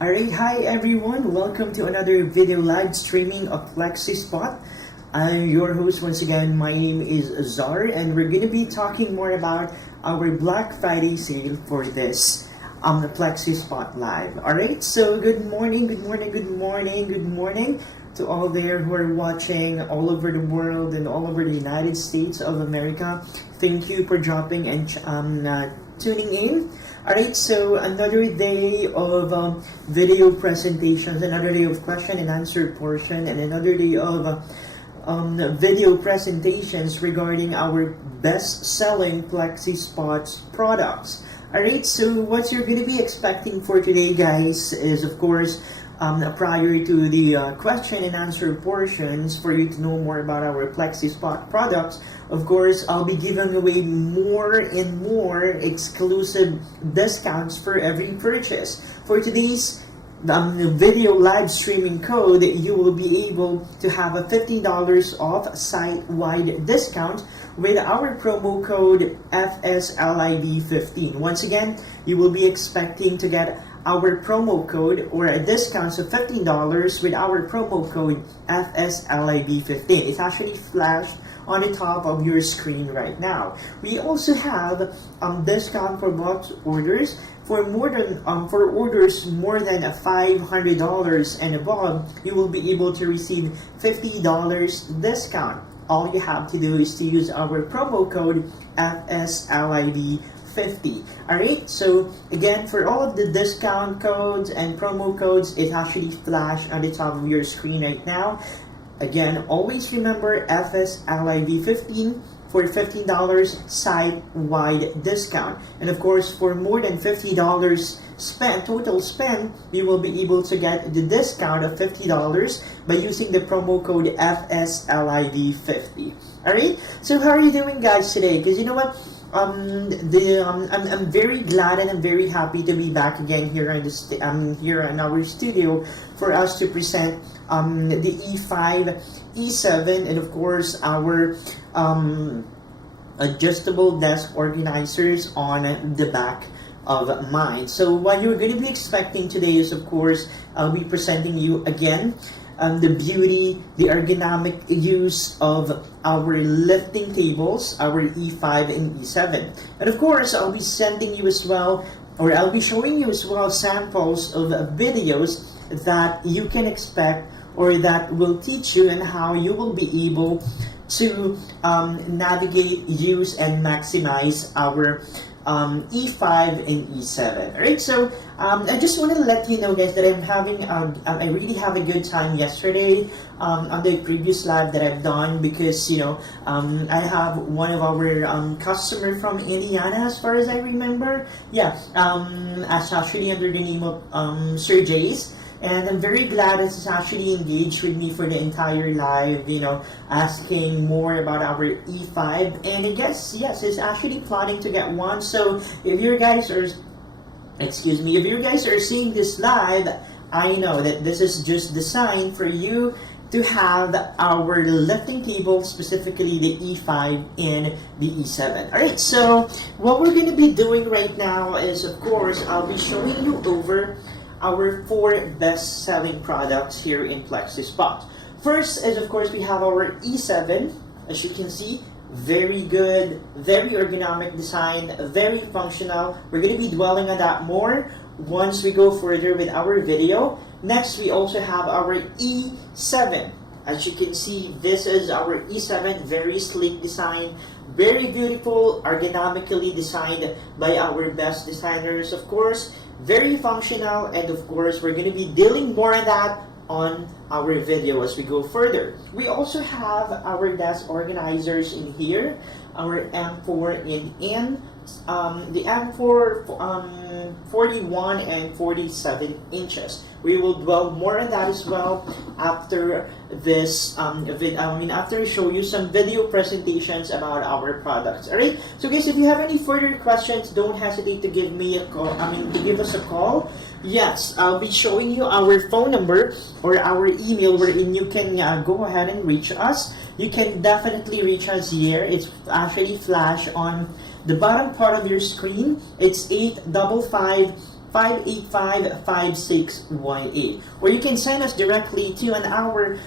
Alright, hi everyone. Welcome to another video live streaming of Flexispot. I'm your host once again. My name is Azar, and we're gonna be talking more about our Black Friday sale for this Flexispot Live. Alright, so good morning to all there who are watching all over the world and all over the United States of America. Thank you for dropping and tuning in. Alright, so another day of video presentations, another day of question and answer portion, and another day of video presentations regarding our best-selling Flexispot products. Alright, so what you're going to be expecting for today, guys, is of course prior to the question and answer portions, for you to know more about our Flexispot products. Of course, I'll be giving away more and more exclusive discounts for every purchase. For today's video live streaming code, you will be able to have a $50 off site-wide discount with our promo code FSLID15. Once again, you will be expecting to get our promo code or a discount of $15 with our promo code FSLID15. It's actually flashed on the top of your screen right now. We also have discount for box orders. For orders more than $500 and above, you will be able to receive $50 discount. All you have to do is to use our promo code FSLID50. Alright, so again, for all of the discount codes and promo codes, it actually flashed on the top of your screen right now. Again, always remember FSLID15 for $15 site-wide discount. And of course, for more than $50 spent, total spend, you will be able to get the discount of $50 by using the promo code FSLID50. Alright, so how are you doing, guys, today? Because you know what? I'm very glad and I'm very happy to be back again here in here in our studio for us to present the E5, E7, and of course our adjustable desk organizers on the back of mine. So what you're going to be expecting today is, of course, I'll be presenting you again the beauty, the ergonomic use of our lifting tables, our E5 and E7. And of course, I'll be sending you as well, or I'll be showing you as well samples of videos that you can expect or that will teach you and how you will be able to navigate, use, and maximize our E5 and E7. Alright, so I just want to let you know, guys, that I'm having I really have a good time yesterday on the previous live that I've done, because you know I have one of our customer from Indiana, as far as I remember. Yeah, as actually under the name of Sir Jace. And I'm very glad that he's actually engaged with me for the entire live, you know, asking more about our E5. And I guess, yes, he's actually planning to get one. So if you guys are, if you guys are seeing this live, I know that this is just designed for you to have our lifting table, specifically the E5 and the E7. Alright, so what we're going to be doing right now is, of course, I'll be showing you over our 4 best-selling products here in Flexispot. First is, of course, we have our E7. As you can see, very good, very ergonomic design, very functional. We're going to be dwelling on that more once we go further with our video. Next, we also have our E7. As you can see, this is our E7, very sleek design, very beautiful, ergonomically designed by our best designers, of course. Very functional, and of course, we're going to be dealing more on that on our video as we go further. We also have our desk organizers in here, our M4 and N, the M4 41 and 47 inches. We will dwell more on that as well after this after I show you some video presentations about our products. Alright, so guys, if you have any further questions, don't hesitate to give me a call, to give us a call. Yes, I'll be showing you our phone number or our email wherein you can go ahead and reach us. You can definitely reach us here. It's actually flashed on the bottom part of your screen. It's 855 585-5618, or you can send us directly to our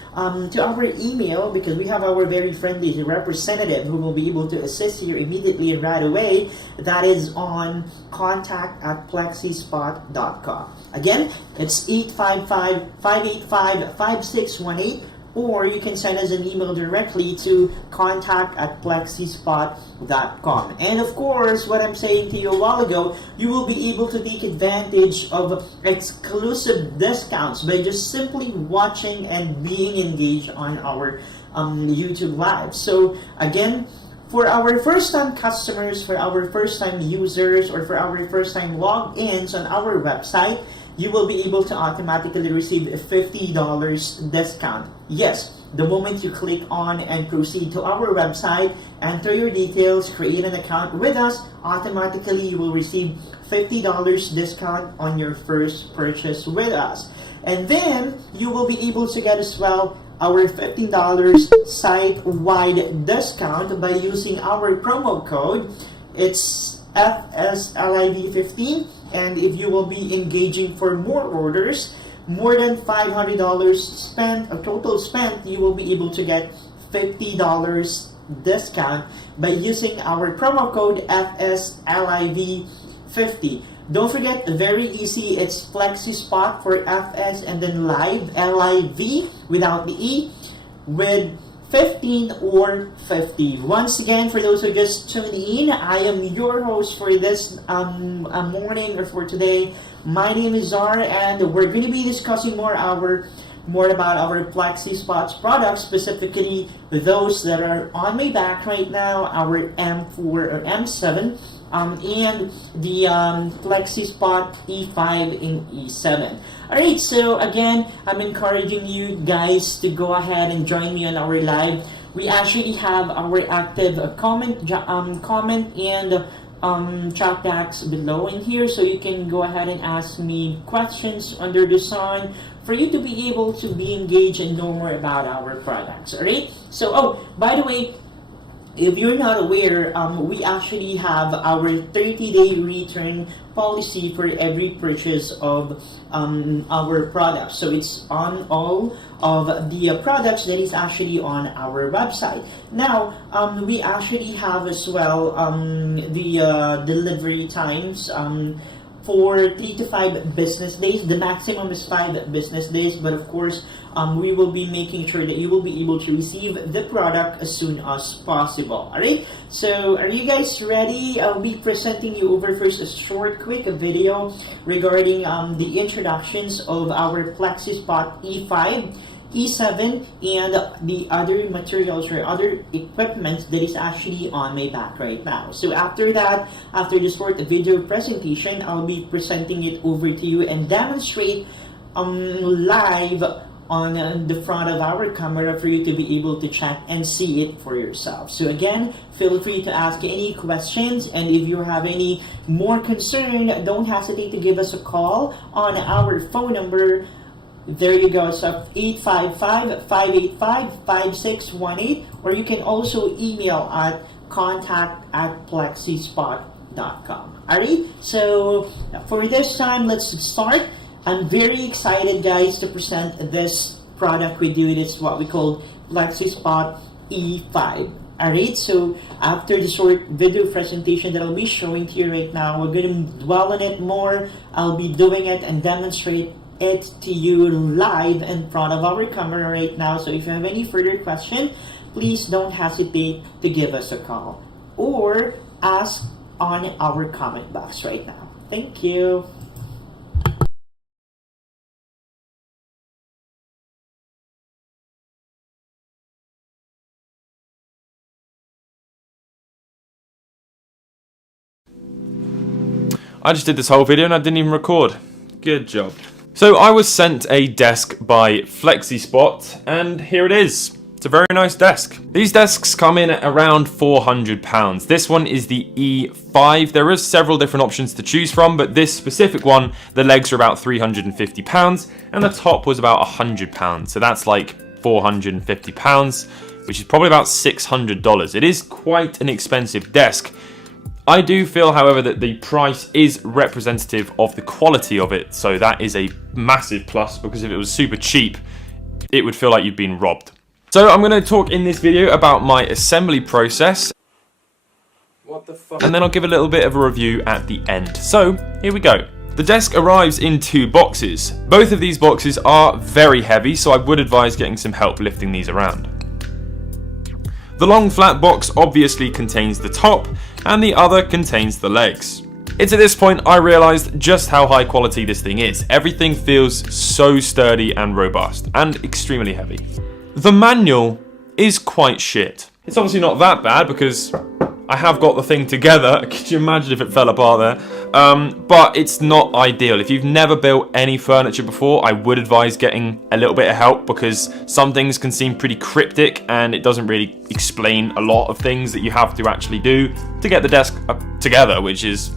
email, because we have our very friendly representative who will be able to assist you immediately and right away. That is on contact@flexispot.com. Again, it's 855-585-5618, or you can send us an email directly to contact@flexispot.com. And of course, what I'm saying to you a while ago, you will be able to take advantage of exclusive discounts by just simply watching and being engaged on our YouTube Live. So again, for our first-time customers, for our first-time users, or for our first-time logins on our website, you will be able to automatically receive a $50 discount. Yes, the moment you click on and proceed to our website, enter your details, create an account with us, automatically you will receive $50 discount on your first purchase with us. And then you will be able to get as well our $15 site-wide discount by using our promo code. It's FSLIV15, and if you will be engaging for more orders, more than $500 spent, a total spent, you will be able to get $50 discount by using our promo code FSLIV50. Don't forget, very easy, it's Flexispot for FS and then live, LIV without the E, with 15 or 50. Once again, for those who just tuned in, I am your host for this morning, or for today. My name is Zar, and we're going to be discussing more about our Flexispot products, specifically those that are on my back right now, our M4 or M7, and the Flexispot E5 and E7. Alright, so again, I'm encouraging you guys to go ahead and join me on our live. We actually have our active comment and chat box below in here, so you can go ahead and ask me questions under the sun for you to be able to be engaged and know more about our products. Alright, so by the way, if you're not aware, we actually have our 30-day return policy for every purchase of our products. So it's on all of the products that is actually on our website. Now, we actually have as well the delivery times for 3 to 5 business days. The maximum is 5 business days, but of course, we will be making sure that you will be able to receive the product as soon as possible. Alright, so are you guys ready? I'll be presenting you over first a short quick video regarding the introductions of our Flexispot E5, E7, and the other materials or other equipment that is actually on my back right now. So after that, after the short video presentation, I'll be presenting it over to you and demonstrate live on the front of our camera for you to be able to check and see it for yourself. So again, feel free to ask any questions, and if you have any more concern, don't hesitate to give us a call on our phone number. There you go, so 855-585-5618, or you can also email at contact@flexispot.com. Alright, so for this time, let's start. I'm very excited, guys, to present this product with you. It's what we call Flexispot E5. Alright, so after the short video presentation that I'll be showing to you right now, we're going to dwell on it more. I'll be doing it and demonstrate it to you live in front of our camera right now. So if you have any further question, please don't hesitate to give us a call or ask on our comment box right now. Thank you. I just did this whole video and I didn't even record. Good job. So I was sent a desk by Flexispot, and here it is. It's a very nice desk. These desks come in at around £400. This one is the E5. There is several different options to choose from, but this specific one, the legs are about £350 and the top was about £100. So that's like £450, which is probably about $600. It is quite an expensive desk. I do feel, however, that the price is representative of the quality of it, so that is a massive plus, because if it was super cheap, it would feel like you'd been robbed. So I'm going to talk in this video about my assembly process. What the fuck? And then I'll give a little bit of a review at the end. So, here we go. The desk arrives in 2 boxes. Both of these boxes are very heavy, so I would advise getting some help lifting these around. The long flat box obviously contains the top, and the other contains the legs. It's at this point I realised just how high quality this thing is. Everything feels so sturdy and robust, and extremely heavy. The manual is quite shit. It's obviously not that bad because I have got the thing together. Could you imagine if it fell apart there? But it's not ideal. If you've never built any furniture before, I would advise getting a little bit of help, because some things can seem pretty cryptic and it doesn't really explain a lot of things that you have to actually do to get the desk together, which is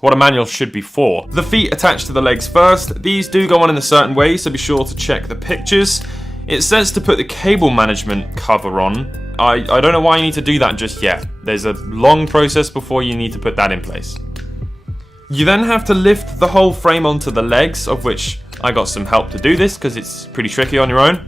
what a manual should be for. The feet attached to the legs first. These do go on in a certain way, so be sure to check the pictures. It says to put the cable management cover on. I don't know why you need to do that just yet. There's a long process before you need to put that in place. You then have to lift the whole frame onto the legs, of which I got some help to do this because it's pretty tricky on your own.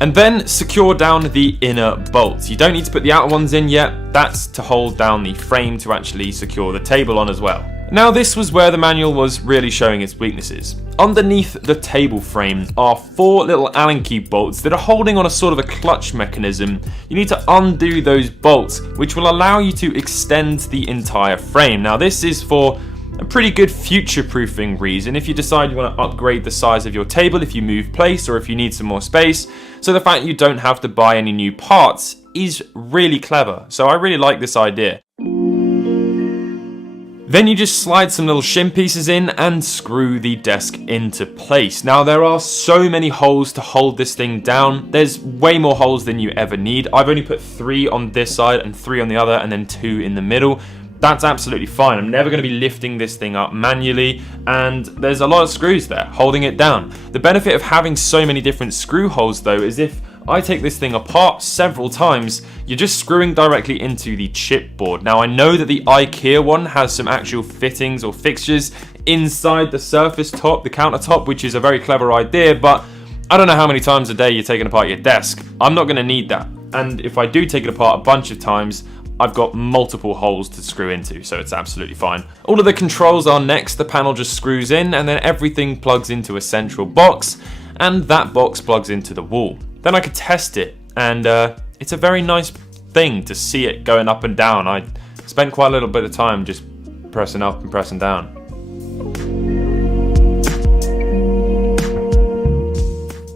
And then secure down the inner bolts. You don't need to put the outer ones in yet. That's to hold down the frame to actually secure the table on as well. Now this was where the manual was really showing its weaknesses. Underneath the table frame are 4 little Allen key bolts that are holding on a sort of a clutch mechanism. You need to undo those bolts, which will allow you to extend the entire frame. Now this is for a pretty good future-proofing reason if you decide you want to upgrade the size of your table if you move place or if you need some more space. So the fact you don't have to buy any new parts is really clever. So I really like this idea. Then you just slide some little shim pieces in and screw the desk into place. Now there are so many holes to hold this thing down. There's way more holes than you ever need. I've only put 3 on this side and 3 on the other, and then 2 in the middle. That's absolutely fine. I'm never going to be lifting this thing up manually, and there's a lot of screws there holding it down. The benefit of having so many different screw holes though is if I take this thing apart several times, you're just screwing directly into the chipboard. Now I know that the IKEA one has some actual fittings or fixtures inside the surface top, the countertop, which is a very clever idea, but I don't know how many times a day you're taking apart your desk. I'm not going to need that. And if I do take it apart a bunch of times, I've got multiple holes to screw into, so it's absolutely fine. All of the controls are next. The panel just screws in, and then everything plugs into a central box, and that box plugs into the wall. Then I could test it, and it's a very nice thing to see it going up and down. I spent quite a little bit of time just pressing up and pressing down.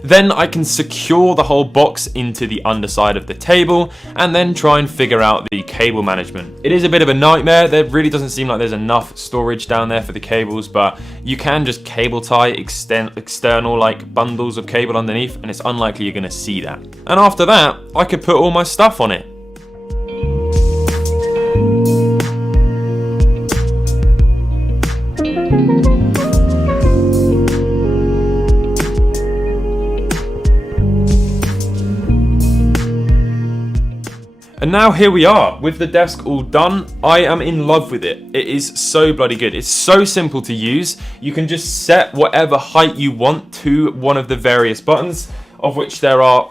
Then I can secure the whole box into the underside of the table and then try and figure out the cable management. It is a bit of a nightmare. There really doesn't seem like there's enough storage down there for the cables, but you can just cable tie external like bundles of cable underneath, and it's unlikely you're going to see that. And after that, I could put all my stuff on it. And now here we are, with the desk all done. I am in love with it. It is so bloody good. It's so simple to use. You can just set whatever height you want to one of the various buttons, of which there are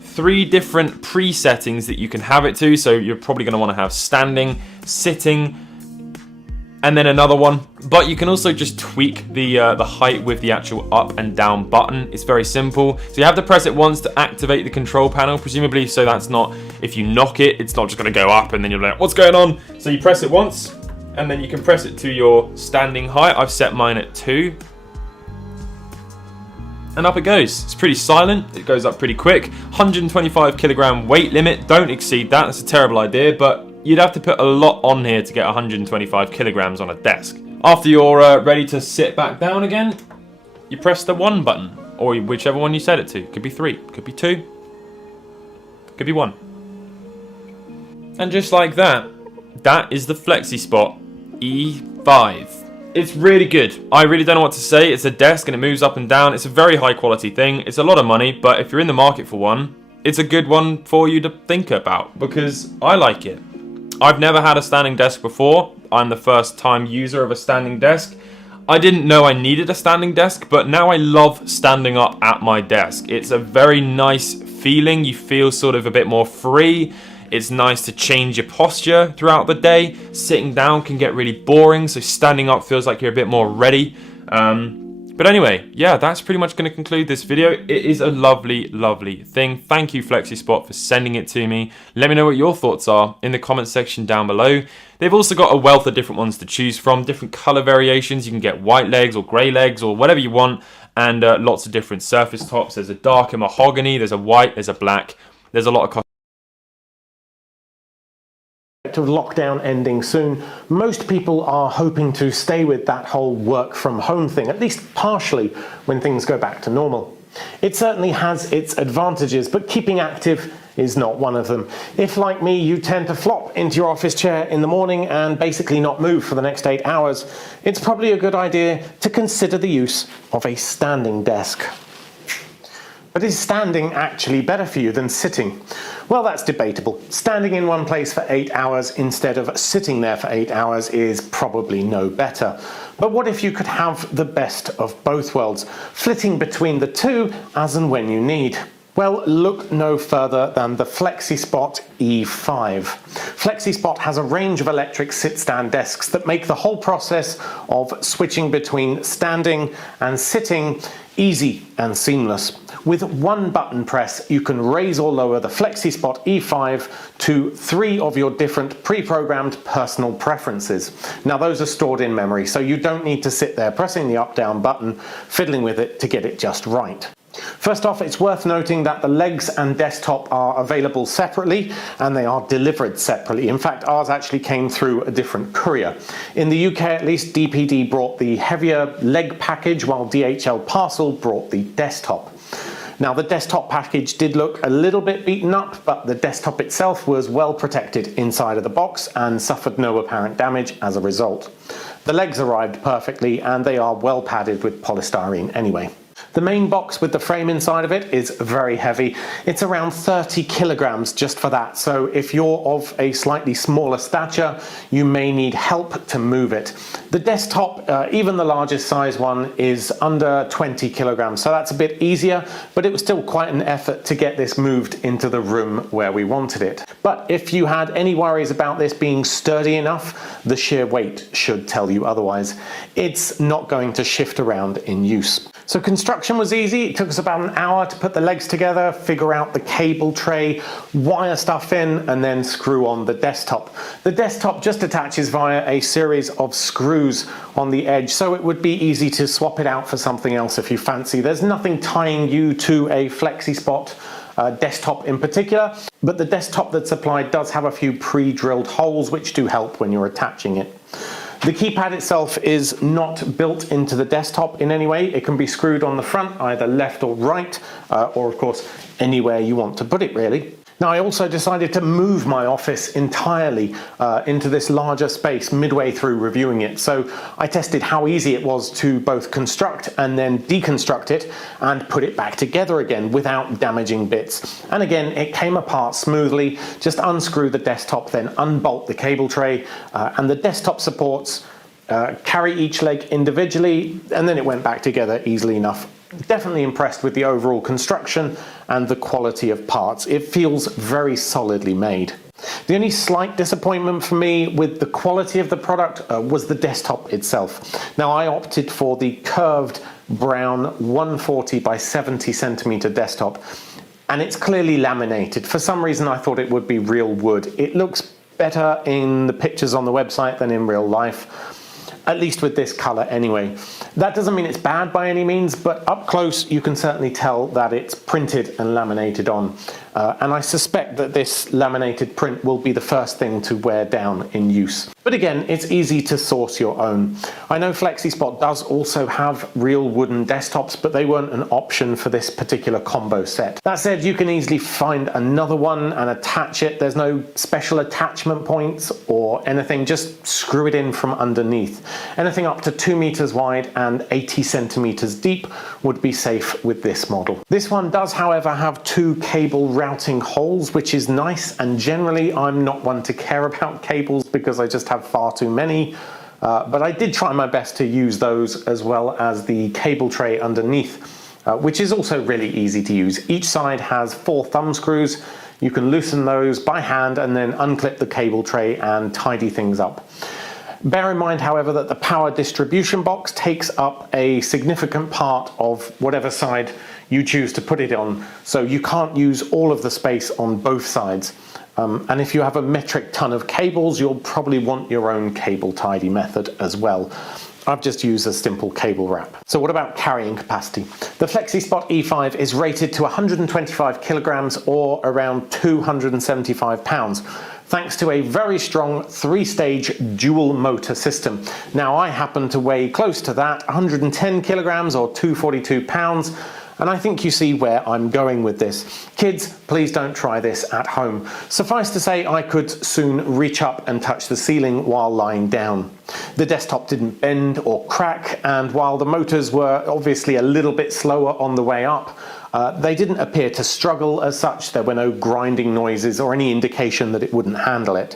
3 different pre-settings that you can have it to. So you're probably going to want to have standing, sitting, and then another one. But you can also just tweak the height with the actual up and down button. It's very simple. So you have to press it once to activate the control panel, presumably, so that's not, if you knock it, it's not just going to go up and then you're like, what's going on? So you press it once, and then you can press it to your standing height. I've set mine at 2. And up it goes. It's pretty silent. It goes up pretty quick. 125 kilogram weight limit. Don't exceed that. That's a terrible idea, but you'd have to put a lot on here to get 125 kilograms on a desk. After you're ready to sit back down again, you press the 1 button, or whichever one you set it to. Could be 3, could be 2, could be 1. And just like that, that is the Flexispot E5. It's really good. I really don't know what to say. It's a desk and it moves up and down. It's a very high quality thing. It's a lot of money, but if you're in the market for one, it's a good one for you to think about because I like it. I've never had a standing desk before. I'm the first time user of a standing desk. I didn't know I needed a standing desk, but now I love standing up at my desk. It's a very nice feeling. You feel sort of a bit more free. It's nice to change your posture throughout the day. Sitting down can get really boring, so standing up feels like you're a bit more ready. But anyway, yeah, that's pretty much going to conclude this video. It is a lovely, lovely thing. Thank you, Flexispot, for sending it to me. Let me know what your thoughts are in the comment section down below. They've also got a wealth of different ones to choose from, different color variations. You can get white legs or gray legs or whatever you want, and lots of different surface tops. There's a darker mahogany, there's a white, there's a black. There's a lot of of lockdown ending soon, most people are hoping to stay with that whole work from home thing, at least partially, when things go back to normal. It certainly has its advantages, but keeping active is not one of them. If, like me, you tend to flop into your office chair in the morning and basically not move for the next 8 hours, it's probably a good idea to consider the use of a standing desk. But is standing actually better for you than sitting? Well, that's debatable. Standing in one place for 8 hours instead of sitting there for 8 hours is probably no better. But what if you could have the best of both worlds, flitting between the two as and when you need? Well, look no further than the Flexispot E5. Flexispot has a range of electric sit-stand desks that make the whole process of switching between standing and sitting easy and seamless. With one button press, you can raise or lower the Flexispot E5 to 3 of your different pre-programmed personal preferences. Now, those are stored in memory, so you don't need to sit there pressing the up-down button, fiddling with it to get it just right. First off, it's worth noting that the legs and desktop are available separately and they are delivered separately. In fact, ours actually came through a different courier. In the UK at least, DPD brought the heavier leg package while DHL Parcel brought the desktop. Now, the desktop package did look a little bit beaten up, but the desktop itself was well protected inside of the box and suffered no apparent damage as a result. The legs arrived perfectly and they are well padded with polystyrene anyway. The main box with the frame inside of it is very heavy. It's around 30 kilograms just for that, so if you're of a slightly smaller stature, you may need help to move it. The desktop, even the largest size one, is under 20 kilograms, so that's a bit easier, but it was still quite an effort to get this moved into the room where we wanted it. But if you had any worries about this being sturdy enough, the sheer weight should tell you otherwise. It's not going to shift around in use. So construction was easy. It took us about an hour to put the legs together, figure out the cable tray, wire stuff in, and then screw on the desktop. The desktop just attaches via a series of screws on the edge, so it would be easy to swap it out for something else if you fancy. There's nothing tying you to a Flexispot desktop in particular, but the desktop that's supplied does have a few pre-drilled holes which do help when you're attaching it. The keypad itself is not built into the desktop in any way. It can be screwed on the front, either left or right, or of course anywhere you want to put it really. Now, I also decided to move my office entirely into this larger space midway through reviewing it. So I tested how easy it was to both construct and then deconstruct it and put it back together again without damaging bits. And again, it came apart smoothly. Just unscrew the desktop, then unbolt the cable tray, and the desktop supports carry each leg individually, and then it went back together easily enough. Definitely impressed with the overall construction and the quality of parts. It feels very solidly made. The only slight disappointment for me with the quality of the product was the desktop itself. Now, I opted for the curved brown 140 by 70 centimeter desktop, and it's clearly laminated. For some reason, I thought it would be real wood. It looks better in the pictures on the website than in real life, at least with this color anyway. That doesn't mean it's bad by any means, but up close you can certainly tell that it's printed and laminated on. And I suspect that this laminated print will be the first thing to wear down in use. But again, it's easy to source your own. I know Flexispot does also have real wooden desktops, but they weren't an option for this particular combo set. That said, you can easily find another one and attach it. There's no special attachment points or anything, just screw it in from underneath. Anything up to 2 meters wide and 80 centimeters deep would be safe with this model. This one does, however, have 2 cable routing holes, which is nice, and generally I'm not one to care about cables because I just have far too many, but I did try my best to use those as well as the cable tray underneath, which is also really easy to use. Each side has 4 thumb screws. You can loosen those by hand and then unclip the cable tray and tidy things up. Bear in mind, however, that the power distribution box takes up a significant part of whatever side you choose to put it on, so you can't use all of the space on both sides. And if you have a metric ton of cables, you'll probably want your own cable tidy method as well. I've just used a simple cable wrap. So what about carrying capacity? The Flexispot E5 is rated to 125 kilograms or around 275 pounds, thanks to a very strong 3-stage dual motor system. Now I happen to weigh close to that, 110 kilograms or 242 pounds, and I think you see where I'm going with this. Kids, please don't try this at home. Suffice to say, I could soon reach up and touch the ceiling while lying down. The desktop didn't bend or crack, and while the motors were obviously a little bit slower on the way up, they didn't appear to struggle as such. There were no grinding noises or any indication that it wouldn't handle it.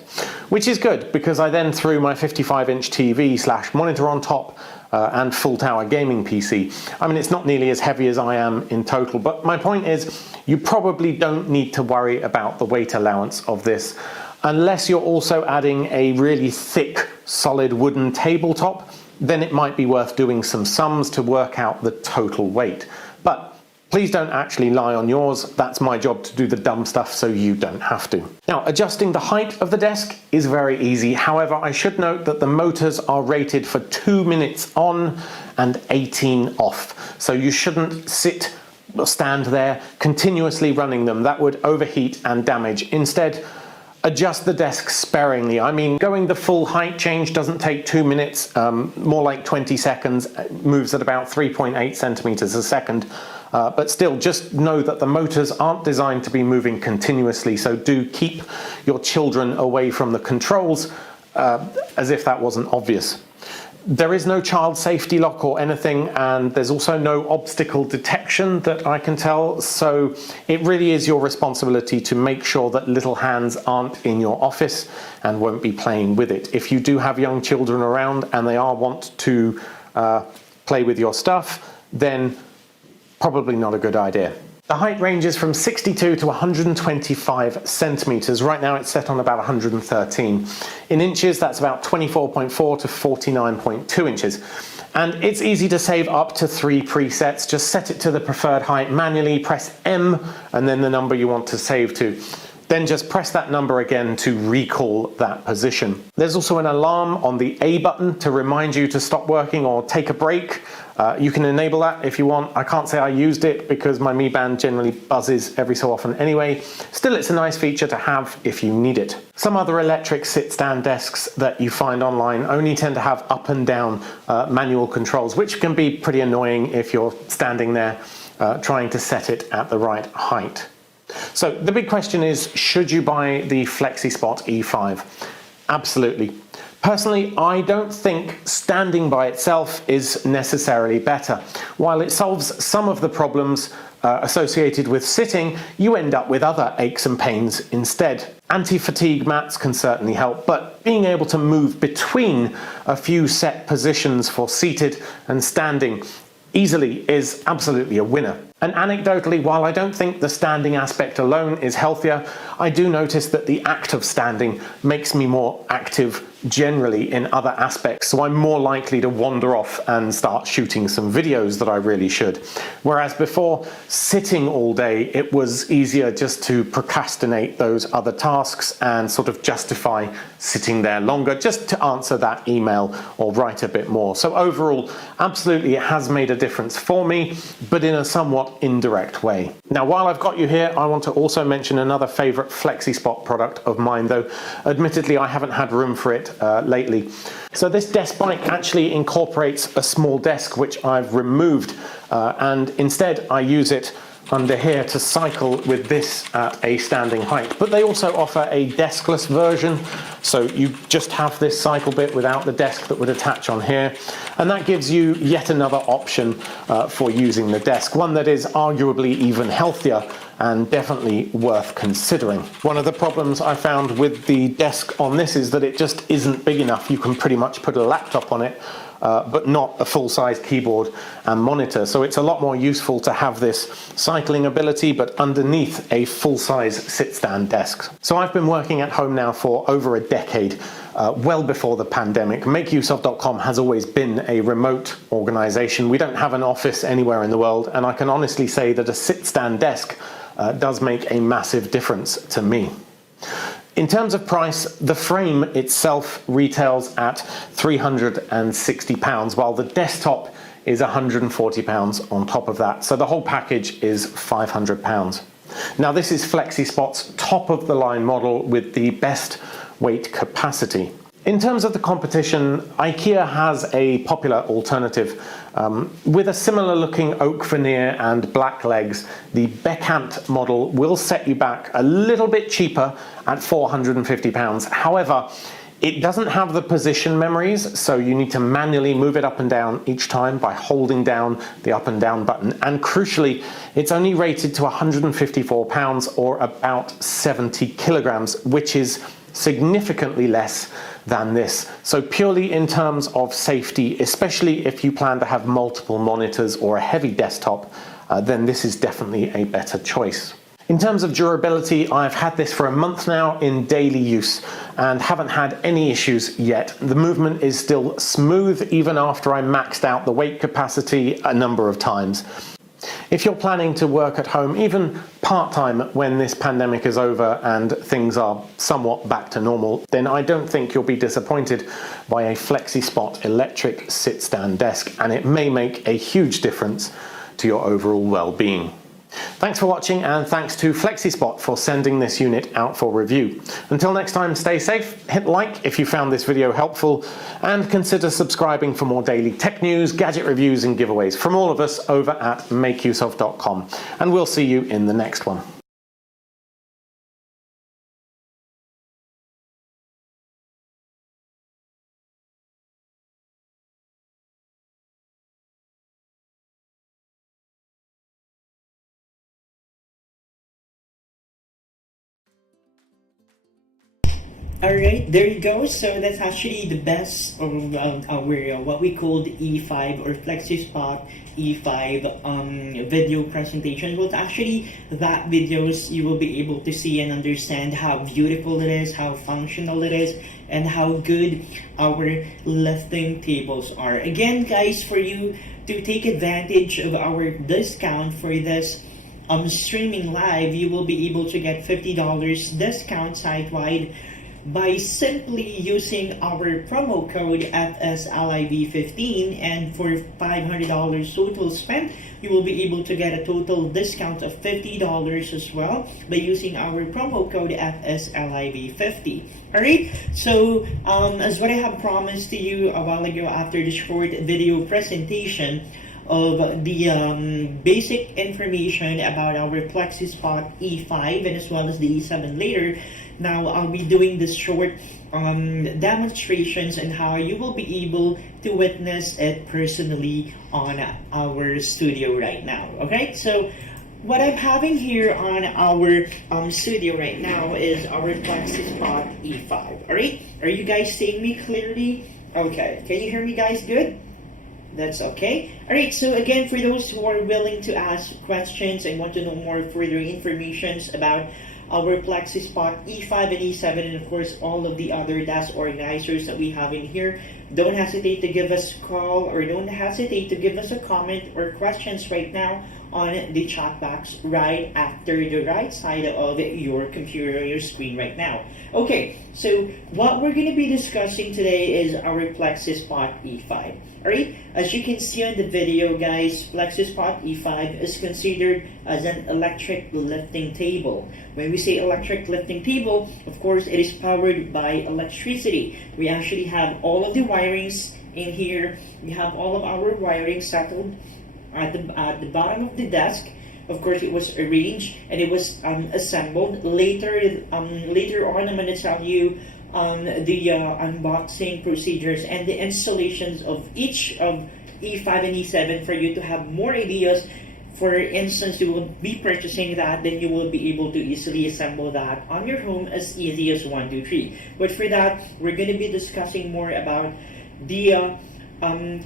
Which is good, because I then threw my 55-inch TV / monitor on top and full tower gaming PC. I mean, it's not nearly as heavy as I am in total, but my point is, you probably don't need to worry about the weight allowance of this, unless you're also adding a really thick, solid wooden tabletop. Then it might be worth doing some sums to work out the total weight. But please don't actually lie on yours. That's my job to do the dumb stuff so you don't have to. Now, adjusting the height of the desk is very easy. However, I should note that the motors are rated for 2 minutes on and 18 off. So you shouldn't sit or stand there continuously running them. That would overheat and damage. Instead, adjust the desk sparingly. I mean, going the full height change doesn't take 2 minutes, more like 20 seconds, moves at about 3.8 centimeters a second. But still, just know that the motors aren't designed to be moving continuously, so do keep your children away from the controls, as if that wasn't obvious. There is no child safety lock or anything, and there's also no obstacle detection that I can tell, so it really is your responsibility to make sure that little hands aren't in your office and won't be playing with it. If you do have young children around and they want to play with your stuff, then probably not a good idea. The height ranges from 62 to 125 centimeters. Right now it's set on about 113. In inches, that's about 24.4 to 49.2 inches. And it's easy to save up to 3 presets. Just set it to the preferred height manually, press M, and then the number you want to save to. Then just press that number again to recall that position. There's also an alarm on the A button to remind you to stop working or take a break. You can enable that if you want. I can't say I used it because my Mi Band generally buzzes every so often anyway. Still, it's a nice feature to have if you need it. Some other electric sit-stand desks that you find online only tend to have up and down manual controls, which can be pretty annoying if you're standing there trying to set it at the right height. So the big question is, should you buy the Flexispot E5? Absolutely. Personally, I don't think standing by itself is necessarily better. While it solves some of the problems associated with sitting, you end up with other aches and pains instead. Anti-fatigue mats can certainly help, but being able to move between a few set positions for seated and standing easily is absolutely a winner. And anecdotally, while I don't think the standing aspect alone is healthier, I do notice that the act of standing makes me more active generally in other aspects, so I'm more likely to wander off and start shooting some videos that I really should. Whereas before, sitting all day, it was easier just to procrastinate those other tasks and sort of justify sitting there longer just to answer that email or write a bit more. So overall, absolutely it has made a difference for me, but in a somewhat indirect way. Now, while I've got you here, I want to also mention another favorite Flexispot product of mine, though admittedly I haven't had room for it it lately. So this desk bike actually incorporates a small desk, which I've removed, and instead I use it under here to cycle with this at a standing height. But they also offer a deskless version, so you just have this cycle bit without the desk that would attach on here, and that gives you yet another option for using the desk, one that is arguably even healthier and definitely worth considering. One of the problems I found with the desk on this is that it just isn't big enough. You can pretty much put a laptop on it, but not a full-size keyboard and monitor. So it's a lot more useful to have this cycling ability, but underneath a full-size sit-stand desk. So I've been working at home now for over a decade, well before the pandemic. MakeUseOf.com has always been a remote organization. We don't have an office anywhere in the world, and I can honestly say that a sit-stand desk does make a massive difference to me. In terms of price, the frame itself retails at £360, while the desktop is £140 on top of that. So the whole package is £500. Now this is Flexispot's top of the line model with the best weight capacity. In terms of the competition, IKEA has a popular alternative. With a similar looking oak veneer and black legs, the Beckhant model will set you back a little bit cheaper at £450. However, it doesn't have the position memories, so you need to manually move it up and down each time by holding down the up and down button. And crucially, it's only rated to £154 or about 70 kilograms, which is significantly less than this. So purely in terms of safety, especially if you plan to have multiple monitors or a heavy desktop, then this is definitely a better choice. In terms of durability, I've had this for a month now in daily use and haven't had any issues yet. The movement is still smooth even after I maxed out the weight capacity a number of times. If you're planning to work at home, even part-time when this pandemic is over and things are somewhat back to normal, then I don't think you'll be disappointed by a Flexispot electric sit-stand desk, and it may make a huge difference to your overall well-being. Thanks for watching, and thanks to Flexispot for sending this unit out for review. Until next time, stay safe, hit like if you found this video helpful, and consider subscribing for more daily tech news, gadget reviews and giveaways from all of us over at MakeUseOf.com. And we'll see you in the next one. Alright, there you go. So that's actually the best of our what we call the E5 or Flexispot E5 video presentation. Well, actually that videos you will be able to see and understand how beautiful it is, how functional it is, and how good our lifting tables are. Again, guys, for you to take advantage of our discount for this streaming live, you will be able to get $50 discount site-wide by simply using our promo code FSLIV15, and for $500 total spent, you will be able to get a total discount of $50 as well by using our promo code FSLIV50. Alright, so as what I have promised to you a while ago after the short video presentation of the basic information about our Flexispot E5 and as well as the E7 later, now I'll be doing this short demonstrations and how you will be able to witness it personally on our studio right now. Okay, so what I'm having here on our studio right now is our Flexispot E5. Alright, are you guys seeing me clearly? Okay, can you hear me guys good? That's okay. Alright, so again, for those who are willing to ask questions and want to know more further information about our Flexispot E5 and E7, and of course all of the other desk organizers that we have in here, don't hesitate to give us a call or don't hesitate to give us a comment or questions right now on the chat box right after the right side of your computer or your screen right now. Okay, so what we're going to be discussing today is our Flexispot E5. Alright, as you can see on the video, guys, Flexispot E5 is considered as an electric lifting table. When we say electric lifting table, of course, it is powered by electricity. We actually have all of the wirings in here. We have all of our wiring settled at the bottom of the desk. Of course, it was arranged and it was assembled. Later on, I'm going to tell you the unboxing procedures and the installations of each of E5 and E7 for you to have more ideas. For instance, you will be purchasing that, then you will be able to easily assemble that on your home as easy as 1, 2, 3. But for that, we're going to be discussing more about the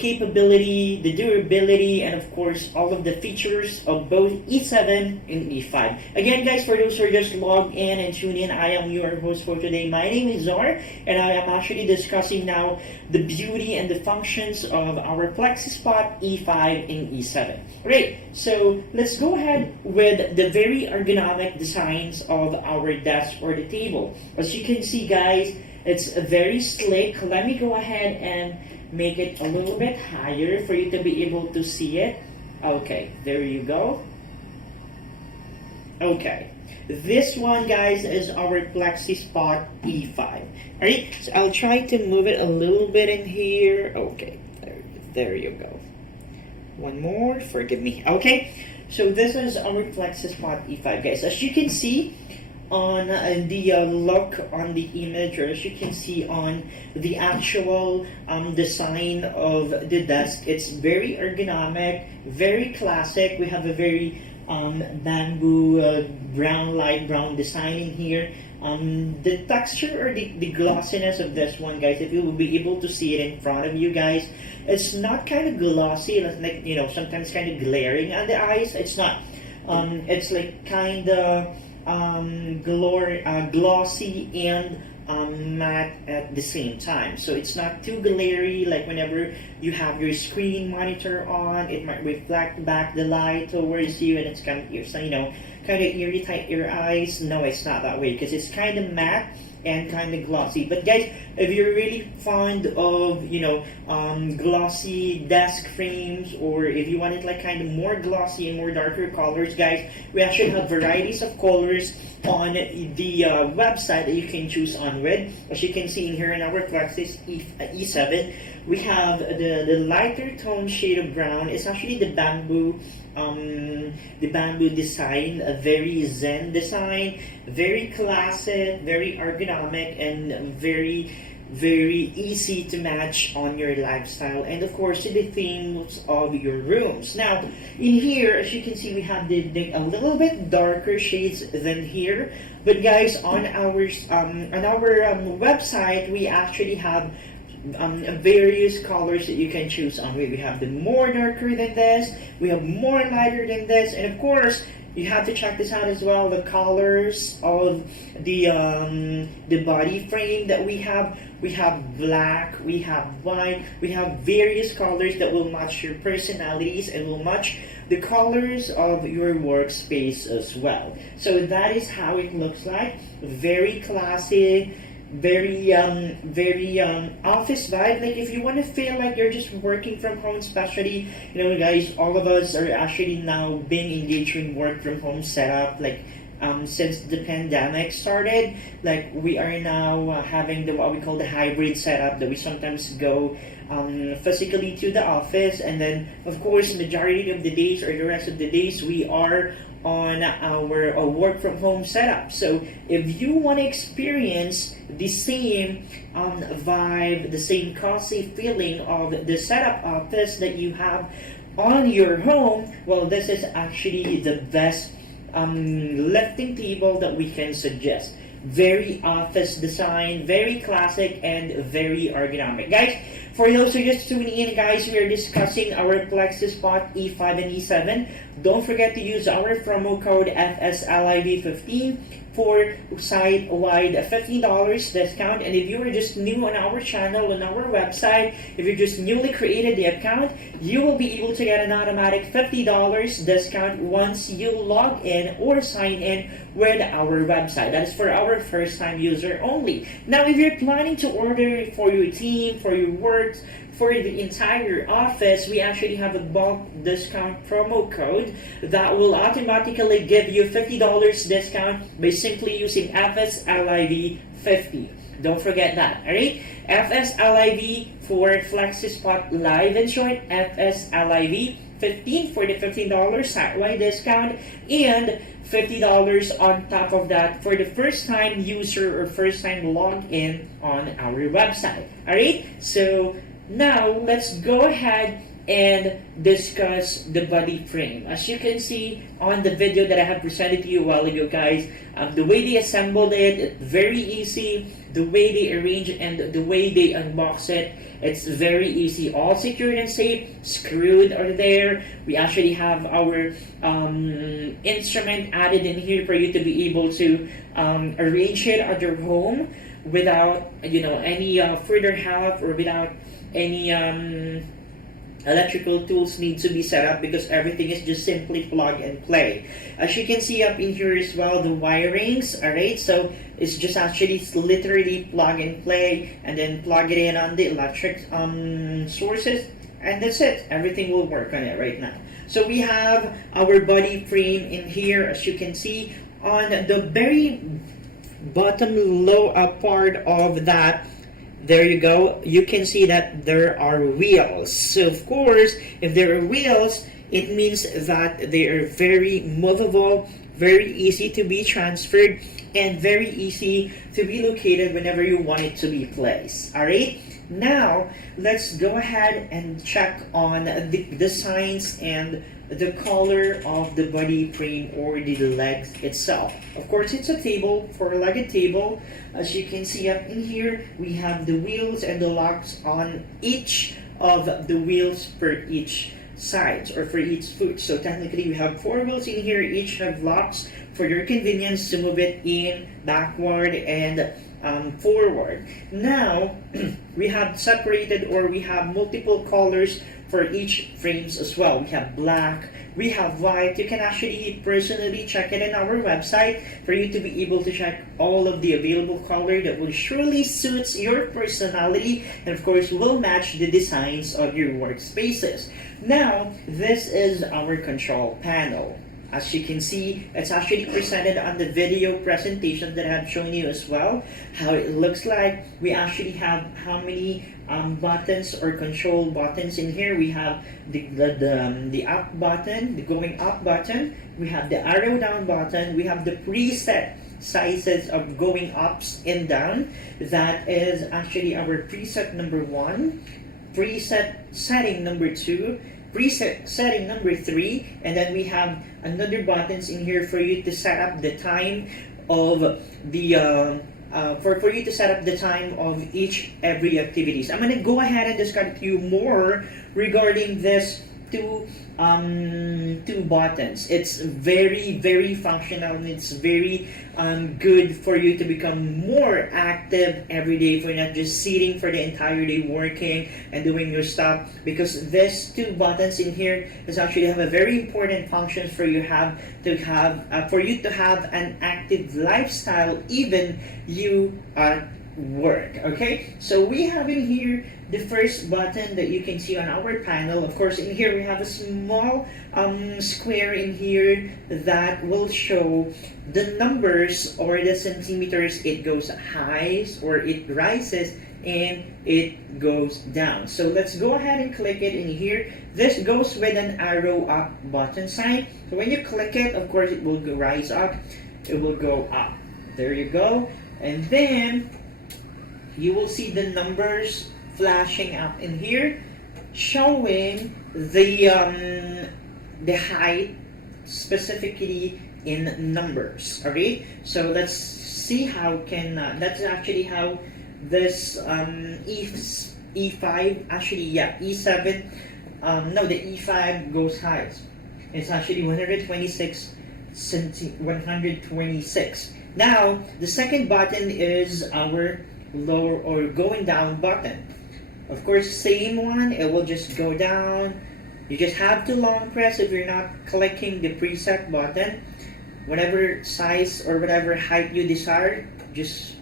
capability, the durability, and of course all of the features of both E7 and E5. Again, guys, for those who are just logged in and tuned in, I am your host for today. My name is Zar, and I am actually discussing now the beauty and the functions of our Flexispot E5 and E7. Alright, so let's go ahead with the very ergonomic designs of our desk or the table. As you can see, guys, it's very slick. Let me go ahead and make it a little bit higher for you to be able to see it. Okay, there you go. Okay, this one, guys, is our Flexispot E5. Alright, so I'll try to move it a little bit in here. Okay, there you go. One more, forgive me. Okay, so this is our Flexispot E5, guys. As you can see on the look on the image, or as you can see on the actual design of the desk, it's very ergonomic, very classic. We have a very bamboo light brown design in here. The texture or the glossiness of this one, guys, if you will be able to see it in front of you guys, it's not kind of glossy, like, you know, sometimes kind of glaring on the eyes. It's not. It's like kind of glossy and matte at the same time. So it's not too glary, like whenever you have your screen monitor on, it might reflect back the light towards you and it's kind of, you know, kind of irritate your eyes. No, it's not that way because it's kind of matte and kind of glossy. But guys, if you're really fond of, you know, glossy desk frames, or if you want it like kind of more glossy and more darker colors, guys, we actually have varieties of colors on the website that you can choose on with. As you can see in here in our Flexis E7, we have the lighter tone shade of brown. It's actually the bamboo design, a very zen design, very classic, very ergonomic, and very easy to match on your lifestyle, and of course the themes of your rooms. Now in here, as you can see, we have the a little bit darker shades than here, but guys, on our website we actually have various colors that you can choose on. We have the more darker than this, we have more lighter than this, and of course you have to check this out as well, the colors of the body frame that we have. We have black, we have white, we have various colors that will match your personalities and will match the colors of your workspace as well. So that is how it looks like. Very classy, very office vibe. Like if you want to feel like you're just working from home, especially, you know, guys, all of us are actually now being engaged in work from home setup, like since the pandemic started. Like we are now having what we call the hybrid setup, that we sometimes go physically to the office, and then of course majority of the days or the rest of the days we are on our work from home setup. So if you want to experience the same vibe, the same cozy feeling of the setup office that you have on your home, well, this is actually the best lifting table that we can suggest. Very office design, very classic, and very ergonomic. Guys, For those who just tuning in, guys, we are discussing our Flexispot E5 and E7. Don't forget to use our promo code FSLIV15 for site-wide $15 discount. And if you are just new on our channel, on our website, if you just newly created the account, you will be able to get an automatic $50 discount once you log in or sign in with our website. That is for our first-time user only. Now, if you're planning to order for your team, for your work, for the entire office, we actually have a bulk discount promo code that will automatically give you $50 discount by simply using FSLIV50. Don't forget that, alright? FSLIV for Flexispot Live, in short, FSLIV15 for the $15 site-wide discount, and $50 on top of that for the first-time user or first-time login on our website. Alright? So now let's go ahead and discuss the body frame. As you can see on the video that I have presented to you a while ago, guys, the way they assembled it, very easy. The way they arrange and the way they unbox it, it's very easy. All secured and safe, screwed are there. We actually have our instrument added in here for you to be able to arrange it at your home without, any further help or without any electrical tools need to be set up, because everything is just simply plug and play. As you can see up in here as well, the wirings, alright, so it's just actually literally plug and play, and then plug it in on the electric sources, and that's it. Everything will work on it right now. So we have our body frame in here, as you can see. On the very bottom low part of that, there you go, you can see that there are wheels. So of course, if there are wheels, it means that they are very movable, very easy to be transferred, and very easy to be located whenever you want it to be placed. Alright? Now, let's go ahead and check on the designs and the color of the body frame or the legs itself. Of course, it's a table, four-legged table. As you can see up in here, we have the wheels and the locks on each of the wheels for each sides or for each foot. So technically, we have 4 wheels in here. Each have locks for your convenience to move it in, backward, and forward. Now, we have separated, or we have multiple colors for each frames as well. We have black, we have white. You can actually personally check it in our website for you to be able to check all of the available color that will surely suits your personality, and of course will match the designs of your workspaces. Now, this is our control panel. As you can see, it's actually presented on the video presentation that I've shown you as well, how it looks like. We actually have how many buttons or control buttons in here. We have the up button, the going up button. We have the arrow down button. We have the preset sizes of going ups and down. That is actually our preset number 1, preset setting number 2, preset setting number 3, and then we have another buttons in here for you to set up the time of the for you to set up the time of every activities. I'm gonna go ahead and discuss with you more regarding this two buttons. It's very functional, and it's very good for you to become more active every day, for not just sitting for the entire day working and doing your stuff, because these 2 buttons in here is actually have a very important function for you for you to have an active lifestyle even you at work. Okay, so we have in here the first button that you can see on our panel. Of course, in here we have a small square in here that will show the numbers or the centimeters. It goes highs or it rises and it goes down. So let's go ahead and click it in here. This goes with an arrow up button sign. So when you click it, of course, it will go rise up, it will go up. There you go. And then you will see the numbers flashing up in here, showing the height specifically in numbers. Alright, so let's see how can that's actually how this E5, actually, yeah, E7, no, the E5 goes high. It's actually 126. Now, the second button is our lower or going down button. Of course, same one, it will just go down. You just have to long press if you're not clicking the preset button. Whatever size or whatever height you desire, just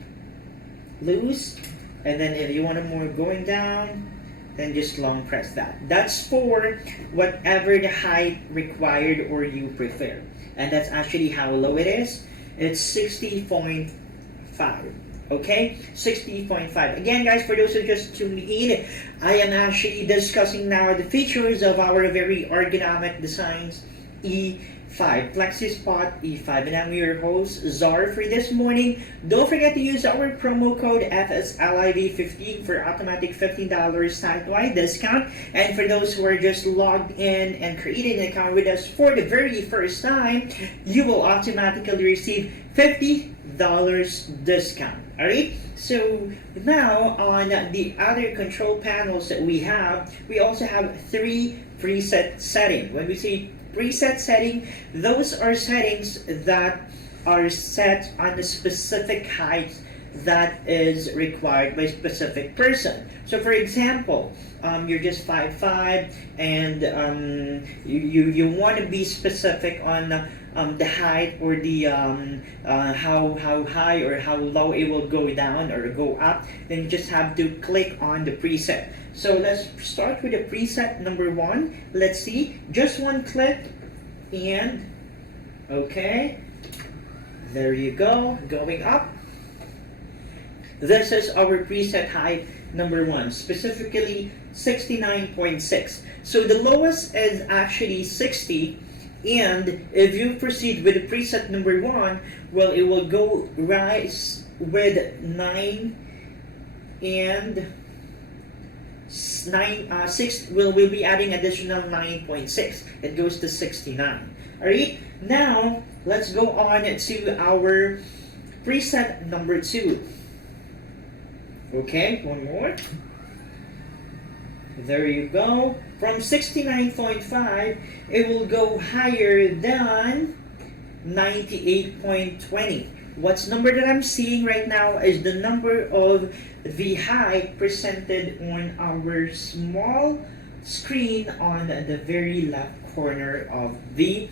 loose. And then if you want it more going down, then just long press that. That's for whatever the height required or you prefer. And that's actually how low it is. It's 60.5. Okay, 60.5. Again, guys, for those who just tuned in, I am actually discussing now the features of our very ergonomic designs E5, Flexispot E5, and I'm your host, Czar, for this morning. Don't forget to use our promo code FSLIV15 for automatic $15 site-wide discount. And for those who are just logged in and created an account with us for the very first time, you will automatically receive $50 discount. Alright, so now on the other control panels that we also have 3 preset settings. When we say preset setting, those are settings that are set on a specific height that is required by a specific person. So for example, you're just 5'5", and you want to be specific on the height or the how high or how low it will go down or go up. Then you just have to click on the preset. So let's start with the preset number 1. Let's see, just one click, and okay, there you go, going up. This is our preset height number 1, specifically 69.6. So the lowest is actually 60, and if you proceed with the preset number 1, well, it will go rise with 9 and 6. We'll be adding additional 9.6. It goes to 69. Alright, now let's go on to our preset number 2. Okay, one more. There you go. From 69.5, it will go higher than 98.20. What's number that I'm seeing right now is the number of the height presented on our small screen on the very left corner of the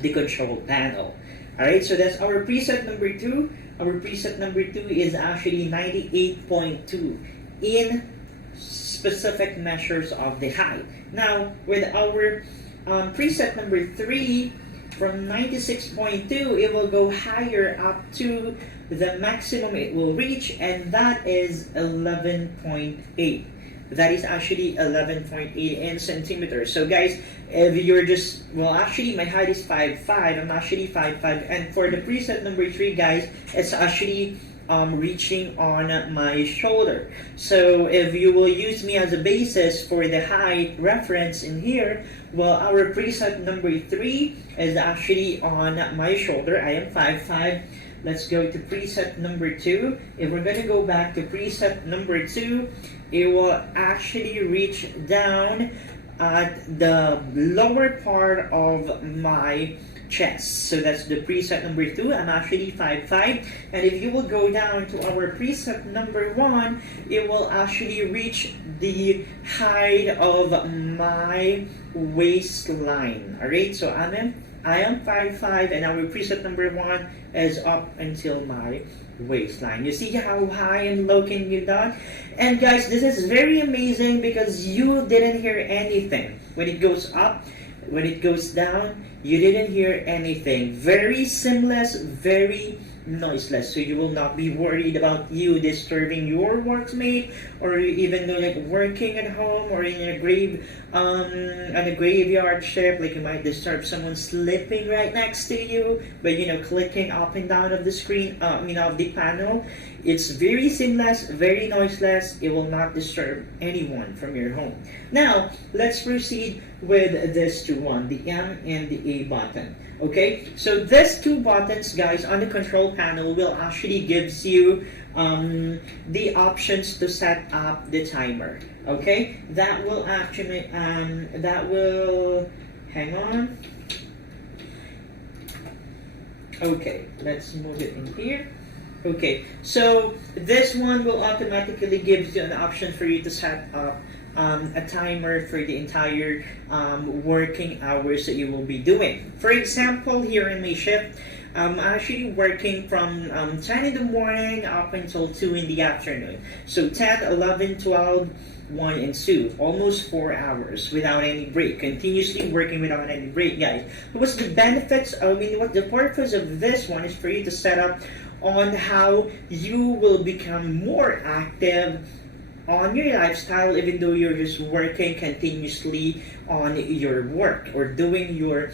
control panel. Alright, so that's our preset number 2. Our preset number 2 is actually 98.2 in specific measures of the height. Now, with our preset number 3, from 96.2, it will go higher up to the maximum it will reach, and that is 11.8. That is actually 11.8 in centimeters. So guys, if you're just, well, actually my height is 5'5". I'm actually 5'5", and for the preset number 3, guys, it's actually reaching on my shoulder. So if you will use me as a basis for the height reference in here, well, our preset number 3 is actually on my shoulder. I am 5'5". Let's go to preset number 2. If we're going to go back to preset number 2, it will actually reach down at the lower part of my chest. So that's the preset number 2. I'm actually 5'5", and if you will go down to our preset number 1, it will actually reach the height of my waistline. Alright, so I am 5'5", and our preset number 1 is up until my waistline. You see how high and low can you done? And guys, this is very amazing because you didn't hear anything. When it goes up, when it goes down, you didn't hear anything. Very seamless, very noiseless, so you will not be worried about you disturbing your workmate, or even though like working at home or in a graveyard shift, like you might disturb someone sleeping right next to you, but clicking up and down of the screen, of the panel. It's very seamless, very noiseless. It will not disturb anyone from your home. Now let's proceed with this one, the M and the A button. Okay, so these 2 buttons, guys, on the control panel will actually gives you the options to set up the timer. Okay, that will actually hang on. Okay, let's move it in here. Okay, so this one will automatically give you an option for you to set up a timer for the entire working hours that you will be doing. For example, here in my shift, I'm actually working from 10 in the morning up until 2 in the afternoon. So 10, 11, 12, 1, and 2. Almost 4 hours without any break. Continuously working without any break, guys. What's the benefits? What the purpose of this one is for you to set up on how you will become more active on your lifestyle, even though you're just working continuously on your work or doing your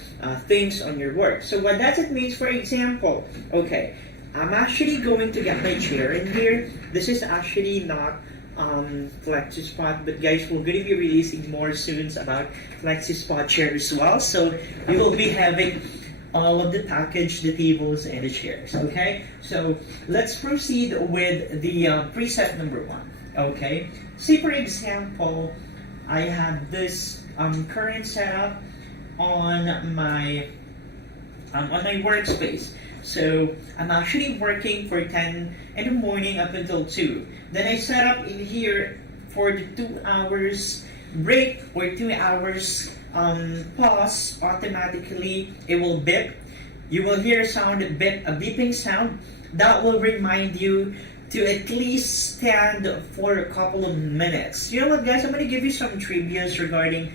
things on your work. So what does it mean? For example, okay, I'm actually going to get my chair in here. This is actually not Flexispot, but guys, we're going to be releasing more soon about Flexispot chair as well. So we will be having all of the package, the tables, and the chairs. Okay, so let's proceed with the preset number 1. Okay, say for example, I have this current setup on my workspace. So I'm actually working for 10 in the morning up until 2. Then I set up in here for the 2 hours break or 2 hours pause. Automatically it will beep. You will hear a sound, a beeping sound that will remind you to at least stand for a couple of minutes. You know what, guys? I'm going to give you some trivias regarding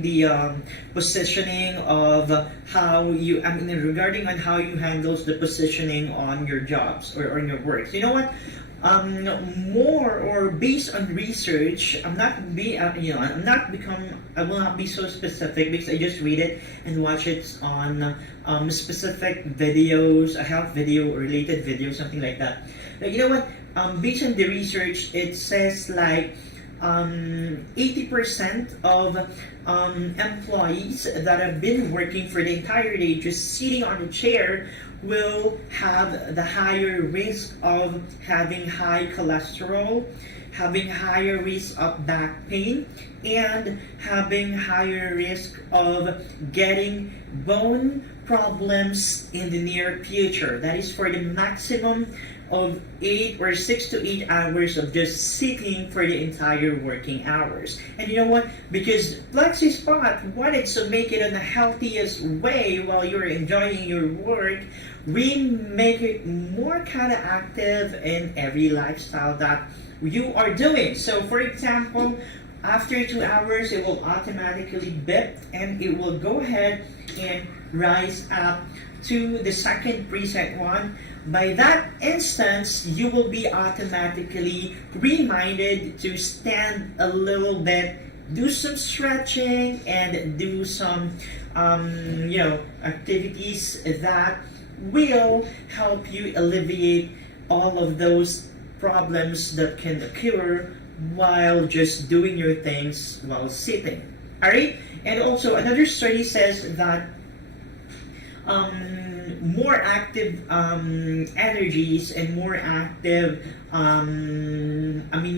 the positioning of how you. Regarding on how you handles the positioning on your jobs or on your works. You know what? More or based on research, I will not be so specific because I just read it and watch it on specific videos, a health video or related video, something like that. Like, you know what? Based on the research, it says like 80% of employees that have been working for the entire day just sitting on the chair will have the higher risk of having high cholesterol, having higher risk of back pain, and having higher risk of getting bone problems in the near future. That is for the maximum of 8 or 6 to 8 hours of just sitting for the entire working hours. And you know what? Because Flexispot wanted to make it in the healthiest way while you're enjoying your work, we make it more kind of active in every lifestyle that you are doing. So for example, after 2 hours, it will automatically beep and it will go ahead and rise up to the second preset one. By that instance, you will be automatically reminded to stand a little bit, do some stretching, and do some activities that will help you alleviate all of those problems that can occur while just doing your things while sitting. Alright? And also, another study says that more active energies and more active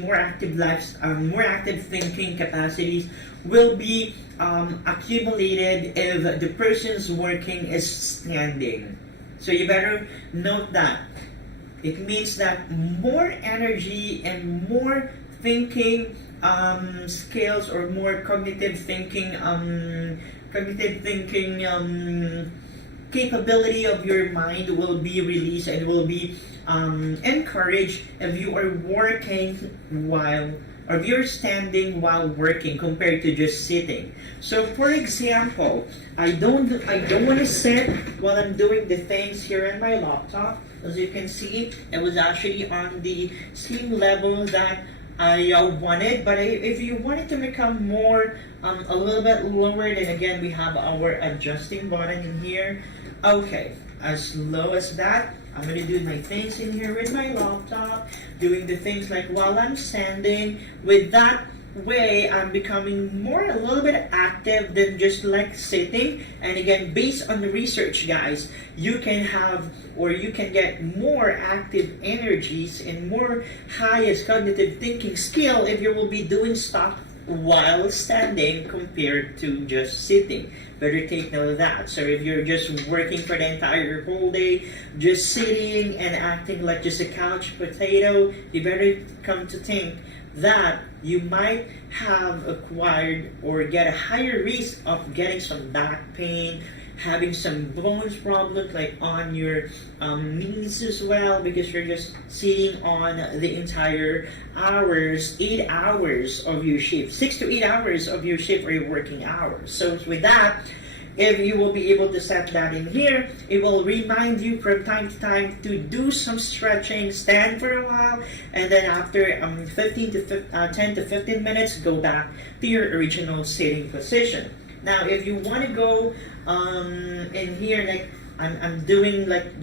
more active thinking capacities will be accumulated if the person's working is standing. So you better note that. It means that more energy and more thinking skills or more cognitive thinking capability of your mind will be released and will be encouraged if you are working while, or if you're standing while working compared to just sitting. So for example, I don't want to sit while I'm doing the things here in my laptop. As you can see, it was actually on the same level that I wanted, but if you want it to become more a little bit lower, then again we have our adjusting button in here. Okay, as low as that, I'm gonna do my things in here with my laptop, doing the things like while I'm standing. With that, way, I'm becoming more a little bit active than just like sitting. And again, based on the research, guys, you can have or you can get more active energies and more highest cognitive thinking skill if you will be doing stuff while standing compared to just sitting. Better take note of that. So if you're just working for the entire whole day, just sitting and acting like just a couch potato, you better come to think that you might have acquired or get a higher risk of getting some back pain, having some bones problems like on your knees as well, because you're just sitting on the entire hours, 8 hours of your shift, 6 to 8 hours of your shift or your working hours. So with that, if you will be able to set that in here, it will remind you from time to time to do some stretching, stand for a while, and then after 10 to 15 minutes, go back to your original sitting position. Now, if you want to go in here, like I'm doing like,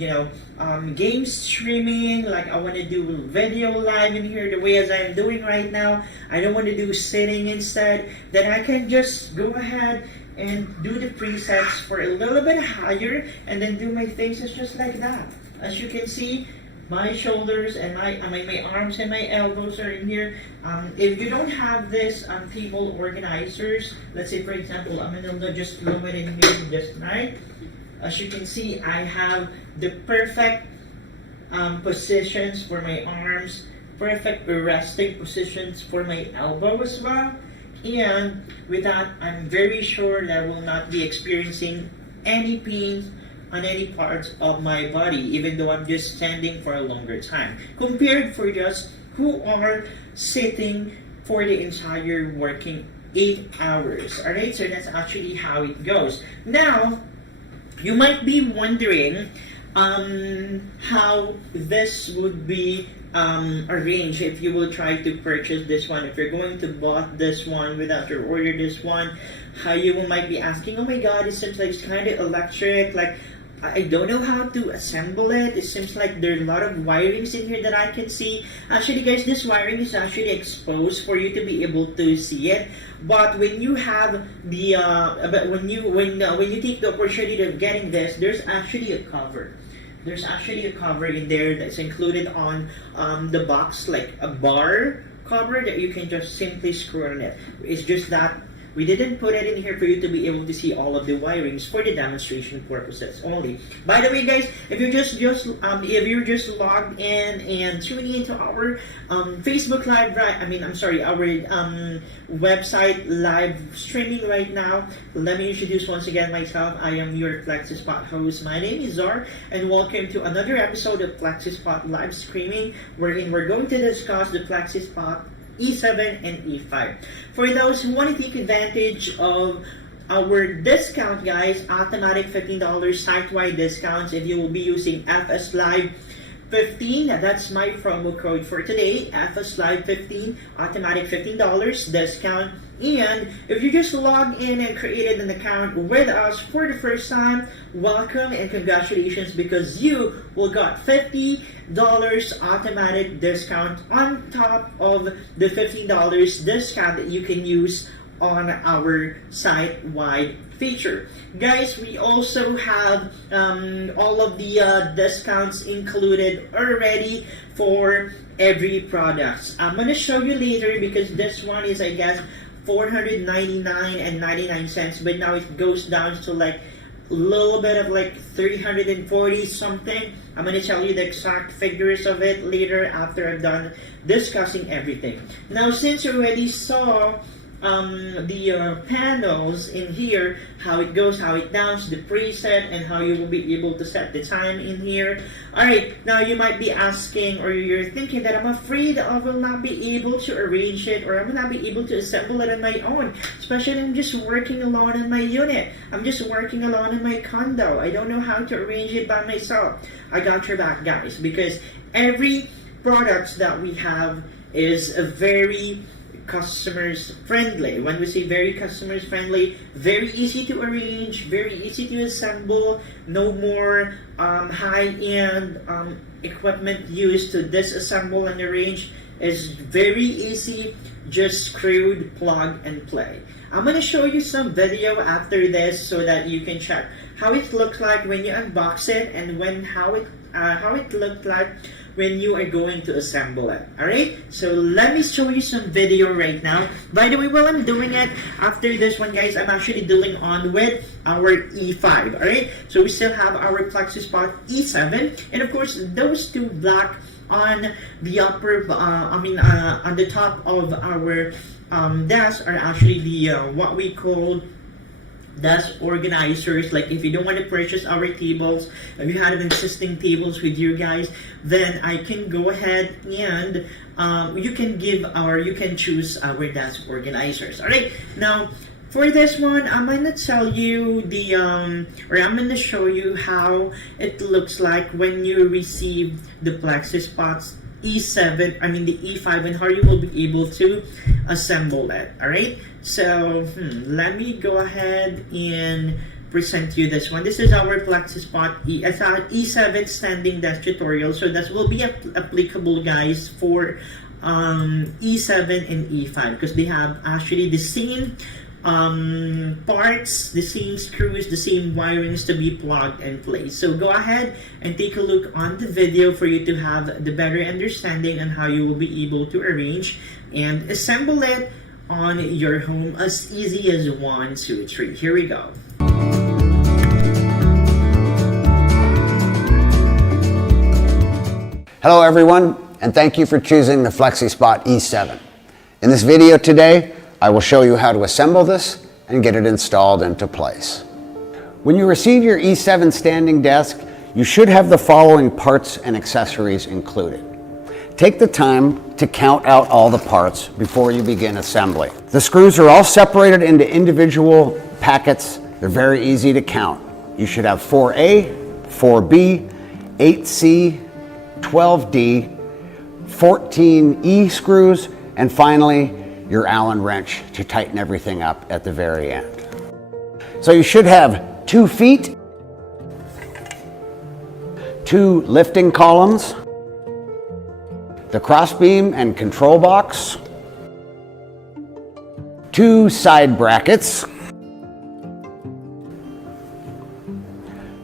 game streaming, like I want to do video live in here the way as I'm doing right now, I don't want to do sitting instead, then I can just go ahead and do the presets for a little bit higher and then do my faces just like that. As you can see, my shoulders and my arms and my elbows are in here. If you don't have this table organizers, let's say for example, I'm gonna just lower it in here just right. As you can see, I have the perfect positions for my arms, perfect resting positions for my elbow as well. And with that, I'm very sure that I will not be experiencing any pain on any parts of my body, even though I'm just standing for a longer time, compared for just who are sitting for the entire working 8 hours. Alright, so that's actually how it goes. Now, you might be wondering how this would be arranged if you will try to purchase this one. If you're going to bought this one without your order this one, how you might be asking, oh my god, it seems like it's kind of electric, like I don't know how to assemble it. It seems like there are a lot of wirings in here that I can see. Actually, guys, this wiring is actually exposed for you to be able to see it. But when you have the when you take the opportunity of getting this, there's actually a cover. There's actually a cover in there that's included on the box, like a bar cover that you can just simply screw on it. It's just that we didn't put it in here for you to be able to see all of the wirings for the demonstration purposes only. By the way, guys, if you're just logged in and tuning into our Facebook Live, our website live streaming right now, let me introduce once again myself. I am your Flexispot host. My name is Zar, and welcome to another episode of Flexispot live streaming, wherein we're going to discuss the Flexispot E7 and E5. For those who want to take advantage of our discount, guys, automatic $15 site-wide discounts if you will be using FS Live 15, that's my promo code for today, FS Live 15, automatic $15 discount. And if you just logged in and created an account with us for the first time, welcome and congratulations, because you will got $50 automatic discount on top of the $15 discount that you can use on our site-wide feature. Guys, we also have all of the discounts included already for every product. I'm going to show you later, because this one is, I guess, $499.99, but now it goes down to like a little bit of like 340 something. I'm going to tell you the exact figures of it later after I'm done discussing everything. Now, since you already saw the panels in here, how it goes, how it downs, the preset, and how you will be able to set the time in here. Alright, now you might be asking, or you're thinking that I'm afraid I will not be able to arrange it, or I will not be able to assemble it on my own, especially I'm just working alone in my unit. I'm just working alone in my condo. I don't know how to arrange it by myself. I got your back, guys, because every product that we have is a very customers friendly. When we say very customers friendly, very easy to arrange, very easy to assemble, no more high-end equipment used to disassemble and arrange. It's very easy, just screwed, plug and play. I'm gonna show you some video after this so that you can check how it looks like when you unbox it and how it looked like when you are going to assemble it. Alright, so let me show you some video right now. By the way, while I'm doing it, after this one guys, I'm actually dealing on with our E5. Alright, so we still have our Flexispot E7, and of course those two black on the upper on the top of our desk are actually the what we call desk organizers. Like if you don't want to purchase our tables, if you have existing tables with you guys, then I can go ahead and you can choose our desk organizers. All right, now for this one, I'm gonna tell you I'm gonna show you how it looks like when you receive the Flexispot E7, the E5, and how you will be able to assemble it. Alright, so let me go ahead and present you this one. This is our Flexispot E7 standing desk tutorial, so that will be applicable guys for E7 and E5 because they have actually the same parts, the same screws, the same wirings to be plugged and placed. So go ahead and take a look on the video for you to have the better understanding on how you will be able to arrange and assemble it on your home as easy as 1, 2, 3. Here we go. Hello everyone, and thank you for choosing the Flexispot E7. In this video today, I will show you how to assemble this and get it installed into place. When you receive your E7 standing desk, you should have the following parts and accessories included. Take the time to count out all the parts before you begin assembly. The screws are all separated into individual packets. They're very easy to count. You should have 4A, 4B, 8C, 12D, 14E screws, and finally, your Allen wrench to tighten everything up at the very end. So you should have 2 feet, 2 lifting columns, the crossbeam and control box, 2 side brackets,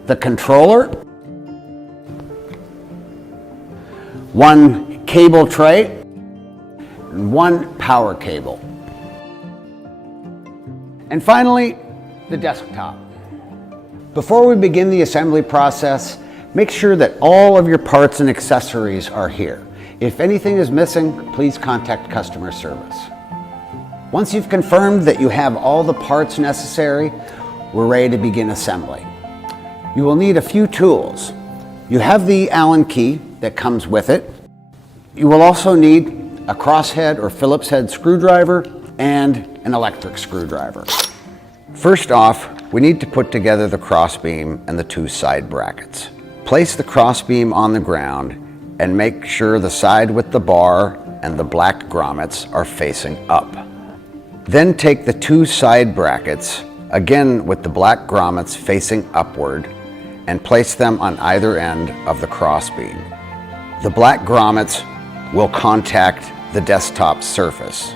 the controller, 1 cable tray, and 1 power cable. And finally, the desktop. Before we begin the assembly process, make sure that all of your parts and accessories are here. If anything is missing, please contact customer service. Once you've confirmed that you have all the parts necessary, we're ready to begin assembly. You will need a few tools. You have the Allen key that comes with it. You will also need a crosshead or Phillips head screwdriver and an electric screwdriver. First off, we need to put together the crossbeam and the 2 side brackets. Place the crossbeam on the ground and make sure the side with the bar and the black grommets are facing up. Then take the 2 side brackets, again with the black grommets facing upward, and place them on either end of the crossbeam. The black grommets will contact the desktop surface.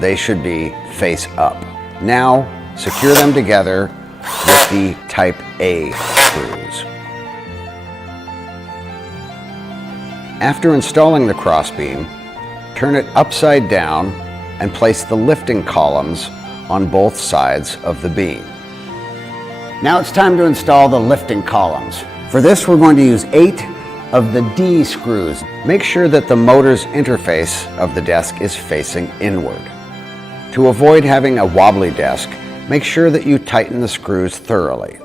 They should be face up. Now, secure them together with the type A screws. After installing the crossbeam, turn it upside down and place the lifting columns on both sides of the beam. Now it's time to install the lifting columns. For this, we're going to use 8 of the D screws. Make sure that the motor's interface of the desk is facing inward. To avoid having a wobbly desk, make sure that you tighten the screws thoroughly.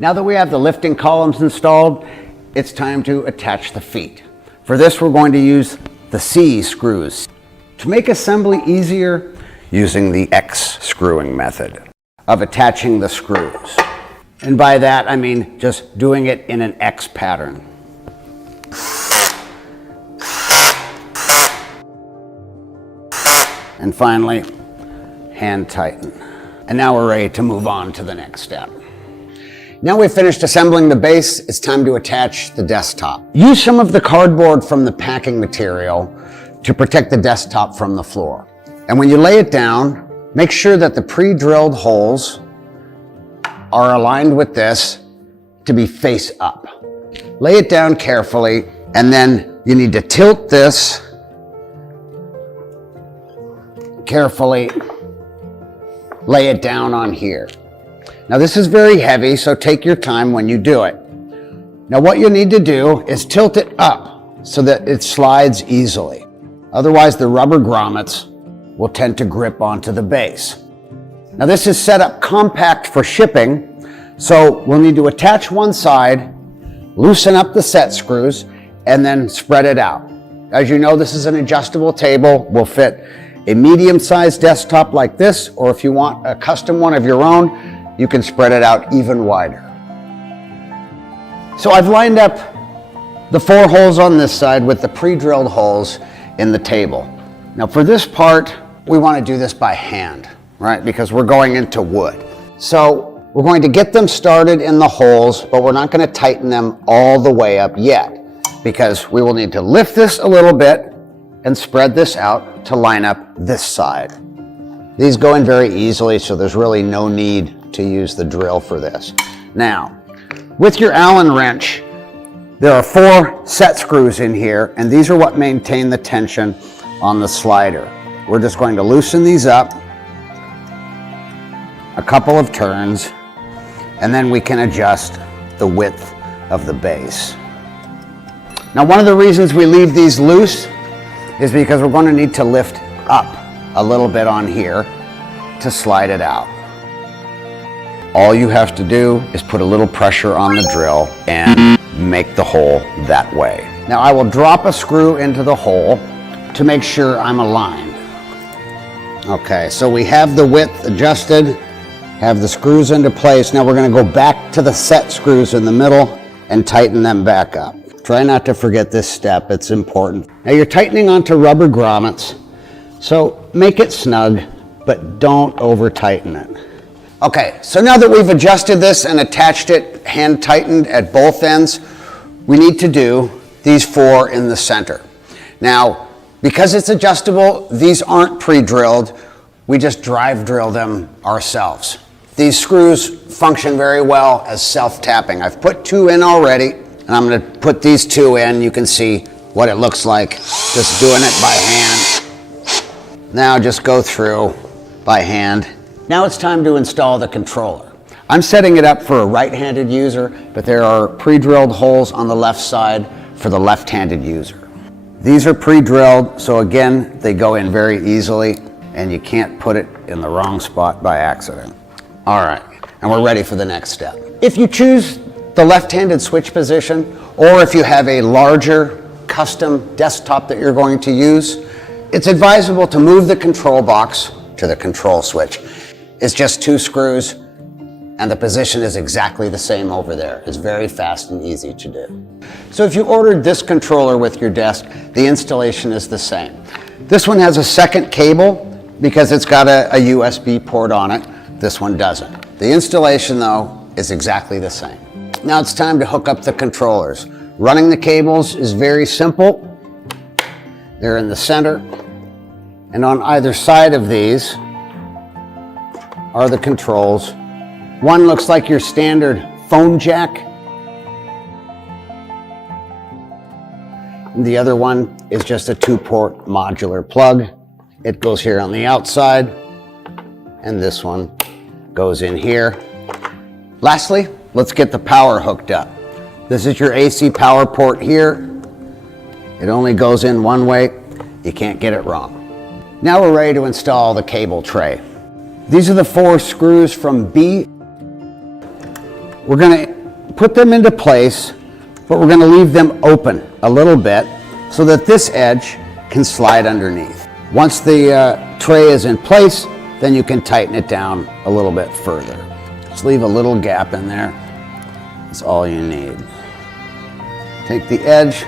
Now that we have the lifting columns installed, it's time to attach the feet. For this, we're going to use the C screws. To make assembly easier, using the X screwing method of attaching the screws. And by that, I mean just doing it in an X pattern. And finally, hand tighten. And now we're ready to move on to the next step. Now we've finished assembling the base, it's time to attach the desktop. Use some of the cardboard from the packing material to protect the desktop from the floor. And when you lay it down, make sure that the pre-drilled holes are aligned with this to be face up. Lay it down carefully, and then you need to tilt this carefully, lay it down on here. Now this is very heavy, so take your time when you do it. Now what you need to do is tilt it up so that it slides easily. Otherwise the rubber grommets will tend to grip onto the base. Now this is set up compact for shipping, so we'll need to attach one side, loosen up the set screws, and then spread it out. As you know, this is an adjustable table, will fit a medium-sized desktop like this, or if you want a custom one of your own, you can spread it out even wider. So I've lined up the 4 holes on this side with the pre-drilled holes in the table. Now for this part, we want to do this by hand, right? Because we're going into wood. So we're going to get them started in the holes, but we're not going to tighten them all the way up yet, because we will need to lift this a little bit and spread this out to line up this side. These go in very easily, so there's really no need to use the drill for this. Now, with your Allen wrench, there are 4 set screws in here, and these are what maintain the tension on the slider. We're just going to loosen these up a couple of turns, and then we can adjust the width of the base. Now, one of the reasons we leave these loose is because we're going to need to lift up a little bit on here to slide it out. All you have to do is put a little pressure on the drill and make the hole that way. Now I will drop a screw into the hole to make sure I'm aligned. Okay, so we have the width adjusted, have the screws into place. Now we're going to go back to the set screws in the middle and tighten them back up. Try not to forget this step, it's important. Now you're tightening onto rubber grommets, so make it snug, but don't over tighten it. Okay, so now that we've adjusted this and attached it, hand tightened at both ends, we need to do these 4 in the center. Now, because it's adjustable, these aren't pre-drilled, we just drive drill them ourselves. These screws function very well as self-tapping. I've put 2 in already, and I'm gonna put these 2 in. You can see what it looks like just doing it by hand. Now just go through by hand. Now it's time to install the controller. I'm setting it up for a right-handed user, but there are pre-drilled holes on the left side for the left-handed user. These are pre-drilled, so again, they go in very easily, and you can't put it in the wrong spot by accident. All right, and we're ready for the next step. If you choose the left-handed switch position, or if you have a larger custom desktop that you're going to use, it's advisable to move the control box to the control switch. It's just 2 screws, and the position is exactly the same over there. It's very fast and easy to do. So if you ordered this controller with your desk, the installation is the same. This one has a second cable because it's got a USB port on it. This one doesn't. The installation, though, is exactly the same. Now it's time to hook up the controllers. Running the cables is very simple. They're in the center, and on either side of these are the controls. One looks like your standard phone jack, and the other one is just a 2-port modular plug. It goes here on the outside, and this one goes in here. Lastly, let's get the power hooked up. This is your AC power port here. It only goes in one way. You can't get it wrong. Now we're ready to install the cable tray. These are the 4 screws from B. We're going to put them into place, but we're going to leave them open a little bit so that this edge can slide underneath. Once the tray is in place, then you can tighten it down a little bit further. Just leave a little gap in there. That's all you need. Take the edge,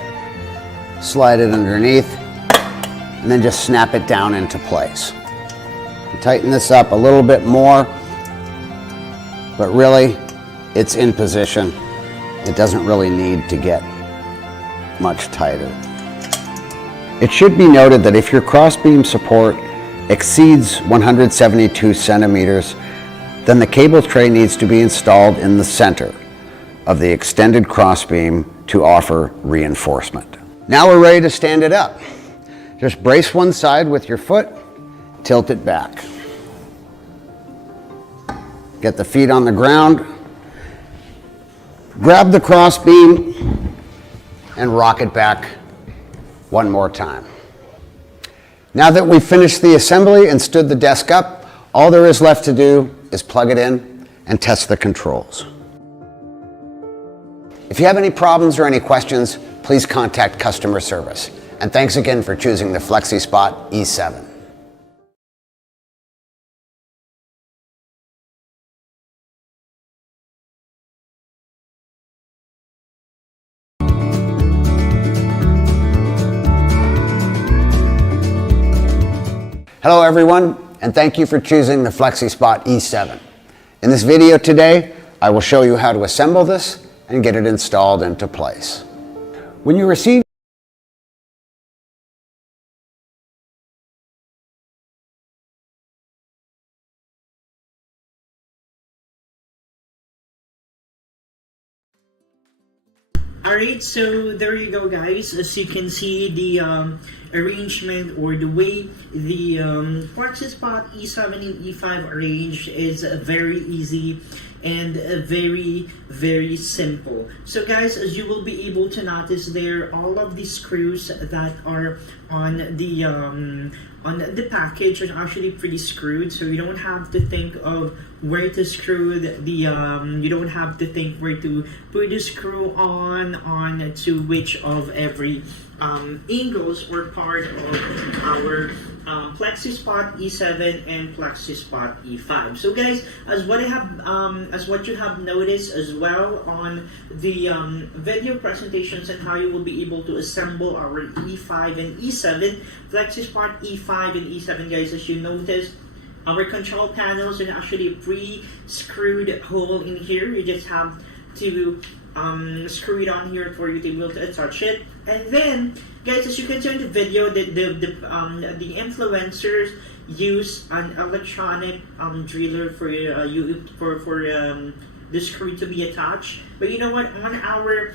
slide it underneath, and then just snap it down into place. Tighten this up a little bit more, but really, it's in position. It doesn't really need to get much tighter. It should be noted that if your crossbeam support exceeds 172 centimeters, then the cable tray needs to be installed in the center of the extended crossbeam to offer reinforcement. Now we're ready to stand it up. Just brace one side with your foot, tilt it back. Get the feet on the ground, grab the crossbeam, and rock it back one more time. Now that we've finished the assembly and stood the desk up, all there is left to do is plug it in and test the controls. If you have any problems or any questions, please contact customer service. And thanks again for choosing the Flexispot E7. Hello everyone, and thank you for choosing the Flexispot E7. In this video today, I will show you how to assemble this and get it installed into place. When you receive Alright, so there you go guys. As you can see, the arrangement or the way the Flexispot E7 and E5 arranged is very easy and very simple. So guys, as you will be able to notice there, all of the screws that are on the package are actually pre-screwed, so you don't have to think of where to screw you don't have to think where to put the screw on to which of every angles or part of our Flexispot E7 and Flexispot E5. So guys, as what you have noticed as well on the video presentations and how you will be able to assemble our E5 and E7, Flexispot E5 and E7 guys, as you notice, our control panels are actually a pre-screwed hole in here. You just have to screw it on here for you to be able to attach it. And then, guys, as you can see in the video, the influencers use an electronic driller for the screw to be attached. But you know what? On our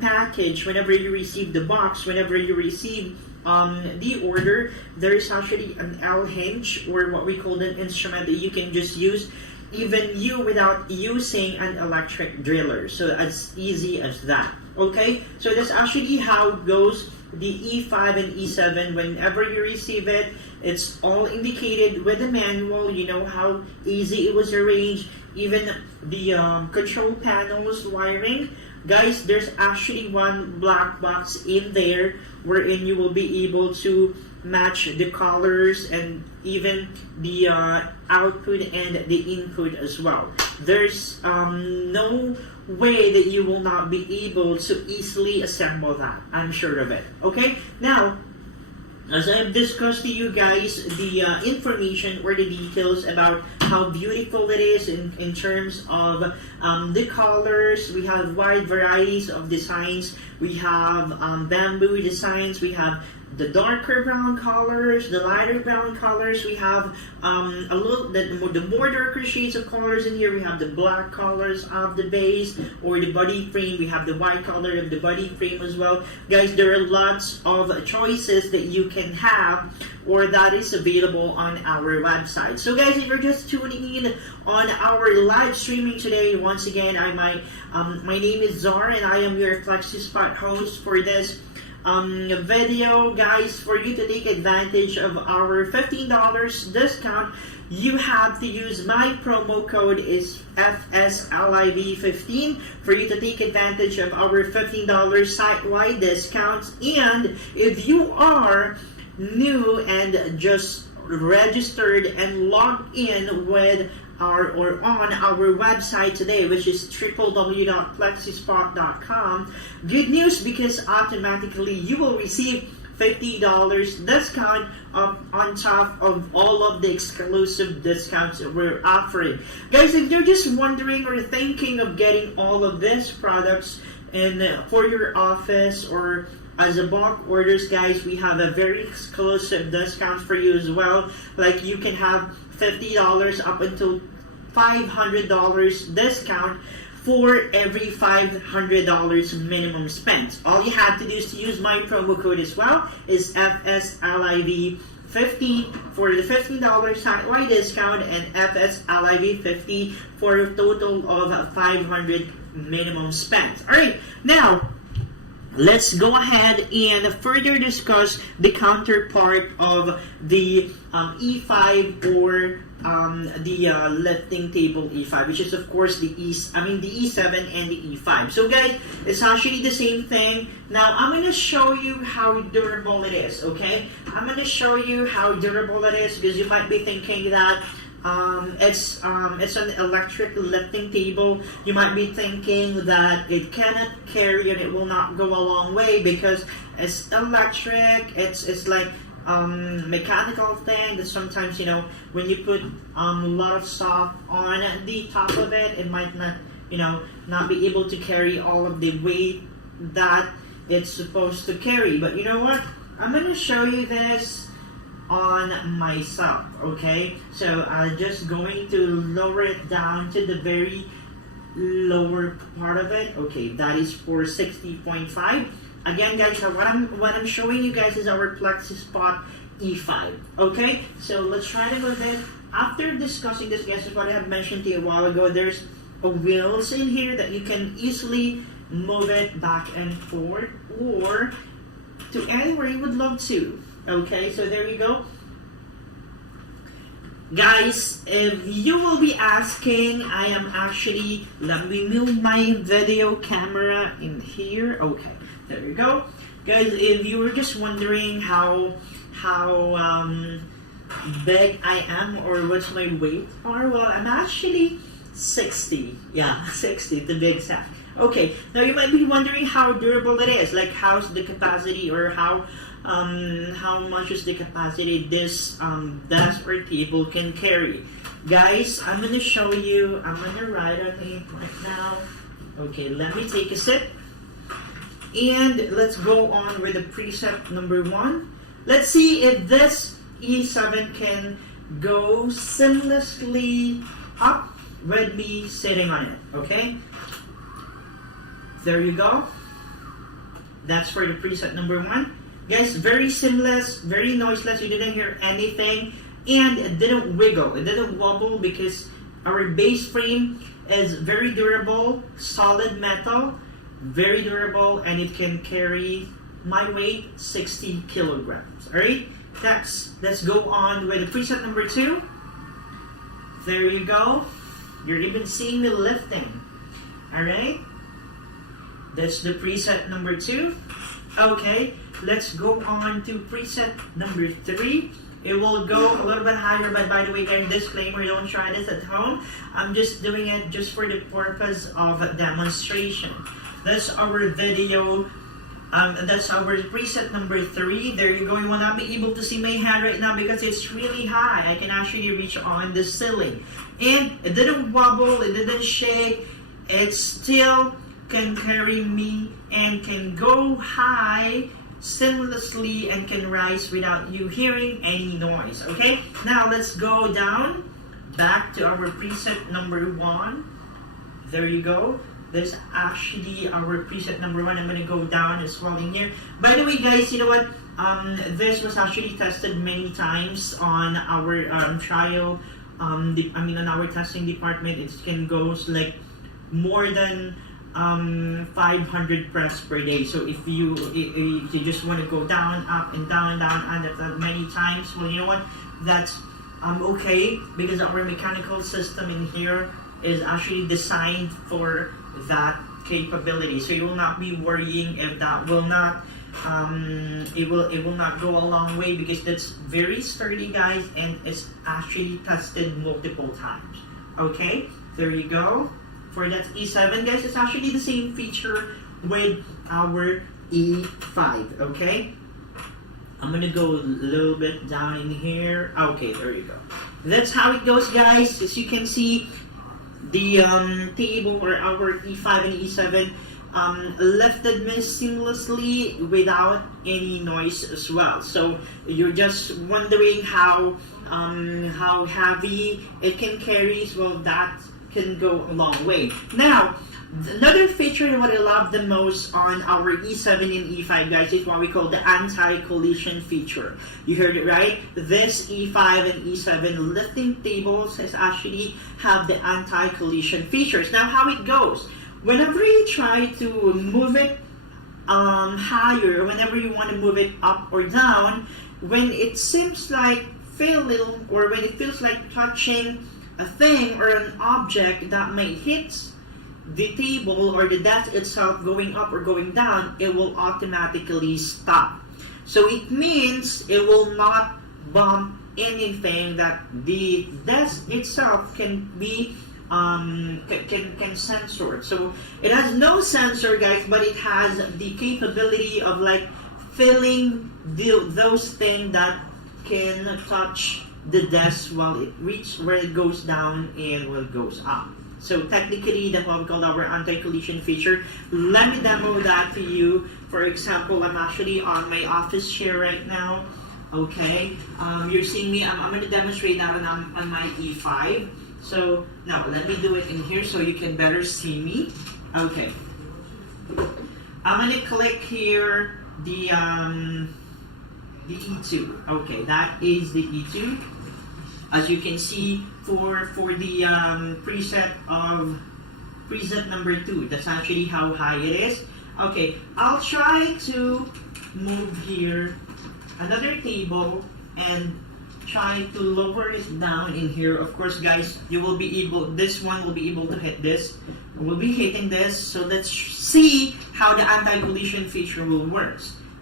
package, whenever you receive the box, whenever you receive the order, there is actually an L hinge, or what we call an instrument that you can just use even without using an electric driller. So as easy as that. Okay, so that's actually how it goes. The E5 and E7, whenever you receive it, it's all indicated with the manual. You know how easy it was arranged. Even the control panels wiring, guys, there's actually one black box in there wherein you will be able to match the colors and even the output and the input as well. There's no way that you will not be able to easily assemble that. I'm sure of it. Okay, now as I've discussed to you guys the information or the details about how beautiful it is in terms of the colors. We have wide varieties of designs. We have bamboo designs. We have the darker brown colors, the lighter brown colors. We have the more darker shades of colors in here. We have the black colors of the base or the body frame. We have the white color of the body frame as well. Guys, there are lots of choices that you can have or that is available on our website. So guys, if you're just tuning in on our live streaming today, once again, my name is Zar and I am your Flexispot host for this video. Guys, for you to take advantage of our $15 discount, you have to use my promo code is FSLIV15 for you to take advantage of our $15 site-wide discounts. And if you are new and just registered and logged in with on our website today, which is www.flexispot.com, good news, because automatically you will receive $50 discount on top of all of the exclusive discounts that we're offering. Guys, if you're just wondering or thinking of getting all of these products for your office or as a bulk orders, guys, we have a very exclusive discount for you as well. Like you can have $50 up until $500 discount for every $500 minimum spent. All you have to do is to use my promo code as well, is FSLIV50 for the $15 site-wide discount and FSLIV50 for a total of $500 minimum spent. Alright, now let's go ahead and further discuss the counterpart of the E5 or the lifting table E5, which is of course the E7 and the E5. So guys, it's actually the same thing. Now I'm going to show you how durable it is, okay? I'm going to show you how durable it is because you might be thinking that it's an electric lifting table. You might be thinking that it cannot carry and it will not go a long way because it's electric. It's like mechanical thing that sometimes, you know, when you put a lot of stuff on the top of it, it might not, you know, not be able to carry all of the weight that it's supposed to carry. But you know what? I'm going to show you this on myself, okay? So I'm just going to lower it down to the very lower part of it. Okay, that is for 60.5. Again, guys, what I'm showing you guys is our Flexispot E5. Okay, so let's try to move it. After discussing this, guys, is what I have mentioned to you a while ago. There's a wheels in here that you can easily move it back and forth or to anywhere you would love to. Okay, so there you go. Guys, if you will be asking, I am actually, let me move my video camera in here. Okay, there you go. Guys, if you were just wondering how big I am or what's my weight are, well, I'm actually 60. Yeah, 60 to be exact. Okay, now you might be wondering how durable it is, like how's the capacity or how much is the capacity this desk or table can carry. Guys, I'm gonna show you. I'm gonna write on it right now. Okay, let me take a sip. And let's go on with the preset number 1. Let's see if this E7 can go seamlessly up with me sitting on it. Okay, there you go. That's for the preset number 1. Guys, very seamless, very noiseless. You didn't hear anything, and it didn't wiggle, it didn't wobble because our base frame is very durable, solid metal, very durable, and it can carry my weight, 60 kilograms. All right, let's go on with the preset number 2. There you go. You're even seeing me lifting. All right, that's the preset number 2. Okay, let's go on to preset number 3. It will go a little bit higher, but by the way, guys, disclaimer, don't try this at home. I'm just doing it just for the purpose of demonstration. That's our video. That's our preset number 3. There you go. You will not be able to see my hand right now because it's really high. I can actually reach on the ceiling. And it didn't wobble, it didn't shake. It still can carry me and can go high seamlessly and can rise without you hearing any noise. Okay, now let's go down back to our preset number 1. There you go. That's actually our preset number 1. I'm gonna go down as well in here. By the way, guys, you know what? This was actually tested many times on our trial. On our testing department. It can go like more than 500 press per day. So if you just want to go down, up and down and that many times, well, you know what, that's okay, because our mechanical system in here is actually designed for that capability. So you will not be worrying if that will not it will not go a long way, because that's very sturdy, guys, and it's actually tested multiple times. Okay, there you go. For that E7, guys, it's actually the same feature with our E5. Okay, I'm gonna go a little bit down in here. Okay, there you go. That's how it goes, guys. As you can see, the table or our E5 and E7 lifted me seamlessly without any noise as well. So you're just wondering how heavy it can carry. Well, that can go a long way. Now, another feature that what I love the most on our E7 and E5, guys, is what we call the anti-collision feature. You heard it right. This E5 and E7 lifting tables has actually have the anti-collision features. Now, how it goes? Whenever you try to move it higher, whenever you want to move it up or down, when it seems like failing or when it feels like touching a thing or an object that may hit the table or the desk itself going up or going down, it will automatically stop. So it means it will not bump anything that the desk itself can be can censor. So it has no sensor, guys, but it has the capability of like filling those things that can touch the desk while it reaches where it goes down and where it goes up. So technically, that's what we call our anti-collision feature. Let me demo that to you. For example, I'm actually on my office chair right now. Okay, you're seeing me. I'm going to demonstrate that on my E5. So now let me do it in here so you can better see me. Okay, I'm going to click here the E2. Okay, that is the E2. As you can see, for the preset number 2, that's actually how high it is. Okay, I'll try to move here another table and try to lower it down in here. Of course, guys, you will be able, this one will be able to hit this. We'll be hitting this. So let's see how the anti-collision feature will work.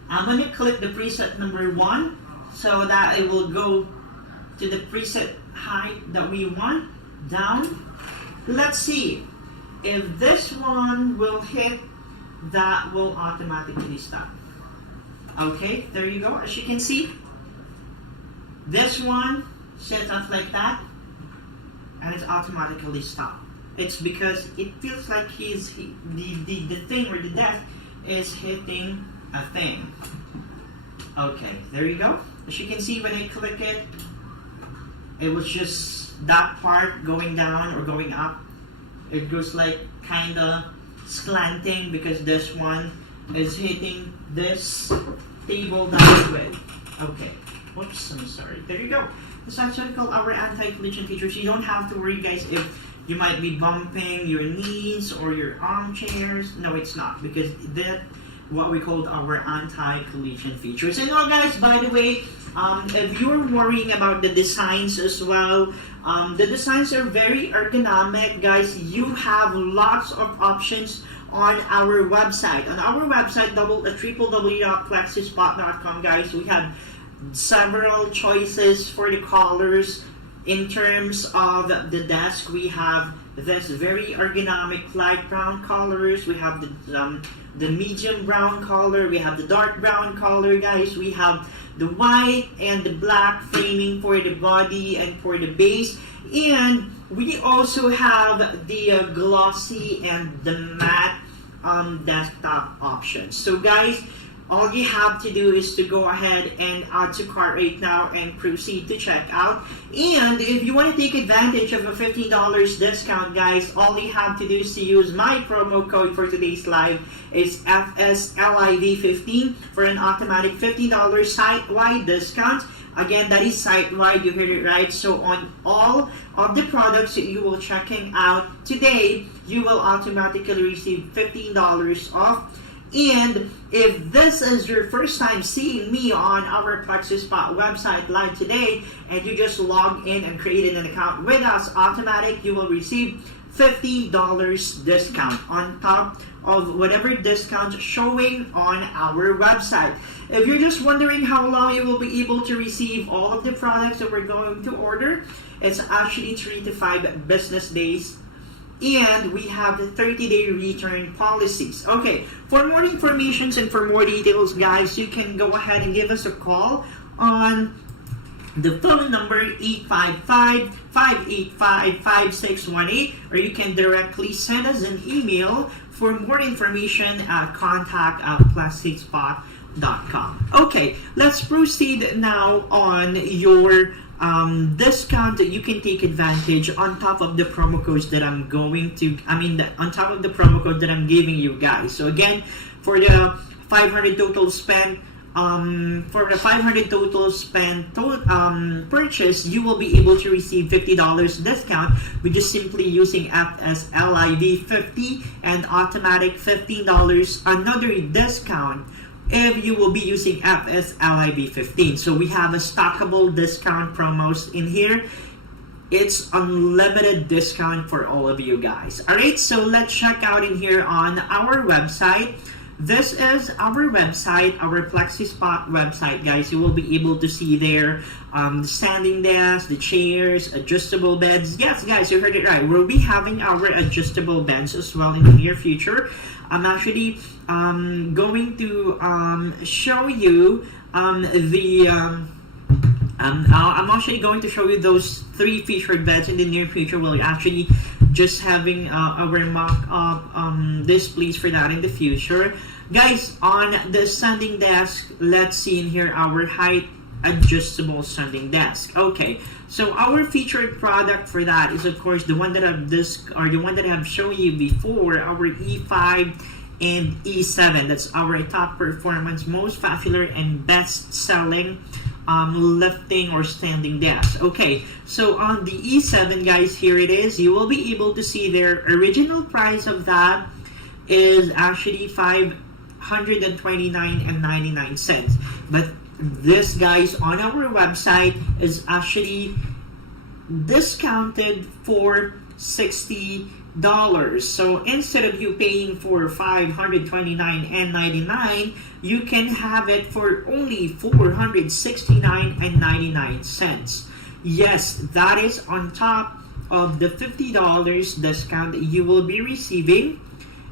I'm going to click the preset number 1 so that it will go to the preset height that we want, down. Let's see if this one will hit, that will automatically stop. Okay, there you go. As you can see, this one sets up like that and it's automatically stopped. It's because it feels like the thing or the desk is hitting a thing. Okay, there you go. As you can see, when I click it, it was just that part going down or going up. It goes like kinda slanting because this one is hitting this table that way. Okay. Whoops, I'm sorry. There you go. This is actually called our anti-collision features. You don't have to worry, guys, if you might be bumping your knees or your armchairs. No, it's not, because that what we call our anti-collision features. And now, guys, by the way, if you're worrying about the designs as well, the designs are very ergonomic, guys. You have lots of options on our website. On our website, www.flexispot.com, guys, we have several choices for the colors. In terms of the desk, we have this very ergonomic light brown colors. We have the medium brown color. We have the dark brown color, guys. We have the white and the black framing for the body and for the base. And we also have the glossy and the matte desktop options. So, guys, all you have to do is to go ahead and add to cart right now and proceed to check out. And if you want to take advantage of a $15 discount, guys, all you have to do is to use my promo code for today's live. It's FSLIV15 for an automatic $15 site-wide discount. Again, that is site-wide, you heard it right. So on all of the products that you will checking out today, you will automatically receive $15 off. And if this is your first time seeing me on our Flexispot website live today, and you just log in and created an account with us, automatic, you will receive $50 discount on top of whatever discount showing on our website. If you're just wondering how long you will be able to receive all of the products that we're going to order, it's actually 3 to 5 business days and we have the 30-day return policies. Okay, for more information and for more details, guys, you can go ahead and give us a call on the phone number 855-585-5618, or you can directly send us an email for more information at contact@flexispot.com. Okay, let's proceed now on your discount that you can take advantage on top of the promo codes that on top of the promo code that I'm giving you guys. So again, for the 500 total spent, purchase, you will be able to receive $50 discount, which is simply using FSLIV 50 and automatic $15 another discount if you will be using FSLIV 15. So we have a stackable discount promos in here. It's unlimited discount for all of you guys. Alright, so let's check out in here on our website. This is our website, our Flexispot website, guys. You will be able to see there the standing desk, the chairs, adjustable beds. Yes, guys, you heard it right. We'll be having our adjustable beds as well in the near future. I'm actually going to show you I'm actually going to show you those 3 featured beds in the near future. We'll actually just having our mock-up displays for that in the future. Guys, on the standing desk, let's see in here our height adjustable standing desk. Okay, so our featured product for that is of course the one that I've shown you before, our E5 and E7. That's our top performance, most popular and best selling lifting or standing desk. Okay, so on the E7, guys, here it is. You will be able to see their original price of that is actually $529.99, but this, guys, on our website is actually discounted for $60. So instead of you paying for $529.99, you can have it for only $469.99. Yes, that is on top of the $50 discount that you will be receiving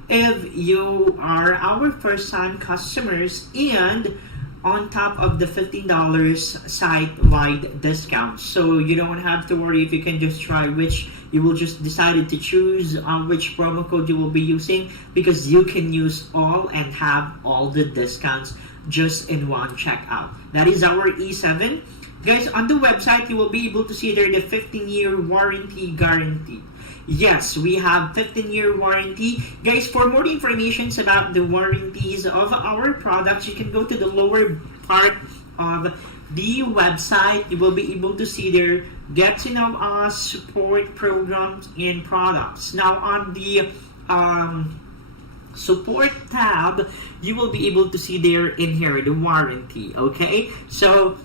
if you are our first-time customers, and on top of the $15 site-wide discount. So you don't have to worry if you can just try which you will just decided to choose which promo code you will be using, because you can use all and have all the discounts just in one checkout. That is our E7. Guys, on the website, you will be able to see there the 15-year warranty guarantee. Yes, we have 15-year warranty. Guys, for more information about the warranties of our products, you can go to the lower part of the website. You will be able to see there get to know us, support programs, and products. Now on the support tab, you will be able to see there in here the warranty. Okay, so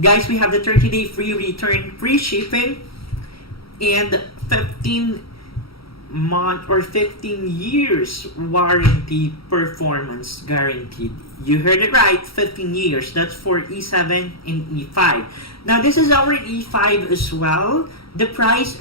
guys, we have the 30-day free return, free shipping, and 15-month or 15 years warranty performance guaranteed. You heard it right, 15 years. That's for E7 and E5. Now this is our E5 as well. The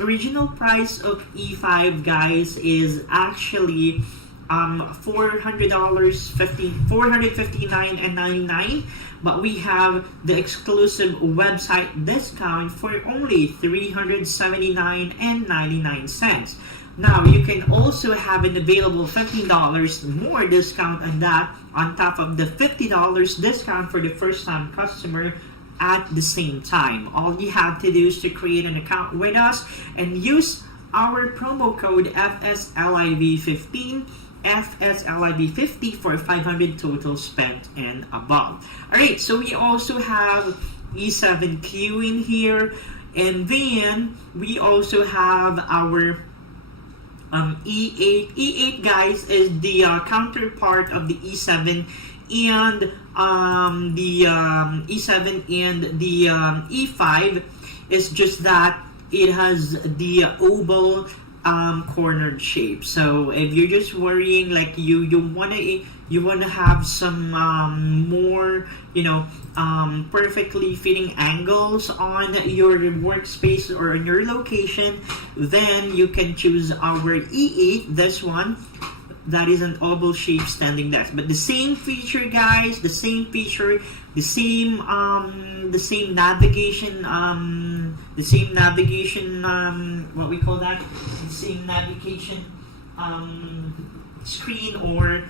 original price of E5, guys, is actually $459.99, but we have the exclusive website discount for only $379.99. Now you can also have an available $15 more discount on that, on top of the $50 discount for the first time customer at the same time. All you have to do is to create an account with us and use our promo code FSLIV15, FSLIV50 for 500 total spent and above. Alright, so we also have E7Q in here, and then we also have our E8. E8, guys, is the counterpart of the E7 and the E7 and the E5. It's just that it has the oval cornered shape. So if you're just worrying, like you wanna have some more, perfectly fitting angles on your workspace or in your location, then you can choose our E8, this one. That is an oval shaped standing desk, but the same feature, guys, the same navigation, what we call that, the same navigation screen or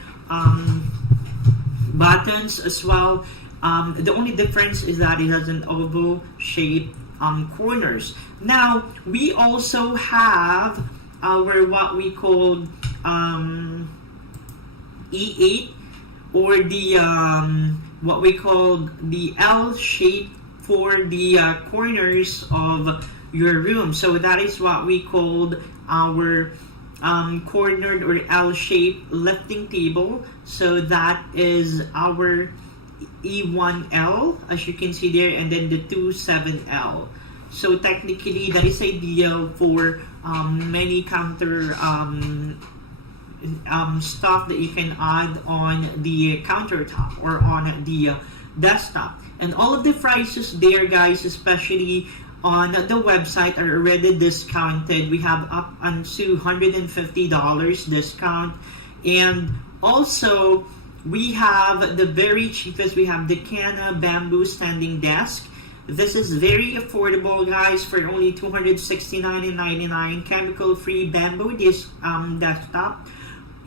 buttons as well. The only difference is that it has an oval shaped corners. Now we also have our what we call E8, or the what we call the L shape for the corners of your room. So that is what we called our cornered or L-shaped lifting table. So that is our E1L, as you can see there, and then the 27L. So technically that is ideal for many counter stuff that you can add on the countertop or on the desktop. And all of the prices there, guys, especially on the website, are already discounted. We have up unto $150 discount. And also we have the very cheapest. We have the Cana bamboo standing desk. This is very affordable, guys, for only $269.99. Chemical-free bamboo desktop.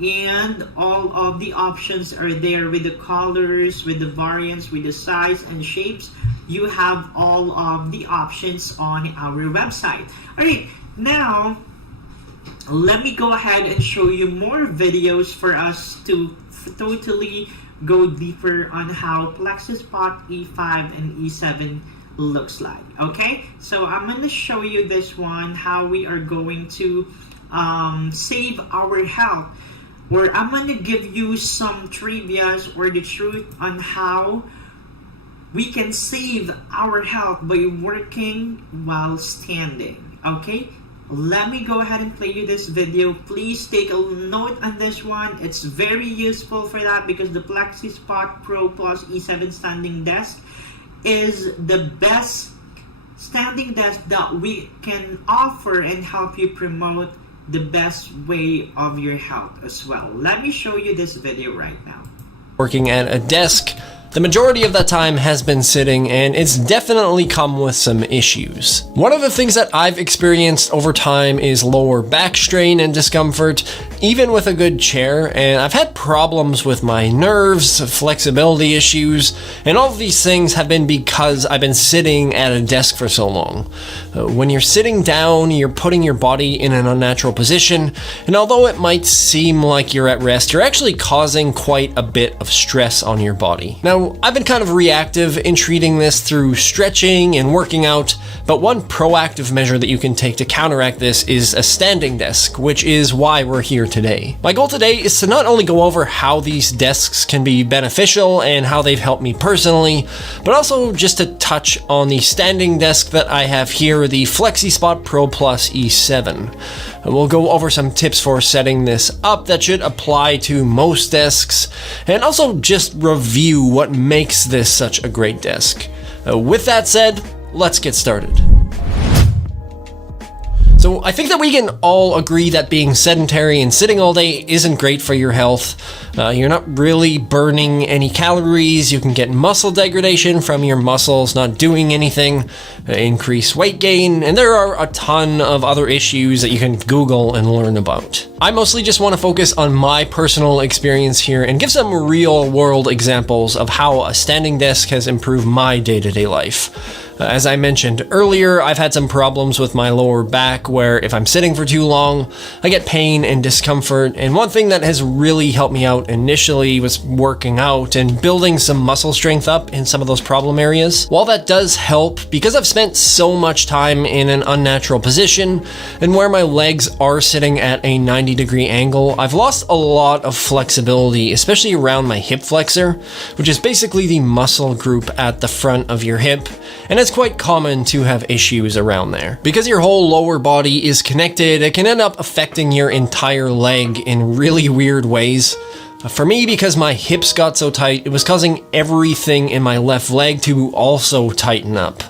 And all of the options are there with the colors, with the variants, with the size and shapes. You have all of the options on our website. Alright, now let me go ahead and show you more videos for us to totally go deeper on how Flexispot E5 and E7 looks like. Okay, so I'm going to show you this one, how we are going to save our health, where I'm going to give you some trivias or the truth on how we can save our health by working while standing. Okay, let me go ahead and play you this video. Please take a note on this one. It's very useful for that, because the Flexispot Pro Plus E7 standing desk is the best standing desk that we can offer and help you promote the best way of your health as well. Let me show you this video right now. Working at a desk, the majority of that time has been sitting, and it's definitely come with some issues. One of the things that I've experienced over time is lower back strain and discomfort, even with a good chair, and I've had problems with my nerves, flexibility issues, and all of these things have been because I've been sitting at a desk for so long. When you're sitting down, you're putting your body in an unnatural position, and although it might seem like you're at rest, you're actually causing quite a bit of stress on your body. Now, I've been kind of reactive in treating this through stretching and working out, but one proactive measure that you can take to counteract this is a standing desk, which is why we're here today. My goal today is to not only go over how these desks can be beneficial and how they've helped me personally, but also just to touch on the standing desk that I have here, the Flexispot Pro Plus E7. We'll go over some tips for setting this up that should apply to most desks, and also just review what makes this such a great desk. With that said, let's get started. So I think that we can all agree that being sedentary and sitting all day isn't great for your health. You're not really burning any calories. You can get muscle degradation from your muscles not doing anything, increase weight gain, and there are a ton of other issues that you can Google and learn about. I mostly just want to focus on my personal experience here and give some real world examples of how a standing desk has improved my day-to-day life. As I mentioned earlier, I've had some problems with my lower back where if I'm sitting for too long, I get pain and discomfort, and one thing that has really helped me out initially was working out and building some muscle strength up in some of those problem areas. While that does help, because I've spent so much time in an unnatural position and where my legs are sitting at a 90-degree angle, I've lost a lot of flexibility, especially around my hip flexor, which is basically the muscle group at the front of your hip. And it's quite common to have issues around there. Because your whole lower body is connected, it can end up affecting your entire leg in really weird ways. For me, because my hips got so tight, it was causing everything in my left leg to also tighten up.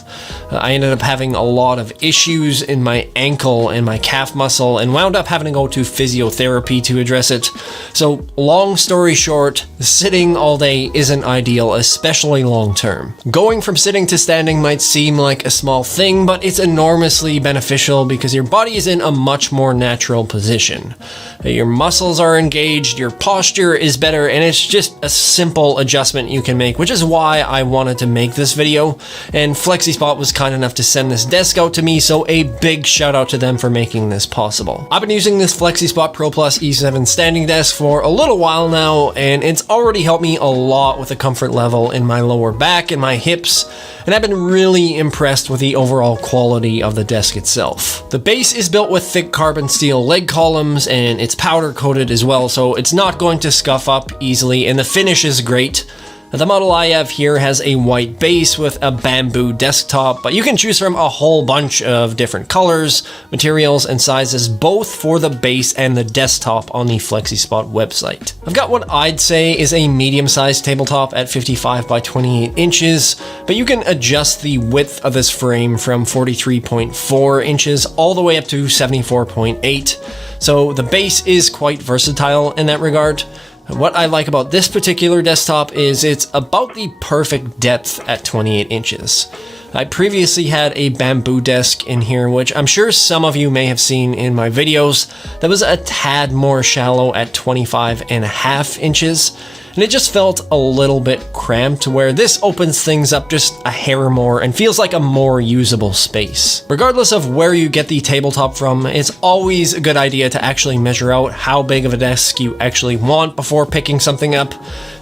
I ended up having a lot of issues in my ankle and my calf muscle and wound up having to go to physiotherapy to address it. So long story short, sitting all day isn't ideal, especially long term. Going from sitting to standing might seem like a small thing, but it's enormously beneficial because your body is in a much more natural position. Your muscles are engaged, your posture is better, and it's just a simple adjustment you can make, which is why I wanted to make this video. And Flexispot was kind enough to send this desk out to me, so a big shout out to them for making this possible. I've been using this Flexispot Pro Plus E7 standing desk for a little while now, and it's already helped me a lot with the comfort level in my lower back and my hips, and I've been really impressed with the overall quality of the desk itself. The base is built with thick carbon steel leg columns, and it's powder coated as well, so it's not going to scuff up easily, and the finish is great. The model I have here has a white base with a bamboo desktop, but you can choose from a whole bunch of different colors, materials, and sizes, both for the base and the desktop on the Flexispot website. I've got what I'd say is a medium-sized tabletop at 55 by 28 inches, but you can adjust the width of this frame from 43.4 inches all the way up to 74.8, so the base is quite versatile in that regard. What I like about this particular desktop is it's about the perfect depth at 28 inches. I previously had a bamboo desk in here, which I'm sure some of you may have seen in my videos, that was a tad more shallow at 25.5 inches. And it just felt a little bit cramped, where this opens things up just a hair more and feels like a more usable space. Regardless of where you get the tabletop from, it's always a good idea to actually measure out how big of a desk you actually want before picking something up.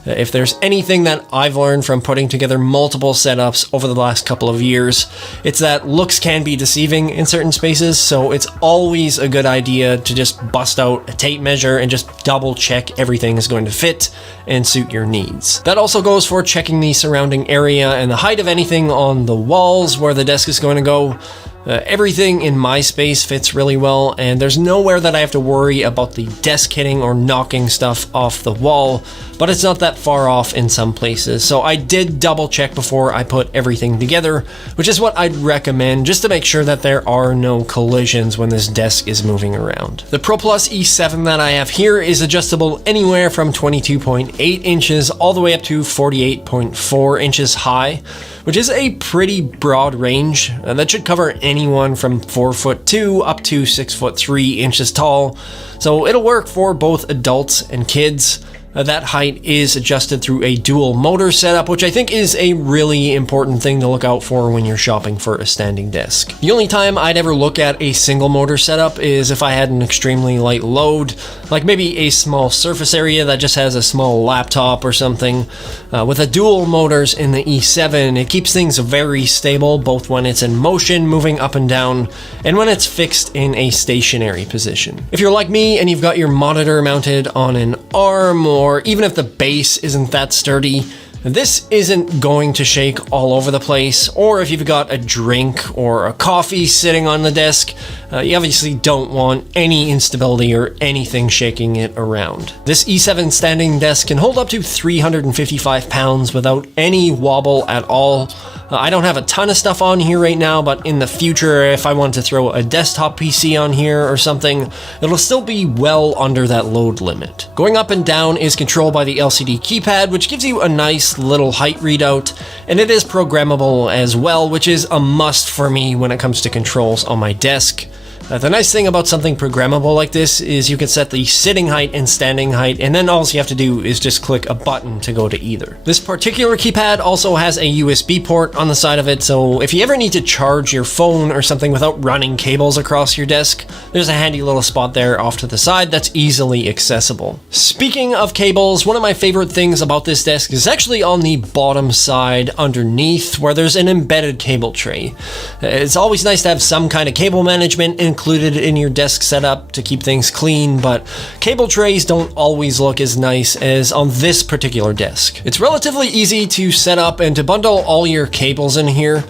If there's anything that I've learned from putting together multiple setups over the last couple of years, it's that looks can be deceiving in certain spaces, so it's always a good idea to just bust out a tape measure and just double check everything is going to fit and suit your needs. That also goes for checking the surrounding area and the height of anything on the walls where the desk is going to go. Everything in my space fits really well, and there's nowhere that I have to worry about the desk hitting or knocking stuff off the wall, but it's not that far off in some places, so I did double check before I put everything together, which is what I'd recommend just to make sure that there are no collisions when this desk is moving around. The Pro Plus E7 that I have here is adjustable anywhere from 22.8 inches all the way up to 48.4 inches high, which is a pretty broad range, and that should cover anyone from 4'2" up to 6'3" inches tall, so it'll work for both adults and kids. That height is adjusted through a dual motor setup, which I think is a really important thing to look out for when you're shopping for a standing desk. The only time I'd ever look at a single motor setup is if I had an extremely light load, like maybe a small surface area that just has a small laptop or something. With the dual motors in the E7, it keeps things very stable, both when it's in motion, moving up and down, and when it's fixed in a stationary position. If you're like me and you've got your monitor mounted on an arm, or even if the base isn't that sturdy, this isn't going to shake all over the place. Or if you've got a drink or a coffee sitting on the desk, you obviously don't want any instability or anything shaking it around. This E7 standing desk can hold up to 355 pounds without any wobble at all. I don't have a ton of stuff on here right now, but in the future, if I want to throw a desktop PC on here or something, it'll still be well under that load limit. Going up and down is controlled by the LCD keypad, which gives you a nice little height readout, and it is programmable as well, which is a must for me when it comes to controls on my desk. The nice thing about something programmable like this is you can set the sitting height and standing height, and then all you have to do is just click a button to go to either. This particular keypad also has a USB port on the side of it, so if you ever need to charge your phone or something without running cables across your desk, there's a handy little spot there off to the side that's easily accessible. Speaking of cables, one of my favorite things about this desk is actually on the bottom side underneath, where there's an embedded cable tray. It's always nice to have some kind of cable management included in your desk setup to keep things clean, but cable trays don't always look as nice as on this particular desk. It's relatively easy to set up and to bundle all your cables in here.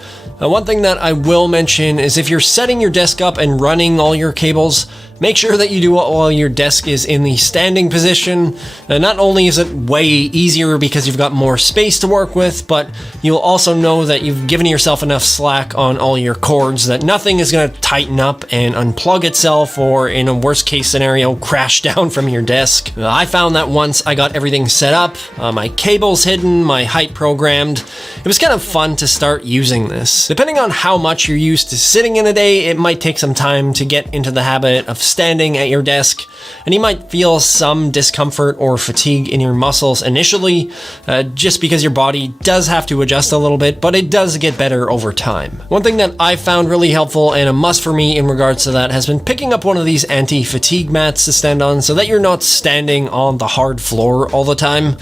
One thing that I will mention is if you're setting your desk up and running all your cables, make sure that you do it while your desk is in the standing position. Not only is it way easier because you've got more space to work with, but you'll also know that you've given yourself enough slack on all your cords that nothing is going to tighten up and unplug itself, or in a worst case scenario, crash down from your desk. I found that once I got everything set up, my cables hidden, my height programmed, it was kind of fun to start using this. Depending on how much you're used to sitting in a day, it might take some time to get into the habit of standing at your desk, and you might feel some discomfort or fatigue in your muscles initially, just because your body does have to adjust a little bit, but it does get better over time. One thing that I found really helpful and a must for me in regards to that has been picking up one of these anti-fatigue mats to stand on so that you're not standing on the hard floor all the time.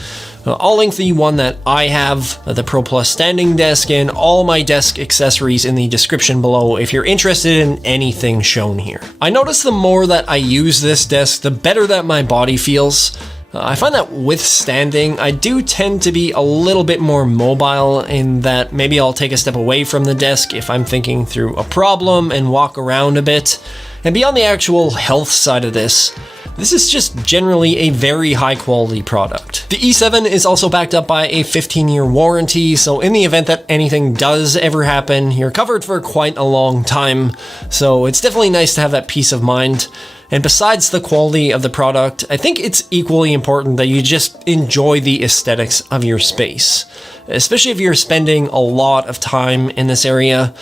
I'll link the one that I have, the Pro Plus standing desk, and all my desk accessories in the description below if you're interested in anything shown here. I notice the more that I use this desk, the better that my body feels. I find that with standing, I do tend to be a little bit more mobile in that maybe I'll take a step away from the desk if I'm thinking through a problem and walk around a bit. And beyond the actual health side of this is just generally a very high quality product. The E7 is also backed up by a 15-year warranty, so in the event that anything does ever happen, you're covered for quite a long time. So it's definitely nice to have that peace of mind. And besides the quality of the product, I think it's equally important that you just enjoy the aesthetics of your space. Especially if you're spending a lot of time in this area.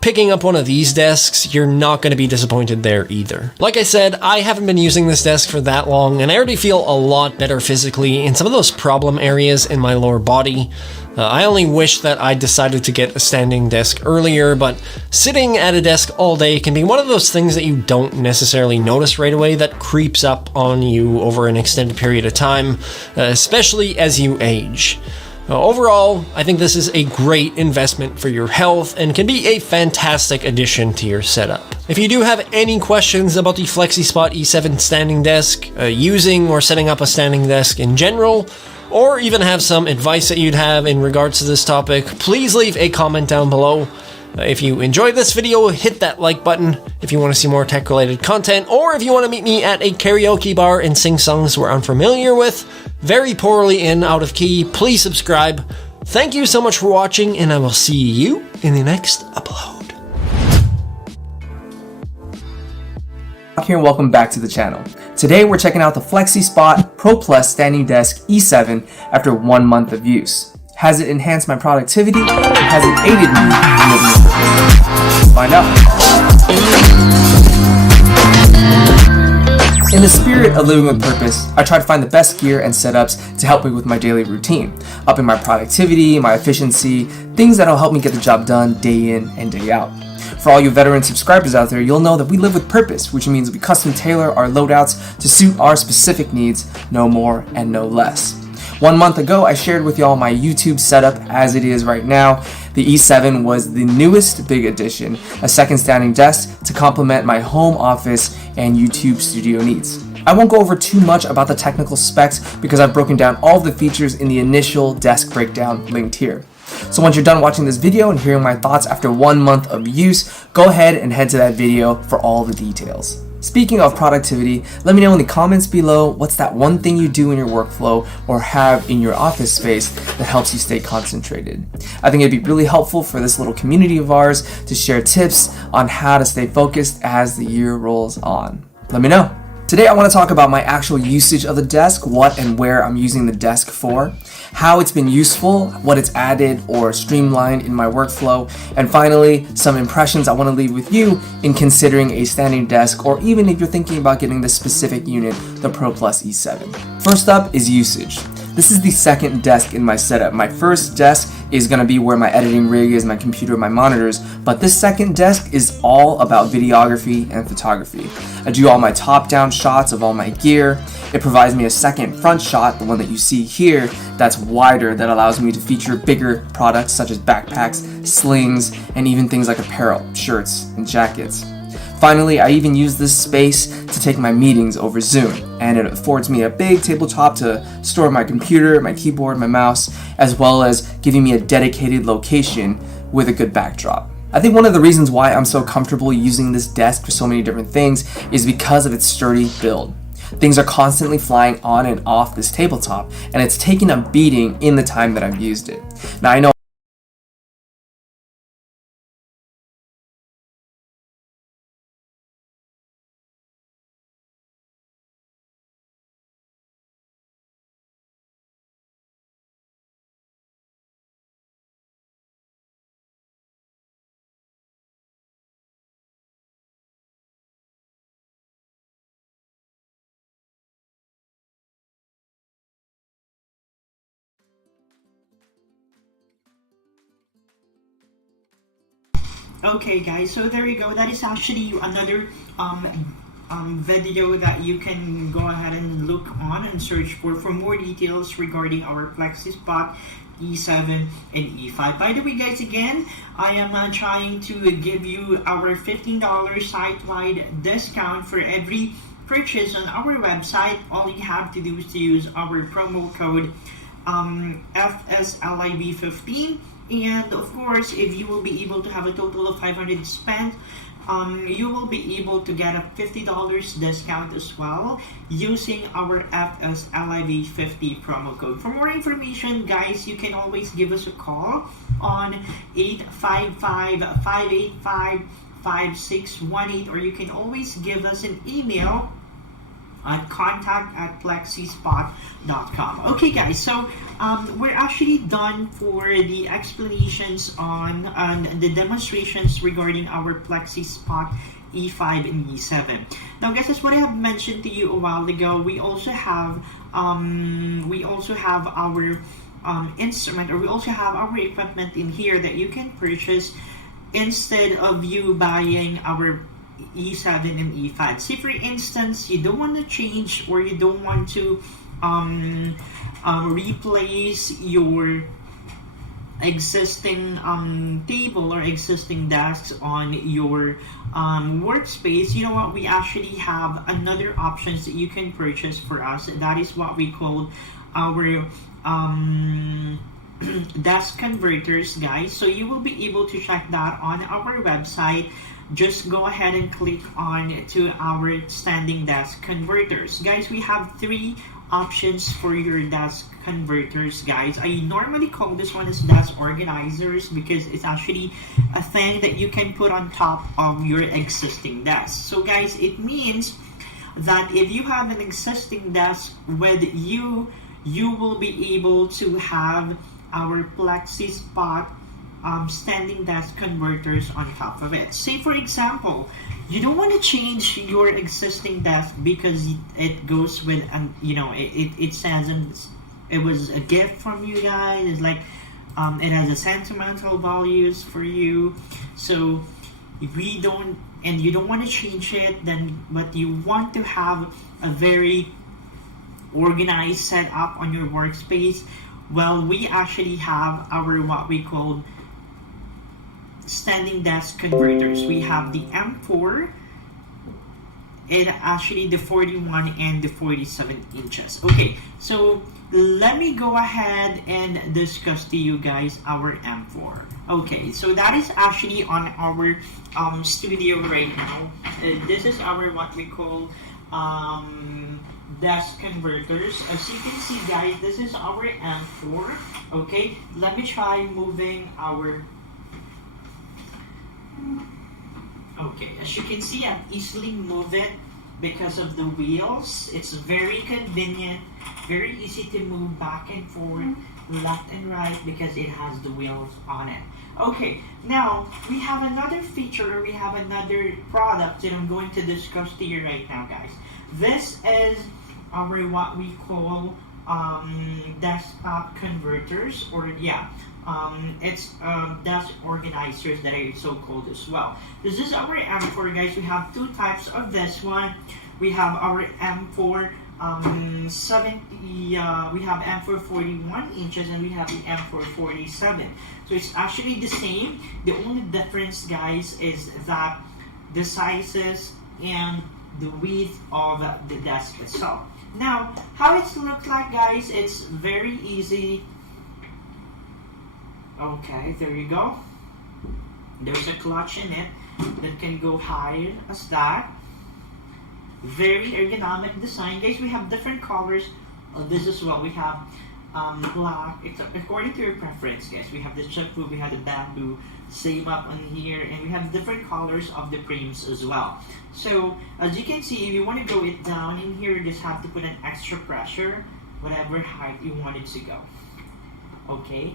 Picking up one of these desks, you're not going to be disappointed there either. Like I said, I haven't been using this desk for that long, and I already feel a lot better physically in some of those problem areas in my lower body. I only wish that I decided to get a standing desk earlier, but sitting at a desk all day can be one of those things that you don't necessarily notice right away that creeps up on you over an extended period of time, especially as you age. Overall, I think this is a great investment for your health and can be a fantastic addition to your setup. If you do have any questions about the Flexispot E7 standing desk, using or setting up a standing desk in general, or even have some advice that you'd have in regards to this topic, please leave a comment down below. If you enjoyed this video, hit that like button if you want to see more tech-related content, or if you want to meet me at a karaoke bar and sing songs we're unfamiliar with, very poorly and out of key, please subscribe. Thank you so much for watching, and I will see you in the next upload. Here and welcome back to the channel. Today we're checking out the Flexispot Pro Plus Standing Desk E7 after 1 month of use. Has it enhanced my productivity, or has it aided me in living with purpose? Let's find out. In the spirit of living with purpose, I try to find the best gear and setups to help me with my daily routine, upping my productivity, my efficiency, things that'll help me get the job done day in and day out. For all you veteran subscribers out there, you'll know that we live with purpose, which means we custom tailor our loadouts to suit our specific needs, no more and no less. 1 month ago, I shared with y'all my YouTube setup as it is right now. The E7 was the newest big addition, a second standing desk to complement my home office and YouTube studio needs. I won't go over too much about the technical specs because I've broken down all of the features in the initial desk breakdown linked here. So once you're done watching this video and hearing my thoughts after 1 month of use, go ahead and head to that video for all the details. Speaking of productivity, let me know in the comments below what's that one thing you do in your workflow or have in your office space that helps you stay concentrated. I think it'd be really helpful for this little community of ours to share tips on how to stay focused as the year rolls on. Let me know. Today I want to talk about my actual usage of the desk, what and where I'm using the desk for, how it's been useful, what it's added or streamlined in my workflow, and finally, some impressions I want to leave with you in considering a standing desk, or even if you're thinking about getting the specific unit, the Pro Plus E7. First up is usage. This is the second desk in my setup. My first desk is going to be where my editing rig is, my computer, my monitors, but this second desk is all about videography and photography. I do all my top-down shots of all my gear. It provides me a second front shot, the one that you see here, that's wider, that allows me to feature bigger products such as backpacks, slings, and even things like apparel, shirts, and jackets. Finally, I even use this space to take my meetings over Zoom, and it affords me a big tabletop to store my computer, my keyboard, my mouse, as well as giving me a dedicated location with a good backdrop. I think one of the reasons why I'm so comfortable using this desk for so many different things is because of its sturdy build. Things are constantly flying on and off this tabletop, and it's taken a beating in the time that I've used it. Now I know Okay, guys, so there you go. That is actually another video that you can go ahead and look on and search for more details regarding our Flexispot E7 and E5. By the way, guys, again, I am trying to give you our $15 site-wide discount for every purchase on our website. All you have to do is to use our promo code FSLIB15. And of course, if you will be able to have a total of 500 spent, you will be able to get a $50 discount as well using our FSLIB50 promo code. For more information, guys, you can always give us a call on 855-585-5618, or you can always give us an email at contact@flexispot.com. Okay, guys, so we're actually done for the explanations on the demonstrations regarding our Flexispot E5 and E7. Now, guys, as what I have mentioned to you a while ago, we also have our instrument, or we also have our equipment in here that you can purchase instead of you buying our E7 and E5. Say for instance, you don't want to change, or you don't want to replace your existing table or existing desks on your workspace. You know what, we actually have another options that you can purchase for us. That is what we call our desk converters, guys. So you will be able to check that on our website. Just go ahead and click on to our standing desk converters. Guys, we have 3 options for your desk converters, guys. I normally call this one as desk organizers because it's actually a thing that you can put on top of your existing desk. So guys, it means that if you have an existing desk with you will be able to have our Flexispot standing desk converters on top of it. Say for example, you don't want to change your existing desk because it goes with it says it was a gift from you guys. It's like it has a sentimental values for you. So if we don't, and you don't want to change it, but you want to have a very organized setup on your workspace, well, we actually have our what we call standing desk converters. We have the M4, and actually the 41 and the 47 inches. Okay, so let me go ahead and discuss to you guys our M4. Okay, so that is actually on our studio right now. This is our what we call desk converters. As you can see, guys, this is our M4. Okay, let me try moving our. Okay, as you can see, I easily move it because of the wheels. It's very convenient, very easy to move back and forth, left and right, because it has the wheels on it. Okay, now we have another feature, we have another product that I'm going to discuss to you right now, guys. This is our what we call desktop converters, or it's desk organizers that are so called as well. This is our M4, guys. We have 2 types of this one. We have our M4 we have M4 41 inches, and we have the M4 47. So it's actually the same. The only difference, guys, is that the sizes and the width of the desk itself. Now, how it looks like, guys, it's very easy. Okay, there you go. There's a clutch in it that can go higher as that. Very ergonomic design. Guys, we have different colors of this as well. We have black, it's according to your preference, guys. We have the shampoo, we have the bamboo, same up on here, and we have different colors of the frames as well. So as you can see, if you want to go it down in here, you just have to put an extra pressure, whatever height you want it to go. Okay,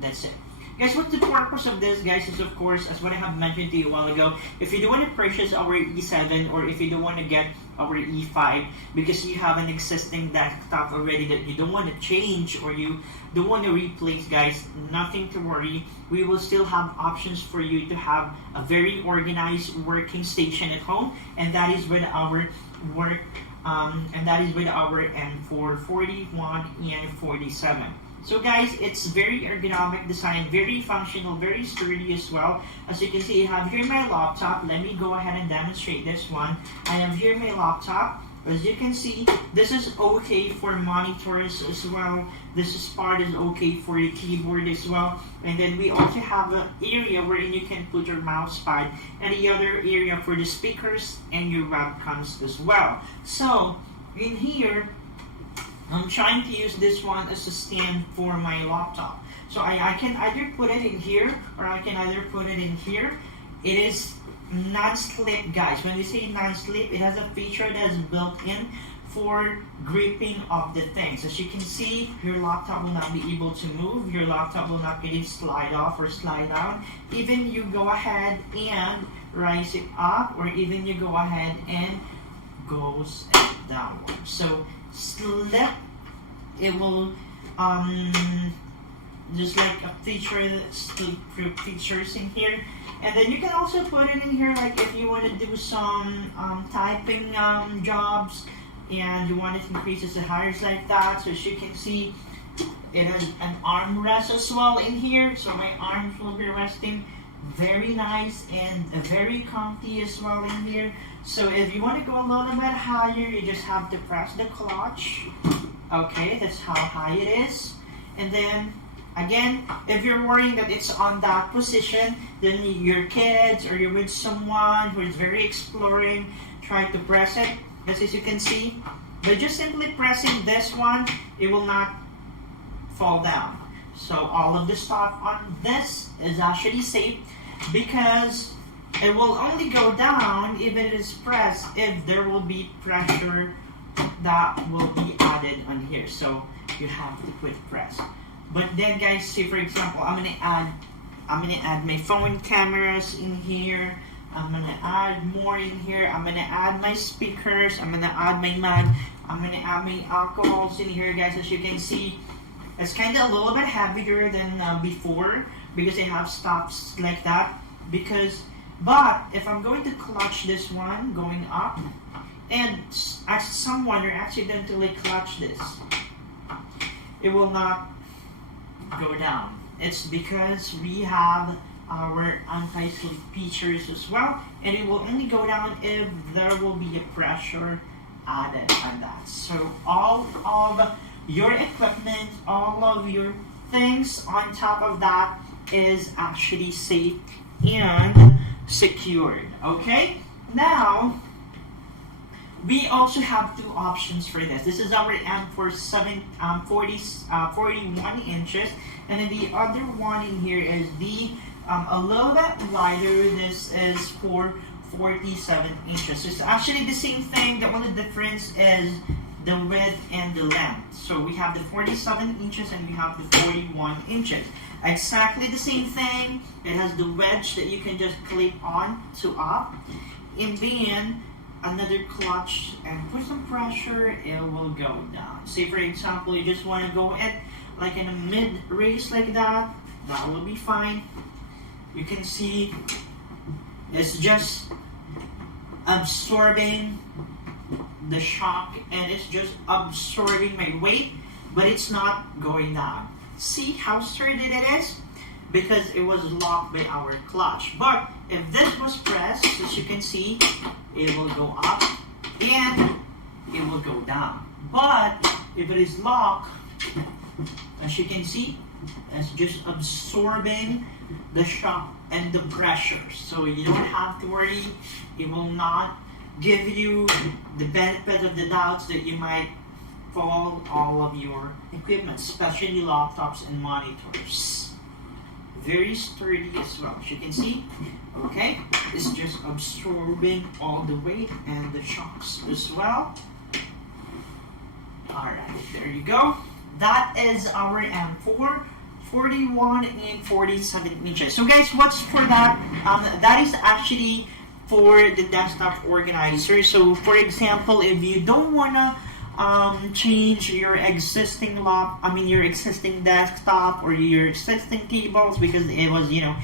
that's it. Guys, what's the purpose of this, guys, is of course, as what I have mentioned to you a while ago, if you don't want to purchase our E7 or if you don't want to get our E5 because you have an existing desktop already that you don't want to change or you don't want to replace, guys, nothing to worry. We will still have options for you to have a very organized working station at home, and that is with our work, and that is with our M4 41 and 47. So guys, it's very ergonomic design, very functional, very sturdy as well. As you can see, I have here my laptop. Let me go ahead and demonstrate this one. I have here my laptop. As you can see, this is okay for monitors as well. This part is okay for your keyboard as well. And then we also have an area wherein you can put your mouse pad, and the other area for the speakers and your webcams as well. So in here, I'm trying to use this one as a stand for my laptop. So I can either put it in here or I can either put it in here. It is non-slip, guys. When we say non-slip, it has a feature that is built in for gripping of the things. As you can see, your laptop will not be able to move. Your laptop will not get it slide off or slide down. Even you go ahead and rise it up, or even you go ahead and goes downward. So slip, it will just like a feature that's features in here. And then you can also put it in here, like if you want to do some typing jobs and you want it to increase the height like that. So as you can see, it has an armrest as well in here, so my arms will be resting. Very nice and very comfy as well in here. So if you want to go a little bit higher, you just have to press the clutch. Okay, that's how high it is. And then again, if you're worrying that it's on that position, then your kids or you're with someone who is very exploring, try to press it. As you can see, by just simply pressing this one, it will not fall down. So all of the stuff on this is actually safe because it will only go down if it is pressed, if there will be pressure that will be added on here. So you have to put press. But then guys, say for example, I'm gonna add my phone cameras in here. I'm gonna add more in here. I'm gonna add my speakers. I'm gonna add my mic. I'm gonna add my alcohols in here, guys. As you can see, it's kind of a little bit heavier than before because I have stops like that. But if I'm going to clutch this one going up, and as someone accidentally clutch this, it will not go down. It's because we have our anti-slip features as well, and it will only go down if there will be a pressure added on that. So all of your equipment, all of your things on top of that is actually safe and secured. Okay, now we also have two options for this. This is our M4 41 inches, and then the other one in here is the a little bit wider. This is for 47 inches. It's actually the same thing. The only difference is the width and the length. So we have the 47 inches and we have the 41 inches. Exactly the same thing. It has the wedge that you can just clip on to up, and then another clutch, and put some pressure, it will go down. Say for example, you just want to go at like in a mid race like that, that will be fine. You can see it's just absorbing the shock, and it's just absorbing my weight, but it's not going down. See how sturdy it is? Because it was locked by our clutch. But if this was pressed, as you can see, it will go up and it will go down. But if it is locked, as As you can see, it's just absorbing the shock and the pressure. So you don't have to worry. It will not give you the benefit of the doubts that you might fall all of your equipment, especially laptops and monitors. Very sturdy as well, as you can see. Okay, it's just absorbing all the weight and the shocks as well. Alright, there you go. That is our M4, 41 and 47 inches. So guys, what's for that? That is actually for the desktop organizer. So for example, if you don't wanna change your existing your existing desktop or your existing tables because it was, you're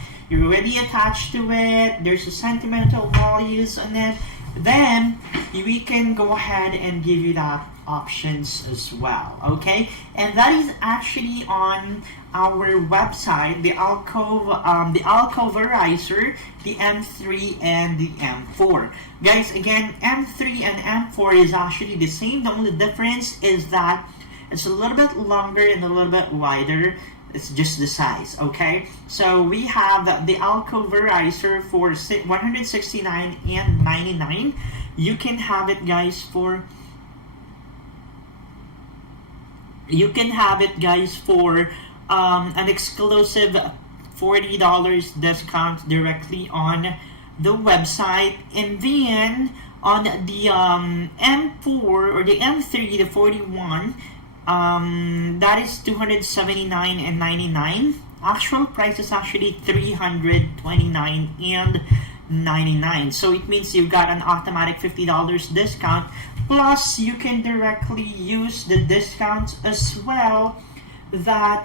already attached to it, there's a sentimental values on it, then we can go ahead and give you that options as well. Okay, and that is actually on our website, the Alcoverizer, the M3 and the M4. Guys, again, M3 and M4 is actually the same. The only difference is that it's a little bit longer and a little bit wider. It's just the size. Okay, so we have the Alcoverizer for 169 and 99. You can have it, guys, for an exclusive $40 discount directly on the website. And then on the M4 or the M3, the 41, that is $279 and 99. Actual price is actually $329 and 99. So it means you got an automatic $50 discount. Plus, you can directly use the discounts as well that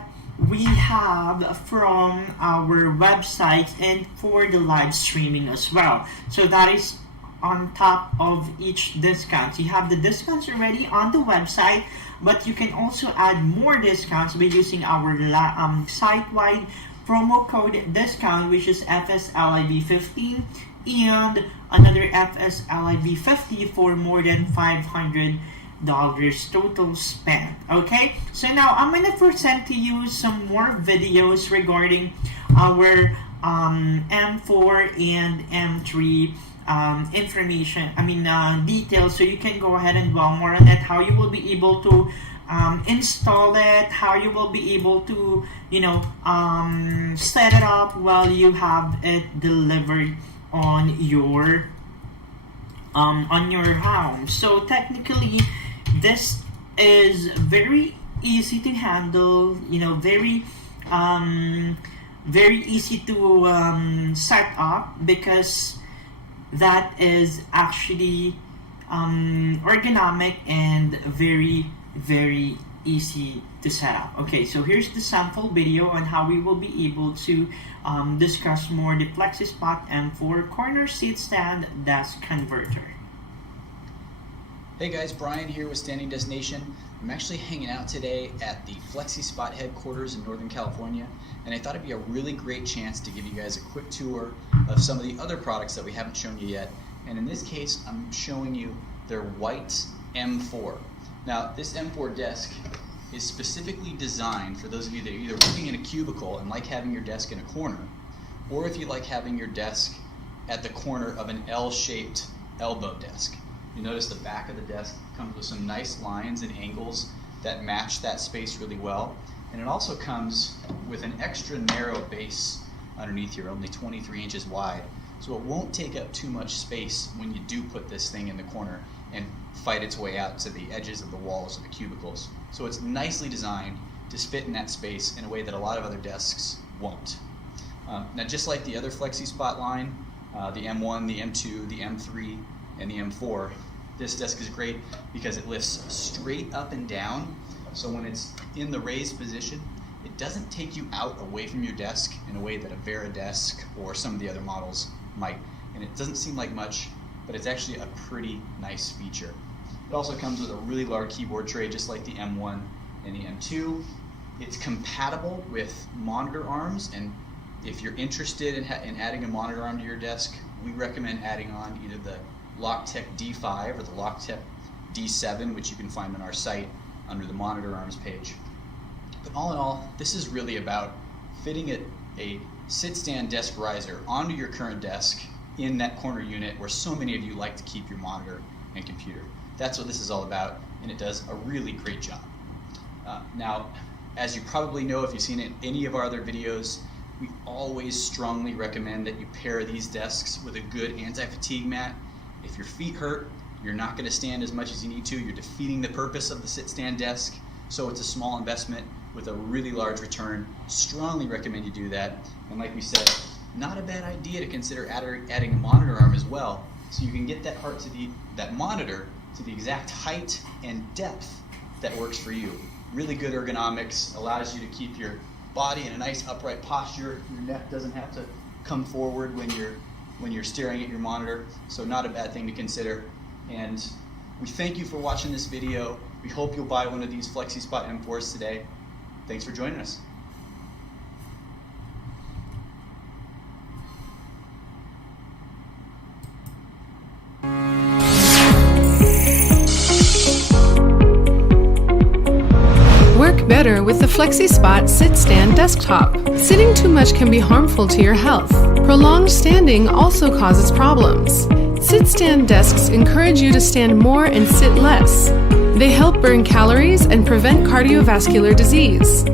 we have from our website and for the live streaming as well. So that is on top of each discount. You have the discounts already on the website, but you can also add more discounts by using our site-wide promo code discount, which is FSLIB15 and another FSLIB50 for more than $500 total spend. Okay, so now I'm gonna present to you some more videos regarding our M4 and M3 details, so you can go ahead and dwell more on it, how you will be able to install it, how you will be able to set it up while you have it delivered on your home. So technically this is very easy to handle, very easy to set up, because that is actually ergonomic and very easy to set up. Okay, so here's the sample video on how we will be able to discuss more the Flexispot M4 corner seat stand desk converter. Hey guys, Brian here with Standing Desk Nation. I'm actually hanging out today at the Flexispot headquarters in Northern California, and I thought it'd be a really great chance to give you guys a quick tour of some of the other products that we haven't shown you yet. And in this case, I'm showing you their white M4. Now, this M4 desk is specifically designed for those of you that are either working in a cubicle and like having your desk in a corner, or if you like having your desk at the corner of an L-shaped elbow desk. You notice the back of the desk comes with some nice lines and angles that match that space really well. And it also comes with an extra narrow base underneath here, only 23 inches wide. So it won't take up too much space when you do put this thing in the corner and fight its way out to the edges of the walls of the cubicles. So it's nicely designed to fit in that space in a way that a lot of other desks won't. Now, just like the other Flexispot line, the M1, the M2, the M3, and the M4, this desk is great because it lifts straight up and down. So when it's in the raised position, it doesn't take you out away from your desk in a way that a Vera desk or some of the other models might. And it doesn't seem like much, but it's actually a pretty nice feature. It also comes with a really large keyboard tray, just like the M1 and the M2. It's compatible with monitor arms, and if you're interested in adding a monitor arm to your desk, we recommend adding on either the Logitech D5 or the Logitech D7, which you can find on our site under the monitor arms page. But all in all, this is really about fitting a sit-stand desk riser onto your current desk in that corner unit where so many of you like to keep your monitor and computer. That's what this is all about, and it does a really great job. Now, as you probably know if you've seen it in any of our other videos, we always strongly recommend that you pair these desks with a good anti-fatigue mat. If your feet hurt, you're not going to stand as much as you need to. You're defeating the purpose of the sit-stand desk. So it's a small investment with a really large return. Strongly recommend you do that. And like we said, not a bad idea to consider adding a monitor arm as well, so you can get that monitor to the exact height and depth that works for you. Really good ergonomics, allows you to keep your body in a nice upright posture. Your neck doesn't have to come forward when you're staring at your monitor. So not a bad thing to consider. And we thank you for watching this video. We hope you'll buy one of these Flexispot M4s today. Thanks for joining us. Work better with the Flexispot sit-stand desktop. Sitting too much can be harmful to your health. Prolonged standing also causes problems. Sit-stand desks encourage you to stand more and sit less. They help burn calories and prevent cardiovascular disease.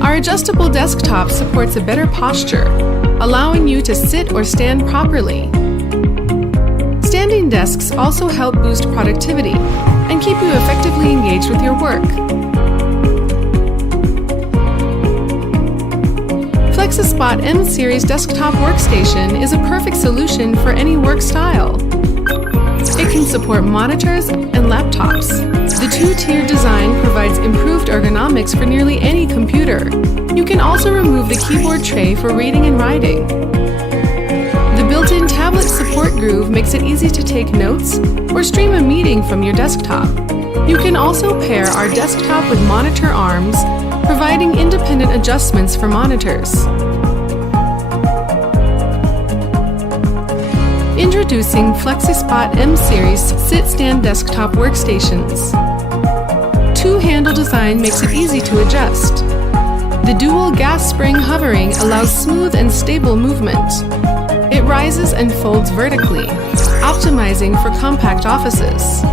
Our adjustable desktop supports a better posture, allowing you to sit or stand properly. Standing desks also help boost productivity and keep you effectively engaged with your work. Flexispot M Series desktop workstation is a perfect solution for any work style. It can support monitors and laptops. The two-tier design provides improved ergonomics for nearly any computer. You can also remove the keyboard tray for reading and writing. The built-in tablet support groove makes it easy to take notes or stream a meeting from your desktop. You can also pair our desktop with monitor arms, providing independent adjustments for monitors. Introducing Flexispot M Series sit-stand desktop workstations. Two-handle design makes it easy to adjust. The dual gas spring hovering allows smooth and stable movement. It rises and folds vertically, optimizing for compact offices.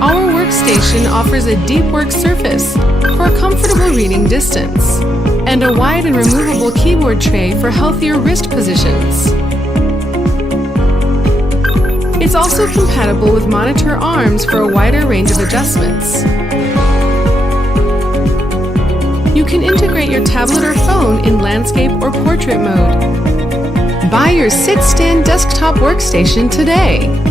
Our workstation offers a deep work surface for a comfortable reading distance, and a wide and removable keyboard tray for healthier wrist positions. It's also compatible with monitor arms for a wider range of adjustments. You can integrate your tablet or phone in landscape or portrait mode. Buy your sit-stand desktop workstation today.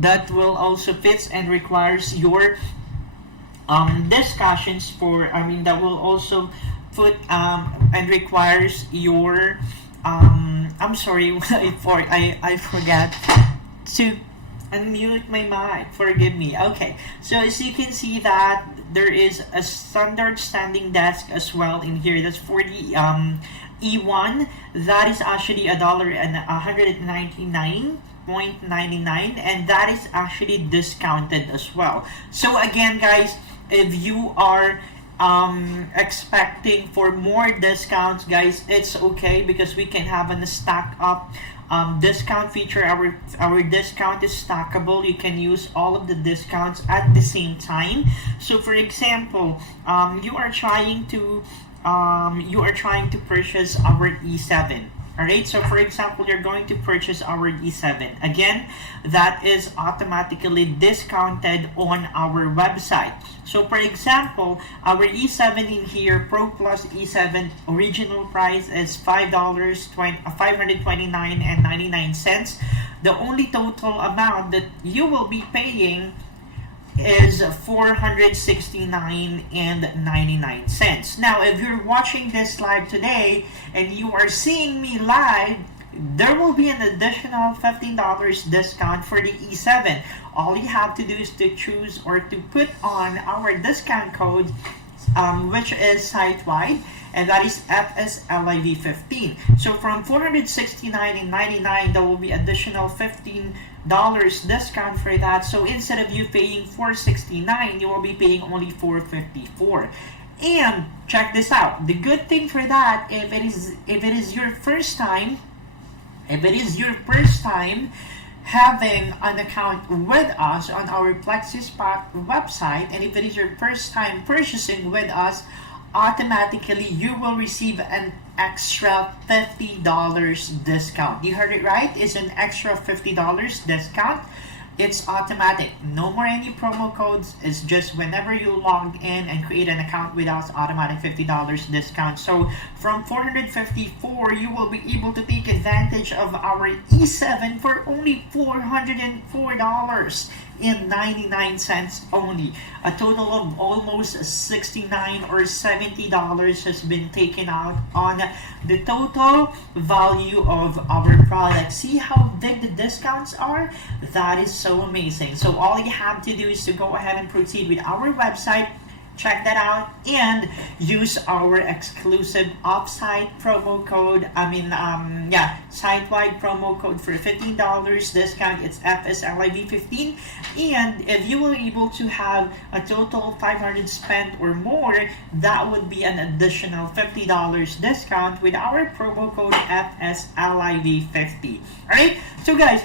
that will also fits and requires your discussions for, that will also put and requires your I'm sorry, I forgot to unmute my mic, forgive me. Okay, so as you can see that there is a standard standing desk as well in here. That's for the E1. That is actually $199.99, and that is actually discounted as well. So again guys, if you are expecting for more discounts, guys, it's okay because we can have a stack up discount feature. Our discount is stackable. You can use all of the discounts at the same time. So for example, you are trying to purchase our E7. Alright, so for example, you're going to purchase our E7. Again, that is automatically discounted on our website. So for example, our E7 in here, Pro Plus E7, original price is $529.99. The only total amount that you will be paying is $469.99. Now, if you're watching this live today and you are seeing me live, there will be an additional $15 discount for the E7. All you have to do is to choose or to put on our discount code, which is site-wide, and that is FSLIV15. So from $469.99, there will be additional $15 discount for that. So instead of you paying $469, you will be paying only $454. And check this out. The good thing for that, if it is your first time having an account with us on our Flexispot website, and if it is your first time purchasing with us, automatically you will receive an extra $50 discount. You heard it right, it's an extra $50 discount. It's automatic, no more any promo codes. It's just whenever you log in and create an account with us, automatic $50 discount. So from $454, you will be able to take advantage of our E7 for only $404.99 only. A total of almost $69 or $70 has been taken out on the total value of our product. See how big the discounts are? That is so amazing. So all you have to do is to go ahead and proceed with our website, check that out, and use our exclusive offsite promo code. Site-wide promo code for $15 discount. It's FSLIV15. And if you were able to have a total $500 spent or more, that would be an additional $50 discount with our promo code FSLIV50. Alright, so guys,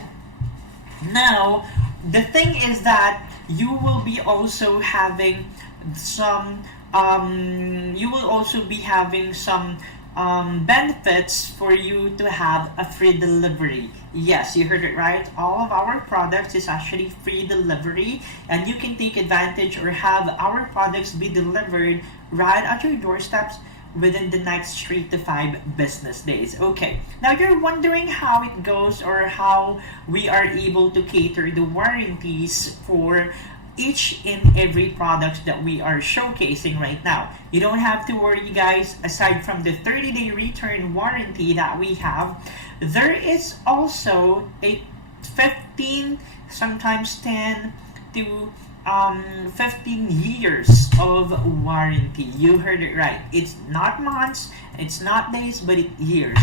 now the thing is that you will be also having some benefits for you to have a free delivery. Yes, you heard it right. All of our products is actually free delivery, and you can take advantage or have our products be delivered right at your doorsteps within the next 3 to 5 business days. Okay, now you're wondering how it goes or how we are able to cater the warranties for each and every product that we are showcasing right now. You don't have to worry, guys. Aside from the 30-day return warranty that we have, there is also a 15, sometimes 10 to 15 years of warranty. You heard it right. It's not months, it's not days, but it's years.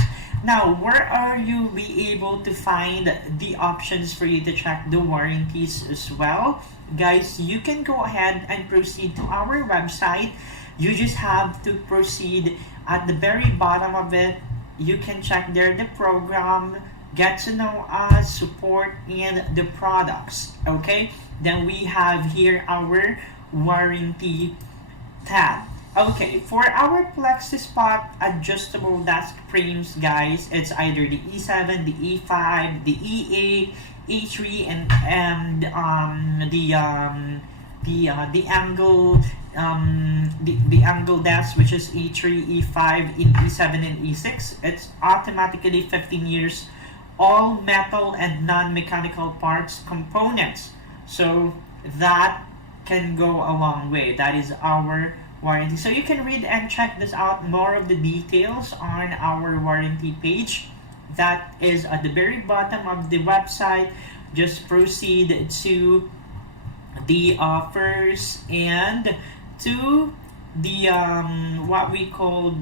Now, where are you be able to find the options for you to check the warranties as well? Guys, you can go ahead and proceed to our website. You just have to proceed at the very bottom of it. You can check there the program, get to know us, support, and the products. Okay, then we have here our warranty tab. Okay, for our Flexispot adjustable desk frames, guys, it's either the E7, the E5, the E8, E3, and the angle desk, which is E3, E5, in E7, and E6. It's automatically 15 years all metal and non-mechanical parts components. So that can go a long way. That is our warranty. So you can read and check this out, more of the details on our warranty page. That is at the very bottom of the website. Just proceed to the offers and to the what we call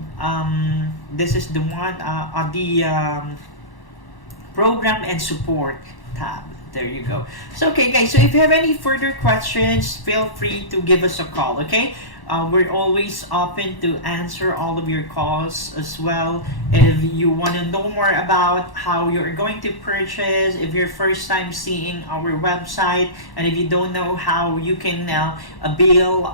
this is the one on the program and support tab. There you go. So okay guys, so if you have any further questions, feel free to give us a call. Okay, we're always open to answer all of your calls as well. If you want to know more about how you're going to purchase, if you're first time seeing our website, and if you don't know how you can avail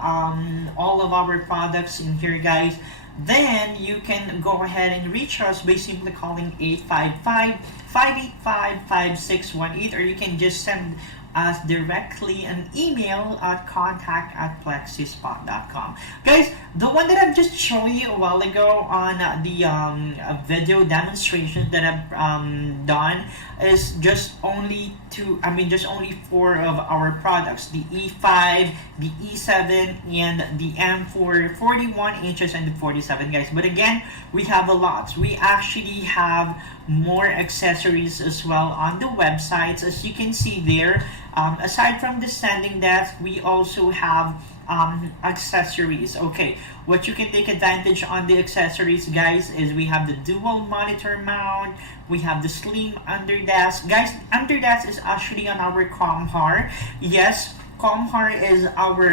all of our products in here guys, then you can go ahead and reach us by simply calling 855-585-5618, or you can just send us directly an email at contact@flexispot.com. Guys, the one that I've just shown you a while ago on the video demonstration that I've done is just only just only 4 of our products: the E5, the E7, and the M4 41 inches and the 47, guys. But again, we have a lot. We actually have more accessories as well on the websites, as you can see there. Aside from the standing desk, we also have accessories. Okay, what you can take advantage on the accessories guys is we have the dual monitor mount, we have the slim underdesk. Guys, underdesk is actually on our Comhar. Yes, Comhar is our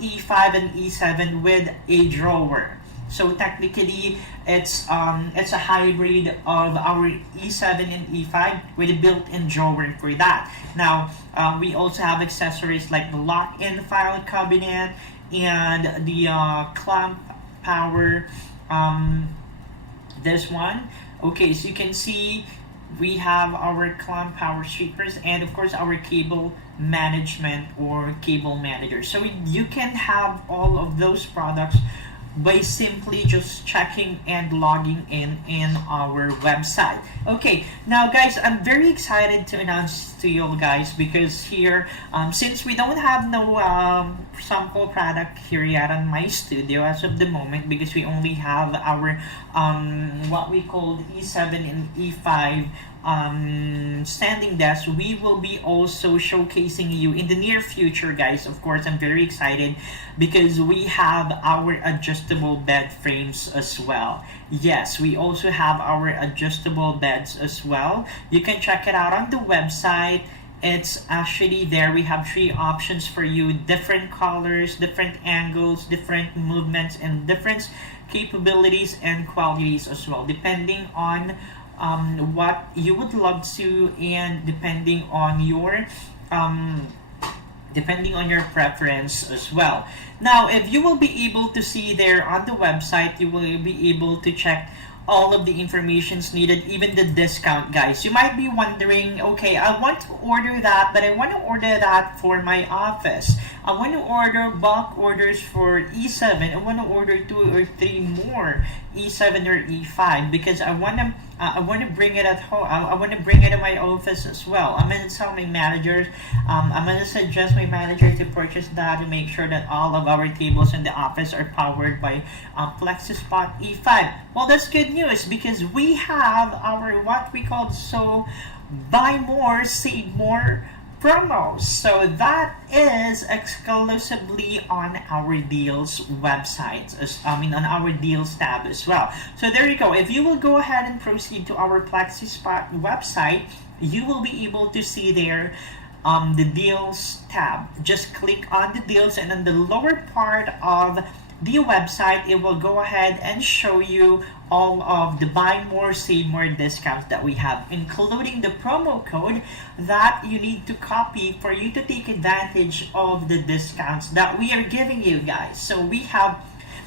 E5 and E7 with a drawer. So technically, it's a hybrid of our E7 and E5 with a built-in drawer for that. Now, we also have accessories like the lock-in file cabinet and the clamp power. This one. Okay, so you can see we have our clamp power strippers and of course our cable management or cable manager. So you can have all of those products by simply just checking and logging in our website. Okay, now guys, I'm very excited to announce to you guys, because here, since we don't have no sample product here yet on my studio as of the moment, because we only have our what we call E7 and E5 standing desk, we will be also showcasing you in the near future guys. Of course, I'm very excited because we have our adjustable bed frames as well. Yes, we also have our adjustable beds as well. You can check it out on the website. It's actually there. We have 3 options for you: different colors, different angles, different movements, and different capabilities and qualities as well, depending on what you would love to, and depending on your preference as well. Now, if you will be able to see there on the website, you will be able to check all of the informations needed, even the discount guys. You might be wondering, okay, I want to order that, but I want to order that for my office. I want to order bulk orders for E7. I want to order 2 or 3 more E7 or E5 because I want to bring it at home. I want to bring it to my office as well. I'm going to tell my managers, I'm going to suggest my manager to purchase that to make sure that all of our tables in the office are powered by Flexispot E5. Well, that's good news because we have our what we call buy more, save more promos. So that is exclusively on our deals website, on our deals tab as well. So there you go. If you will go ahead and proceed to our Flexispot website, you will be able to see there the deals tab. Just click on the deals, and on the lower part of the website, it will go ahead and show you all of the buy more, save more discounts that we have, including the promo code that you need to copy for you to take advantage of the discounts that we are giving you guys. So we have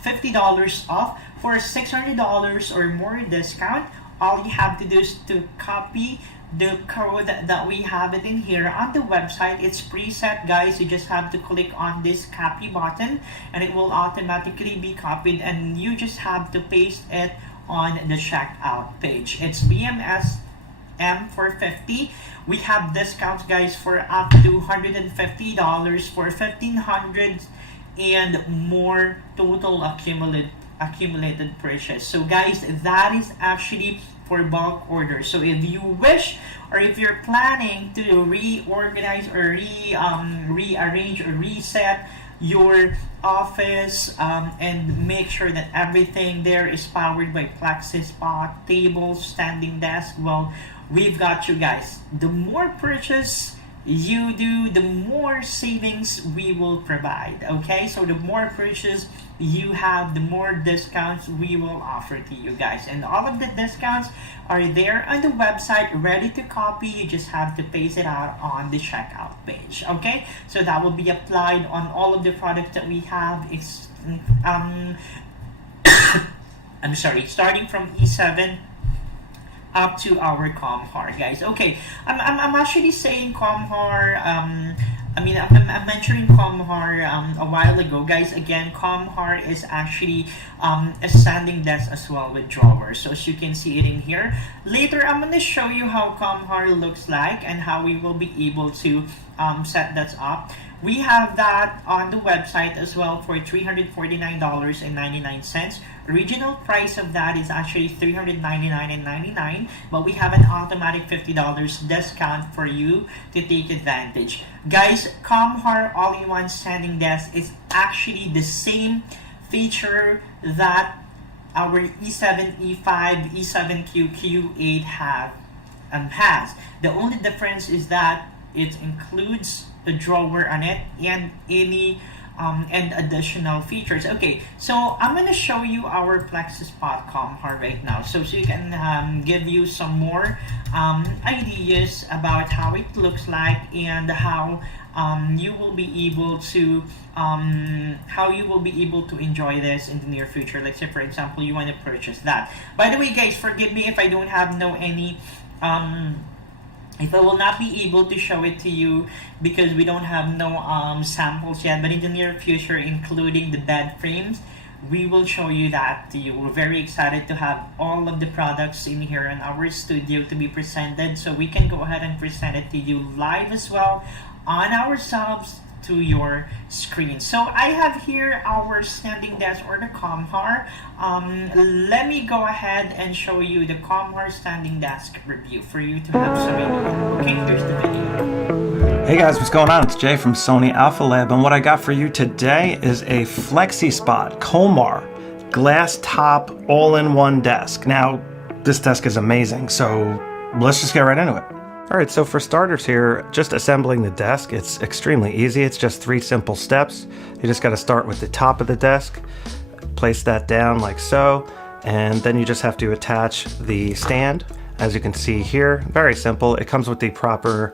$50 off for $600 or more discount. All you have to do is to copy the code that we have it in here on the website. It's preset guys. You just have to click on this copy button and it will automatically be copied, and you just have to paste it on the checkout page. It's BMS M for 50. We have discounts, guys, for up to $150 for 1,500 and more total accumulated purchase. So guys, that is actually for bulk orders. So if you wish, or if you're planning to reorganize or rearrange or reset your office and make sure that everything there is powered by Flexispot, tables, standing desk, well, we've got you guys. The more purchase you do, the more savings we will provide. Okay, so the more purchase you have, the more discounts we will offer to you guys, and all of the discounts are there on the website ready to copy. You just have to paste it out on the checkout page. Okay, so that will be applied on all of the products that we have. It's I'm sorry, starting from E7 up to our Comhar, guys. Okay, I'm actually saying Comhar. I'm mentioning Comhar a while ago, guys. Again, Comhar is actually a standing desk as well with drawers. So as you can see it in here. Later, I'm gonna show you how Comhar looks like and how we will be able to set that up. We have that on the website as well for $349.99. Original price of that is actually $399.99, but we have an automatic $50 discount for you to take advantage. Guys, Comhar all-in-one standing desk is actually the same feature that our E7, E5, E7Q, Q8 has. The only difference is that it includes a drawer on it and any and additional features. Okay, so I'm gonna show you our Flexispot Comhar right now, so you can give you some more ideas about how it looks like and how you will be able to enjoy this in the near future. Let's say, for example, you want to purchase that. By the way, guys, forgive me if I don't have if I will not be able to show it to you because we don't have no samples yet, but in the near future, including the bed frames, we will show you that to you. We're very excited to have all of the products in here in our studio to be presented, so we can go ahead and present it to you live as well on our subs to your screen. So I have here our standing desk or the Comhar. Let me go ahead and show you the Comhar standing desk review for you to have some idea. Okay, here's the video. Hey guys, what's going on? It's Jay from Sony Alpha Lab, and what I got for you today is a Flexispot Comhar glass top all-in-one desk. Now, this desk is amazing, so let's just get right into it. Alright, so for starters here, just assembling the desk, it's extremely easy. It's just 3 simple steps. You just got to start with the top of the desk, place that down like so, and then you just have to attach the stand. As you can see here, very simple. It comes with the proper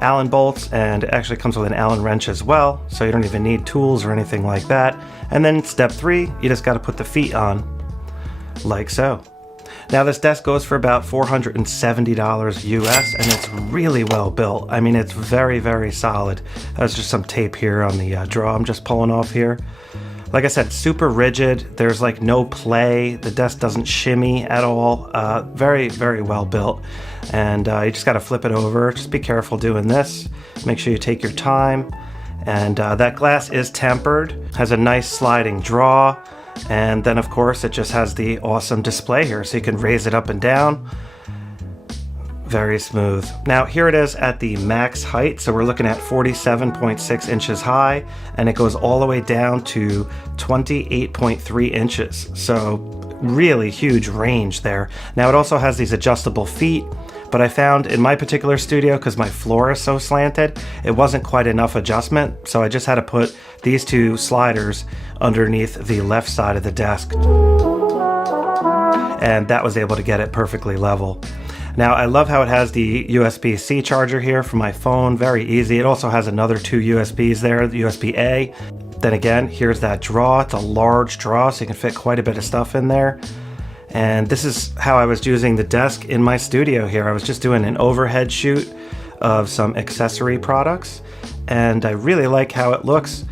Allen bolts, and it actually comes with an Allen wrench as well, so you don't even need tools or anything like that. And then step 3, you just got to put the feet on, like so. Now this desk goes for about $470 US, and it's really well built. I mean, it's very, very solid. There's just some tape here on the draw I'm just pulling off here. Like I said, super rigid. There's like no play. The desk doesn't shimmy at all. Very, very well built. And you just got to flip it over. Just be careful doing this. Make sure you take your time. And that glass is tempered. Has a nice sliding draw. And then of course it just has the awesome display here, so you can raise it up and down. Very smooth. Now here it is at the max height, so we're looking at 47.6 inches high, and it goes all the way down to 28.3 inches. So really huge range there. Now it also has these adjustable feet, but I found in my particular studio, because my floor is so slanted, it wasn't quite enough adjustment, so I just had to put these 2 sliders underneath the left side of the desk, and that was able to get it perfectly level. Now I love how it has the USB-C charger here for my phone, very easy. It also has another 2 USBs there, the USB-A. Then again, here's that draw. It's a large draw, so you can fit quite a bit of stuff in there. And this is how I was using the desk in my studio here. I was just doing an overhead shoot of some accessory products, and I really like how it looks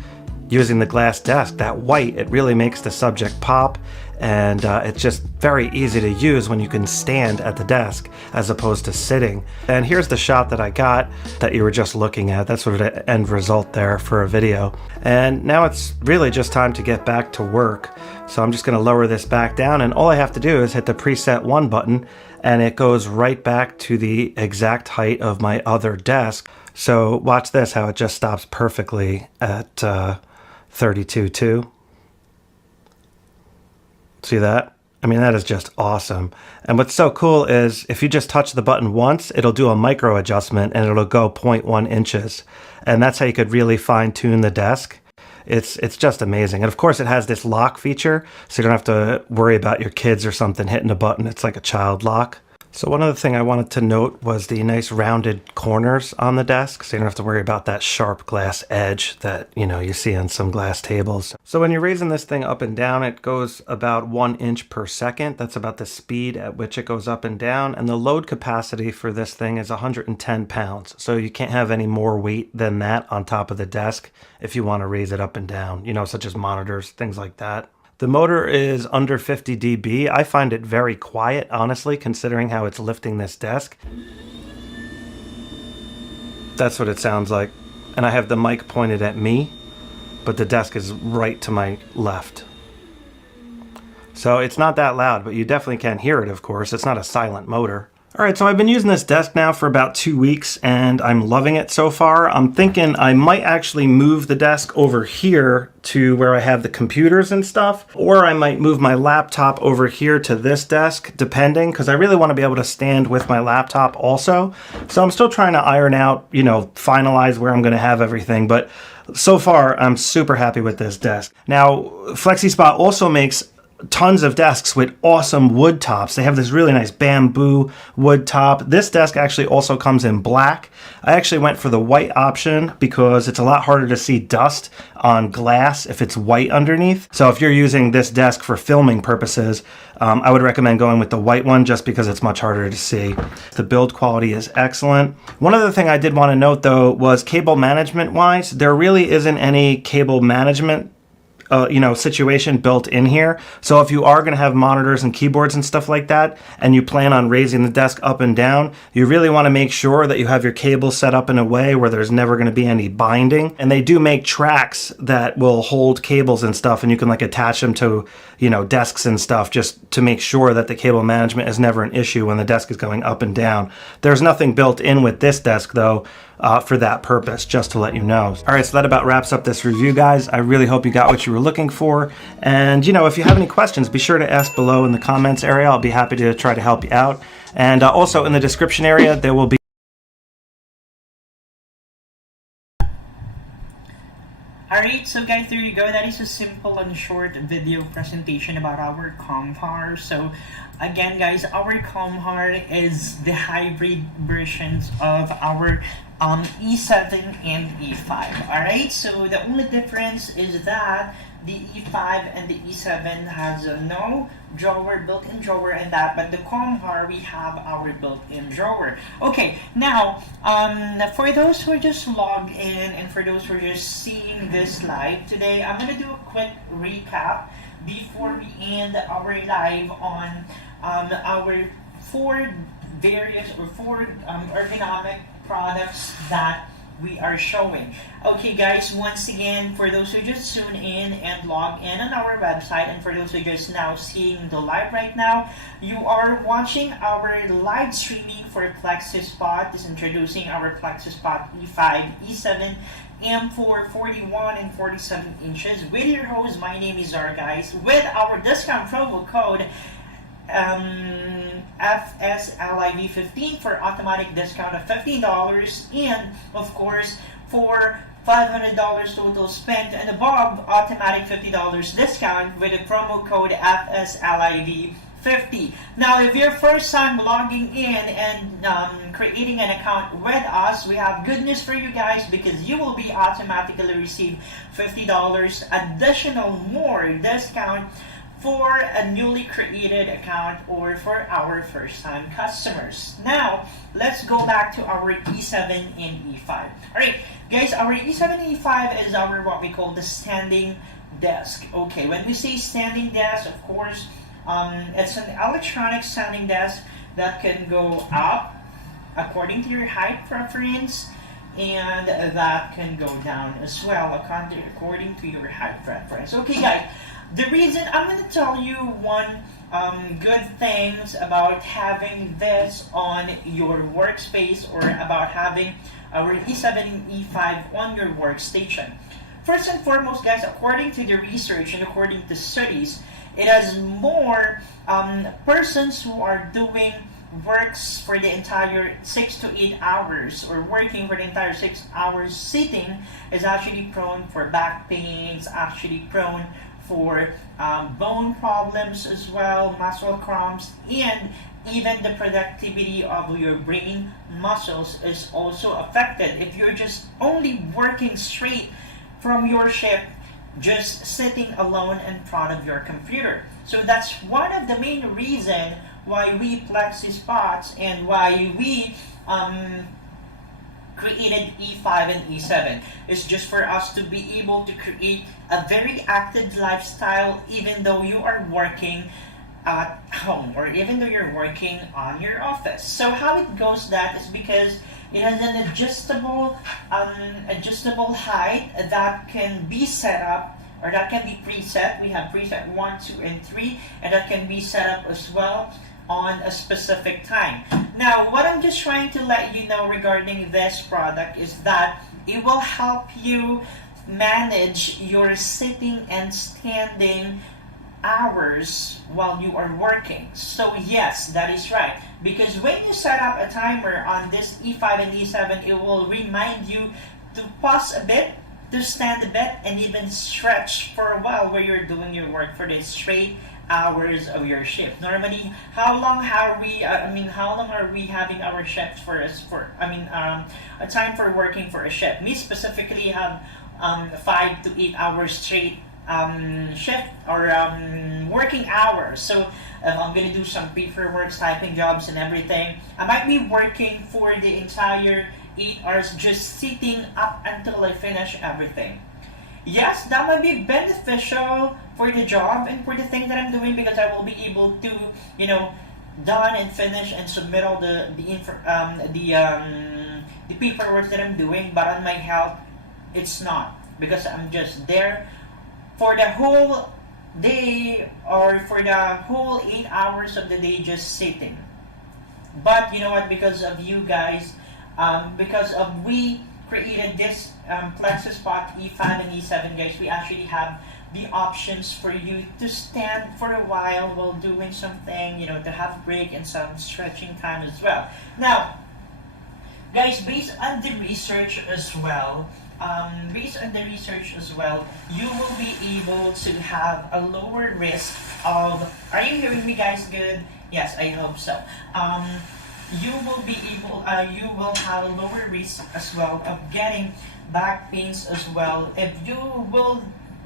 using the glass desk. That white, it really makes the subject pop, and it's just very easy to use when you can stand at the desk as opposed to sitting. And here's the shot that I got that you were just looking at. That's sort of the end result there for a video. And now it's really just time to get back to work. So I'm just going to lower this back down, and all I have to do is hit the preset 1 button, and it goes right back to the exact height of my other desk. So watch this, how it just stops perfectly at 32.2. See that? I mean, that is just awesome. And what's so cool is if you just touch the button once, it'll do a micro adjustment and it'll go 0.1 inches. And that's how you could really fine tune the desk. It's just amazing. And of course it has this lock feature, so you don't have to worry about your kids or something hitting a button. It's like a child lock. So one other thing I wanted to note was the nice rounded corners on the desk, so you don't have to worry about that sharp glass edge that, you know, you see on some glass tables. So when you're raising this thing up and down, it goes about 1 inch per second. That's about the speed at which it goes up and down. And the load capacity for this thing is 110 pounds. So you can't have any more weight than that on top of the desk if you want to raise it up and down, you know, such as monitors, things like that. The motor is under 50 dB. I find it very quiet, honestly, considering how it's lifting this desk. That's what it sounds like. And I have the mic pointed at me, but the desk is right to my left. So it's not that loud, but you definitely can hear it, of course. It's not a silent motor. Alright, so I've been using this desk now for about 2 weeks and I'm loving it so far. I'm thinking I might actually move the desk over here to where I have the computers and stuff, or I might move my laptop over here to this desk, depending, because I really want to be able to stand with my laptop also. So I'm still trying to iron out, you know, finalize where I'm going to have everything, but so far I'm super happy with this desk. Now, Flexispot also makes tons of desks with awesome wood tops. They have this really nice bamboo wood top. This desk actually also comes in black. I actually went for the white option because it's a lot harder to see dust on glass if it's white underneath. So if you're using this desk for filming purposes, I would recommend going with the white one just because it's much harder to see. The build quality is excellent. One other thing I did want to note though was cable management wise, there really isn't any cable management situation built in here. So if you are going to have monitors and keyboards and stuff like that, and you plan on raising the desk up and down, you really want to make sure that you have your cables set up in a way where there's never going to be any binding. And they do make tracks that will hold cables and stuff, and you can like attach them to, you know, desks and stuff just to make sure that the cable management is never an issue when the desk is going up and down. There's nothing built in with this desk though, for that purpose, just to let you know. All right, so that about wraps up this review, guys. I really hope you got what you were looking for. And, you know, if you have any questions, be sure to ask below in the comments area. I'll be happy to try to help you out. And also in the description area, there will be Alright, so guys, there you go. That is a simple and short video presentation about our Comhar. So again guys, our Comhar is the hybrid versions of our E7 and E5. Alright, so the only difference is that the E5 and the E7 has no drawer, built-in drawer and that, but the Comhar, we have our built-in drawer. Okay, now, for those who are just logged in and for those who are just seeing this live today, I'm going to do a quick recap before we end our live on our four ergonomic products that we are showing. Okay guys, once again, for those who just tune in and log in on our website, and for those who are just now seeing the live right now, you are watching our live streaming for Flexispot. This is introducing our Flexispot E5, E7, M4, 41 and 47 inches. With your host, my name is Zar, guys, with our discount promo code FSLIV15 for automatic discount of $15, and of course for $500 total spent and above, automatic $50 discount with the promo code FSLIV50. Now, if you're first time logging in and creating an account with us, we have good news for you guys, because you will be automatically receive $50 additional more discount for a newly created account or for our first-time customers. Now, let's go back to our E7 and E5. Alright, guys, our E7 and E5 is our what we call the standing desk. Okay, when we say standing desk, of course, it's an electronic standing desk that can go up according to your height preference, and that can go down as well according to your height preference. Okay, guys, the reason I'm going to tell you one good things about having this on your workspace, or about having our E7 and E5 on your workstation. First and foremost, guys, according to the research and according to studies, it has more persons who are doing works for the entire 6 to 8 hours, or working for the entire 6 hours sitting, is actually prone for back pains, actually prone for bone problems as well, muscle cramps, and even the productivity of your brain muscles is also affected if you're just only working straight from your shift, just sitting alone in front of your computer. So that's one of the main reason why we Flexispot and why we created E5 and E7. It's just for us to be able to create a very active lifestyle even though you are working at home, or even though you're working on your office. So how it goes, that is because it has an adjustable height that can be set up, or that can be preset. We have preset 1, 2, and 3, and that can be set up as well on a specific time. Now, what I'm just trying to let you know regarding this product is that it will help you manage your sitting and standing hours while you are working. So yes, that is right, because when you set up a timer on this E5 and E7, it will remind you to pause a bit, to stand a bit, and even stretch for a while where you're doing your work for the straight hours of your shift. Normally, how long are we having our shifts for us? A time for working for a shift. Me specifically have 5 to 8 hours straight shift, or working hours. So if I'm gonna do some paperwork, typing jobs and everything, I might be working for the entire 8 hours, just sitting up until I finish everything. Yes, that might be beneficial for the job and for the thing that I'm doing, because I will be able to, done and finish and submit all the paperwork that I'm doing. But on my health, it's not, because I'm just there for the whole day, or for the whole 8 hours of the day, just sitting. But you know what? Because of you guys, we created this Flexispot E5 and E7, guys, we actually have the options for you to stand for a while doing something, to have a break and some stretching time as well. Now, guys, based on the research as well, you will be able to have a lower risk of, are you hearing me guys good? Yes, I hope so. You will have a lower risk as well of getting back pains as well if you will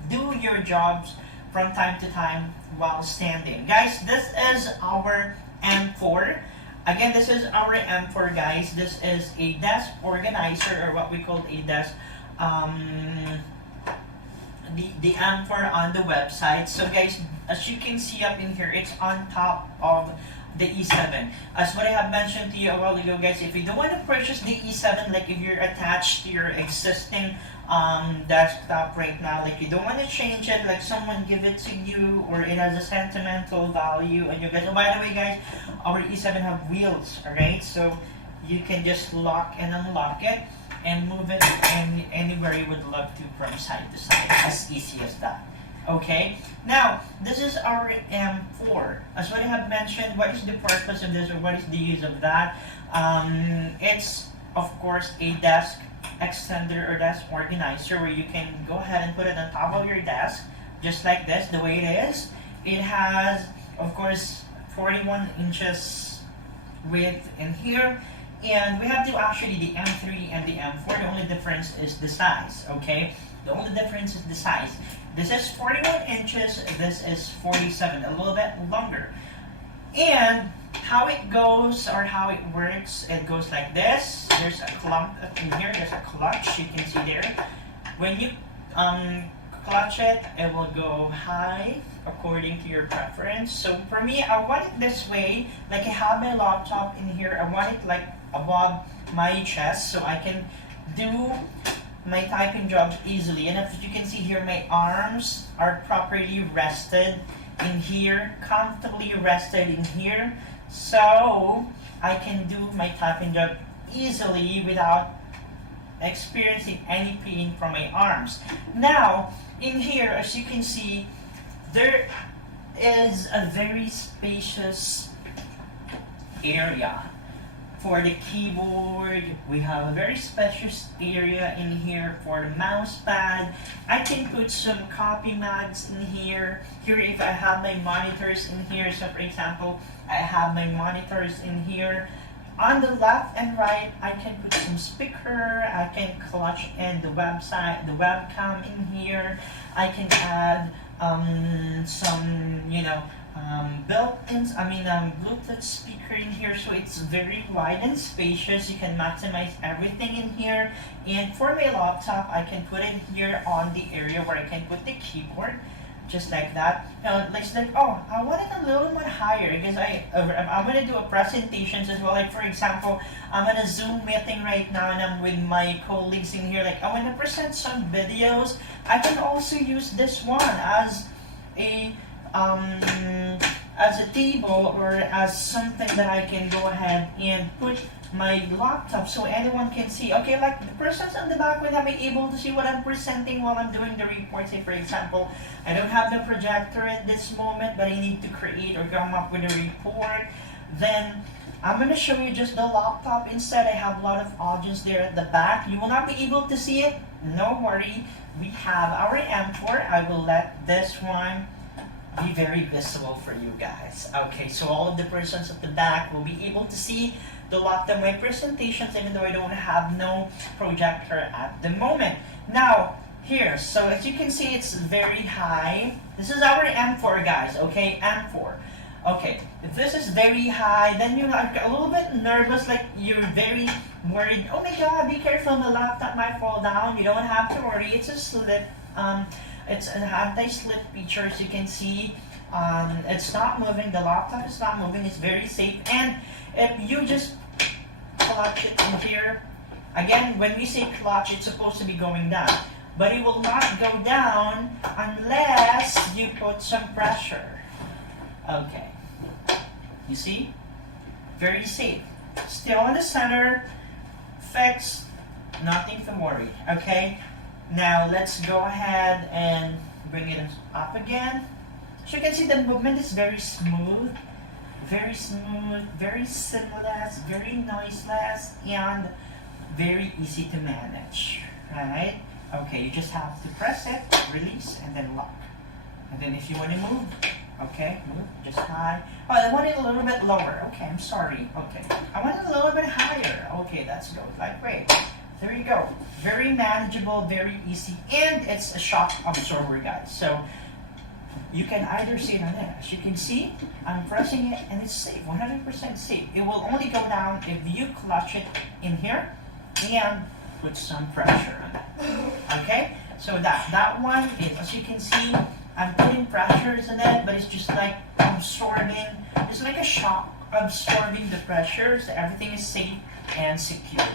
do your jobs from time to time while standing. Guys, this is our M4. Again, this is our M4, guys. This is a desk organizer, or what we call a desk, the M4 on the website. So guys, as you can see up in here, it's on top of the E7. As what I have mentioned to you a while ago, guys, if you don't want to purchase the E7, like if you're attached to your existing desktop right now, like you don't want to change it, like someone give it to you, or it has a sentimental value, and you guys, oh, by the way guys, our E7 have wheels, alright, so you can just lock and unlock it and move it anywhere you would love to, from side to side, as easy as that. Okay, now this is our M4. As what I have mentioned, what is the purpose of this, or what is the use of that? It's of course a desk extender or desk organizer, where you can go ahead and put it on top of your desk, just like this, the way it is. It has, of course, 41 inches width in here, and we have the M3 and the M4. The only difference is the size. Okay, the only difference is the size. This is 41 inches, this is 47, a little bit longer. And how it goes, or how it works, it goes like this. There's a clump in here, there's a clutch, you can see there. When you clutch it, it will go high according to your preference. So for me, I want it this way, like I have my laptop in here, I want it like above my chest so I can do my typing job easily. And as you can see here, my arms are properly rested in here, comfortably rested in here, so I can do my typing job easily without experiencing any pain from my arms. Now, in here, as you can see, there is a very spacious area for the keyboard. We have a very spacious area in here for the mouse pad. I can put some copy mags in here. Here, if I have my monitors in here, so for example, I have my monitors in here. On the left and right, I can put some speaker, I can clutch in the website, the webcam in here. I can add some, built-in, Bluetooth speaker in here, so it's very wide and spacious. You can maximize everything in here. And for my laptop, I can put it here on the area where I can put the keyboard, just like that. Now, let's like, oh, I want it a little bit higher because I'm gonna do a presentations as well. Like for example, I'm on a Zoom meeting right now and I'm with my colleagues in here. Like I want to present some videos. I can also use this one as a table or as something that I can go ahead and put my laptop so anyone can see. Okay, like the persons on the back will be able to see what I'm presenting while I'm doing the report. Say for example, I don't have the projector at this moment, but I need to create or come up with a report. Then I'm going to show you just the laptop instead. I have a lot of audience there at the back. You will not be able to see it. No worry. We have our M4. I will let this one be very visible for you guys. Okay, so all of the persons at the back will be able to see the laptop, my presentations, even though I don't have no projector at the moment. Now, here, so as you can see, it's very high. This is our M4, guys, okay, M4. Okay, if this is very high, then you're like a little bit nervous, like you're very worried. Oh my god, be careful, the laptop might fall down. You don't have to worry, it's a slip. It's an anti-slip feature, as you can see. It's not moving, the laptop is not moving, it's very safe. And if you just clutch it in here, again, when we say clutch, it's supposed to be going down. But it will not go down unless you put some pressure. Okay. You see? Very safe. Still in the center, fixed, nothing to worry, okay? Now let's go ahead and bring it up again. So you can see the movement is very smooth, very seamless, very noiseless, and very easy to manage, right? Okay, you just have to press it, release, and then lock. And then if you want to move, okay, move, just high. Oh, I want it a little bit lower. Okay, I'm sorry. Okay, I want it a little bit higher. Okay, that's good. Like, great. There you go. Very manageable, very easy, and it's a shock absorber, guys. So you can either see it on it. As you can see, I'm pressing it and it's safe, 100% safe. It will only go down if you clutch it in here and put some pressure on it. Okay? So that one is, as you can see, I'm putting pressures in it, but it's just like absorbing, it's like a shock absorbing the pressure, so everything is safe and secure.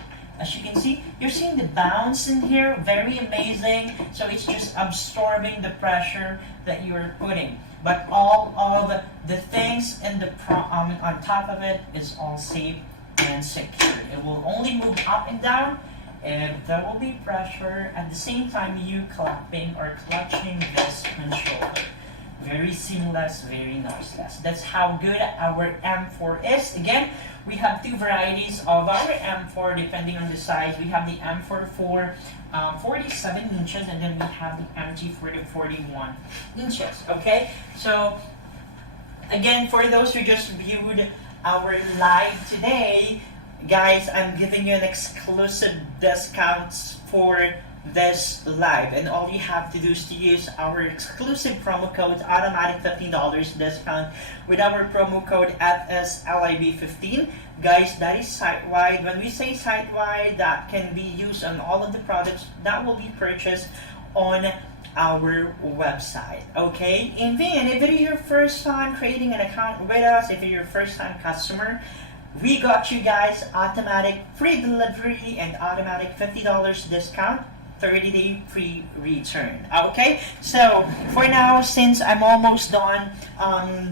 As you can see, you're seeing the bounce in here, very amazing. So it's just absorbing the pressure that you're putting. But all of the things in the on top of it is all safe and secure. It will only move up and down if there will be pressure at the same time you clapping or clutching this controller. Very seamless, very noiseless. That's how good our M4 is. Again, we have two varieties of our M4 depending on the size. We have the M4 for 47 inches and then we have the MG for the 41 inches. Okay, so again, for those who just viewed our live today, guys, I'm giving you an exclusive discounts for this live, and all you have to do is to use our exclusive promo code automatic $15 discount with our promo code FSLIB15. Guys, that is site-wide. When we say site-wide, that can be used on all of the products that will be purchased on our website. Okay, and then if it is your first time creating an account with us, if you're your first time customer, we got you guys automatic free delivery and automatic $50 discount, 30-day free return. Okay, so for now, since I'm almost done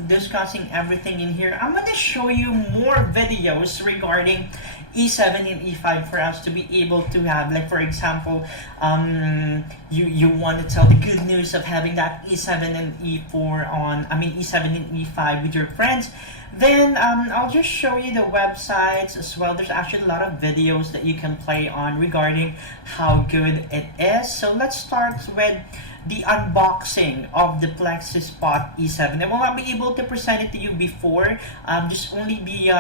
discussing everything in here, I'm going to show you more videos regarding E7 and E5 for us to be able to have, like for example, you want to tell the good news of having that E7 and E4 on, E7 and E5 with your friends. Then I'll just show you the websites as well. There's actually a lot of videos that you can play on regarding how good it is. So let's start with the unboxing of the Flexispot E7. I will not be able to present it to you before, just only the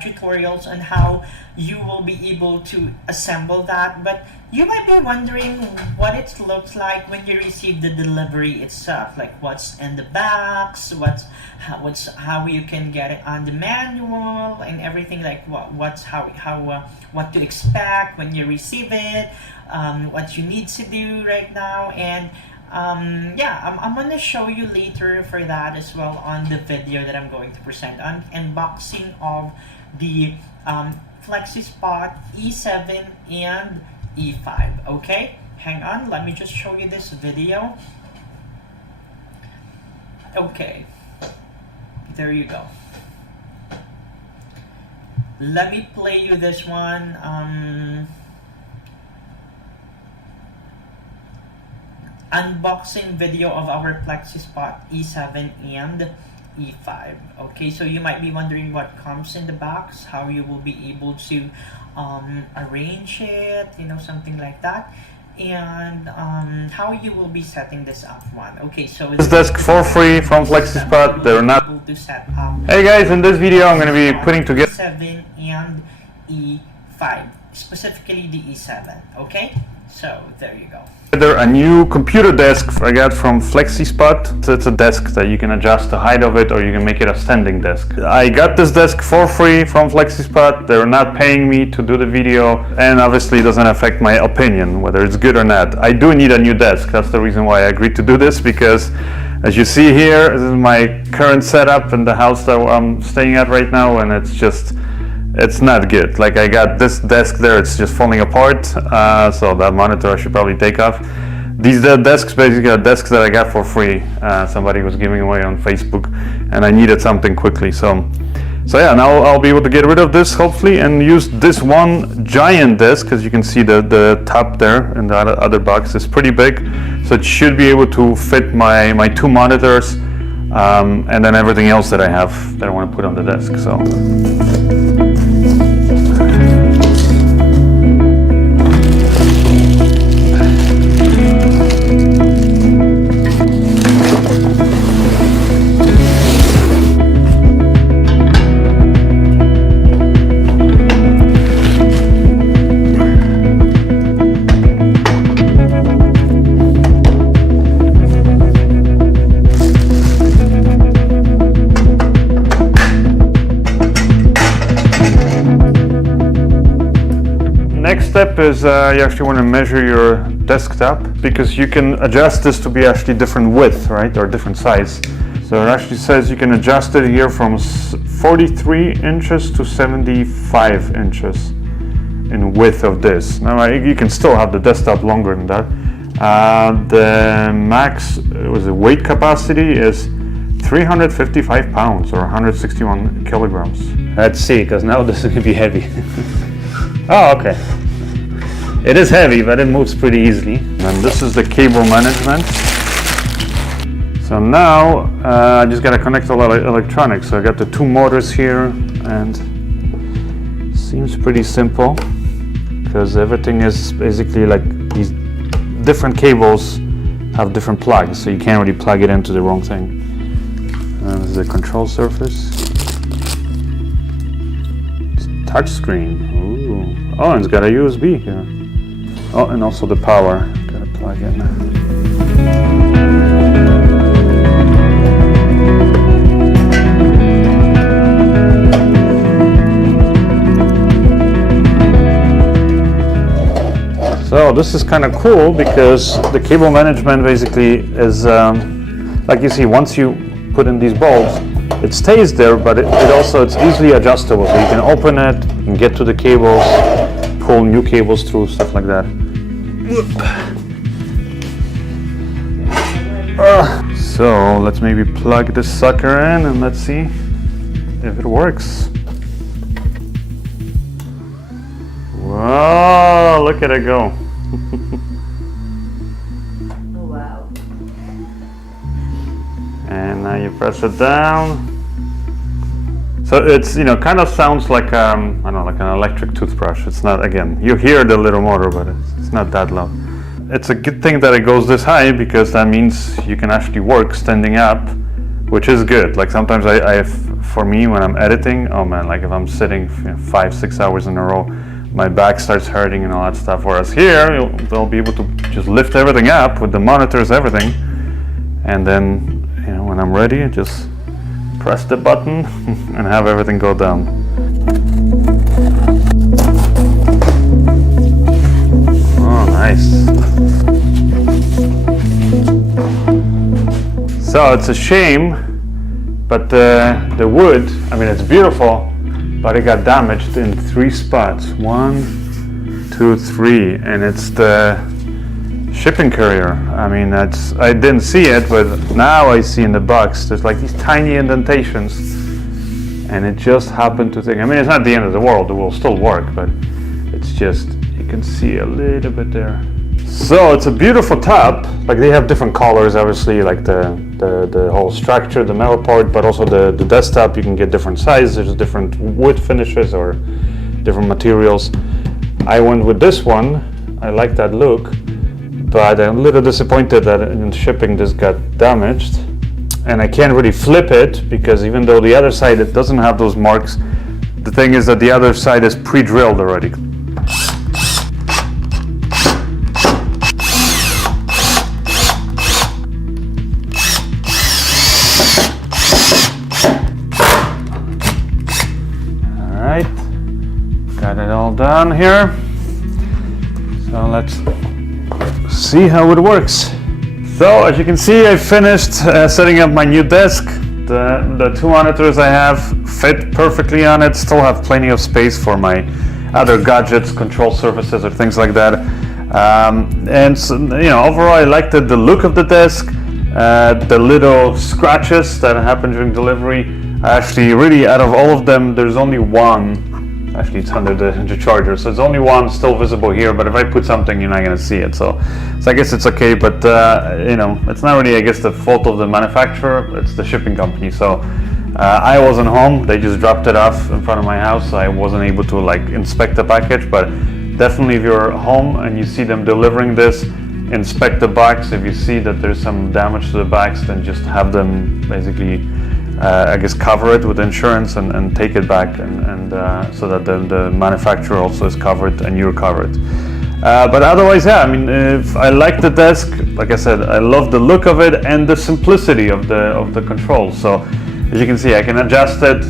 tutorials on how you will be able to assemble that. But you might be wondering what it looks like when you receive the delivery itself, like what's in the box, how you can get it on the manual and everything, like what to expect when you receive it, what you need to do right now, and I'm gonna show you later for that as well on the video that I'm going to present on unboxing of the Flexispot E7 and E5. Okay, hang on, let me just show you this video. Okay, there you go. Let me play you this one. Unboxing video of our Flexispot E7 and E5. Okay, so you might be wondering what comes in the box, how you will be able to arrange it, something like that, and how you will be setting this up one. Okay, so this desk for free from Flexispot. They're not able to set up. Hey guys, in this video I'm going to be putting together E7 and E5, specifically the E7. Okay, so there you go. a new computer desk I got from Flexispot. It's a desk that you can adjust the height of it, or you can make it a standing desk. I got this desk for free from Flexispot. They're not paying me to do the video, and obviously it doesn't affect my opinion whether it's good or not. I do need a new desk. That's the reason why I agreed to do this, because as you see here, this is my current setup in the house that I'm staying at right now, and it's not good. Like, I got this desk there, it's just falling apart, so that monitor I should probably take off. These desks basically are desks that I got for free. Somebody was giving away on Facebook, and I needed something quickly. So yeah, now I'll be able to get rid of this hopefully and use this one giant desk, because you can see the top there in the other box is pretty big. So it should be able to fit my two monitors, and then everything else that I have that I want to put on the desk. So. Next step is you actually want to measure your desktop, because you can adjust this to be actually different width, right, or different size. So it actually says you can adjust it here from 43 inches to 75 inches in width of this. Now you can still have the desktop longer than that. The max weight capacity is 355 pounds or 161 kilograms. Let's see, because now this is going to be heavy. Oh, okay. It is heavy, but it moves pretty easily. And this is the cable management. So now I just got to connect all the electronics. So I got the two motors here, and seems pretty simple, because everything is basically like these different cables have different plugs, so you can't really plug it into the wrong thing. This is the control surface. Touch screen. Ooh. Oh, and it's got a USB here. Oh, and also the power. Gotta plug in. So So this is kind of cool because the cable management basically is, like you see, once you put in these bulbs, it stays there, but it's easily adjustable. So you can open it, you can get to the cables, pull new cables through, stuff like that. So let's maybe plug this sucker in and let's see if it works. Whoa, look at it go. Wow. And now you press it down. So it's, kind of sounds like, I don't know, like an electric toothbrush. It's not, again, you hear the little motor, but it's not that loud. It's a good thing that it goes this high because that means you can actually work standing up, which is good. Like sometimes for me, when I'm editing, oh man, like if I'm sitting 5-6 hours in a row, my back starts hurting and all that stuff. Whereas here, they'll be able to just lift everything up with the monitors, everything. And then, when I'm ready, just press the button and have everything go down. Oh, nice. So it's a shame, but the wood, I mean, it's beautiful, but it got damaged in 3 spots. 1, 2, 3, and it's the shipping courier. I mean, I didn't see it, but now I see in the box, there's like these tiny indentations, and it just happened to think, I mean, it's not the end of the world, it will still work, but it's just, you can see a little bit there. So it's a beautiful top. Like they have different colors, obviously, like the whole structure, the metal part, but also the desktop. You can get different sizes, there's different wood finishes or different materials. I went with this one. I like that look, but I'm a little disappointed that in shipping this got damaged, and I can't really flip it because even though the other side it doesn't have those marks, the thing is that the other side is pre-drilled already. Got it all done here. So let's see how it works. So as you can see, I finished setting up my new desk. The 2 monitors I have fit perfectly on it. Still have plenty of space for my other gadgets, control surfaces, or things like that. And so, overall, I liked the look of the desk. The little scratches that happened during delivery. Actually, really, out of all of them, there's only one. Actually, it's under the charger, so there's only one still visible here, but if I put something, you're not going to see it. So I guess it's okay, but it's not really, I guess, the fault of the manufacturer, it's the shipping company. So I wasn't home, they just dropped it off in front of my house, so I wasn't able to inspect the package. But definitely if you're home and you see them delivering this, inspect the box. If you see that there's some damage to the box, then just have them basically cover it with insurance and take it back, and so that the manufacturer also is covered and you're covered. But otherwise, yeah, I mean, if I like the desk, like I said, I love the look of it and the simplicity of the controls. So as you can see, I can adjust it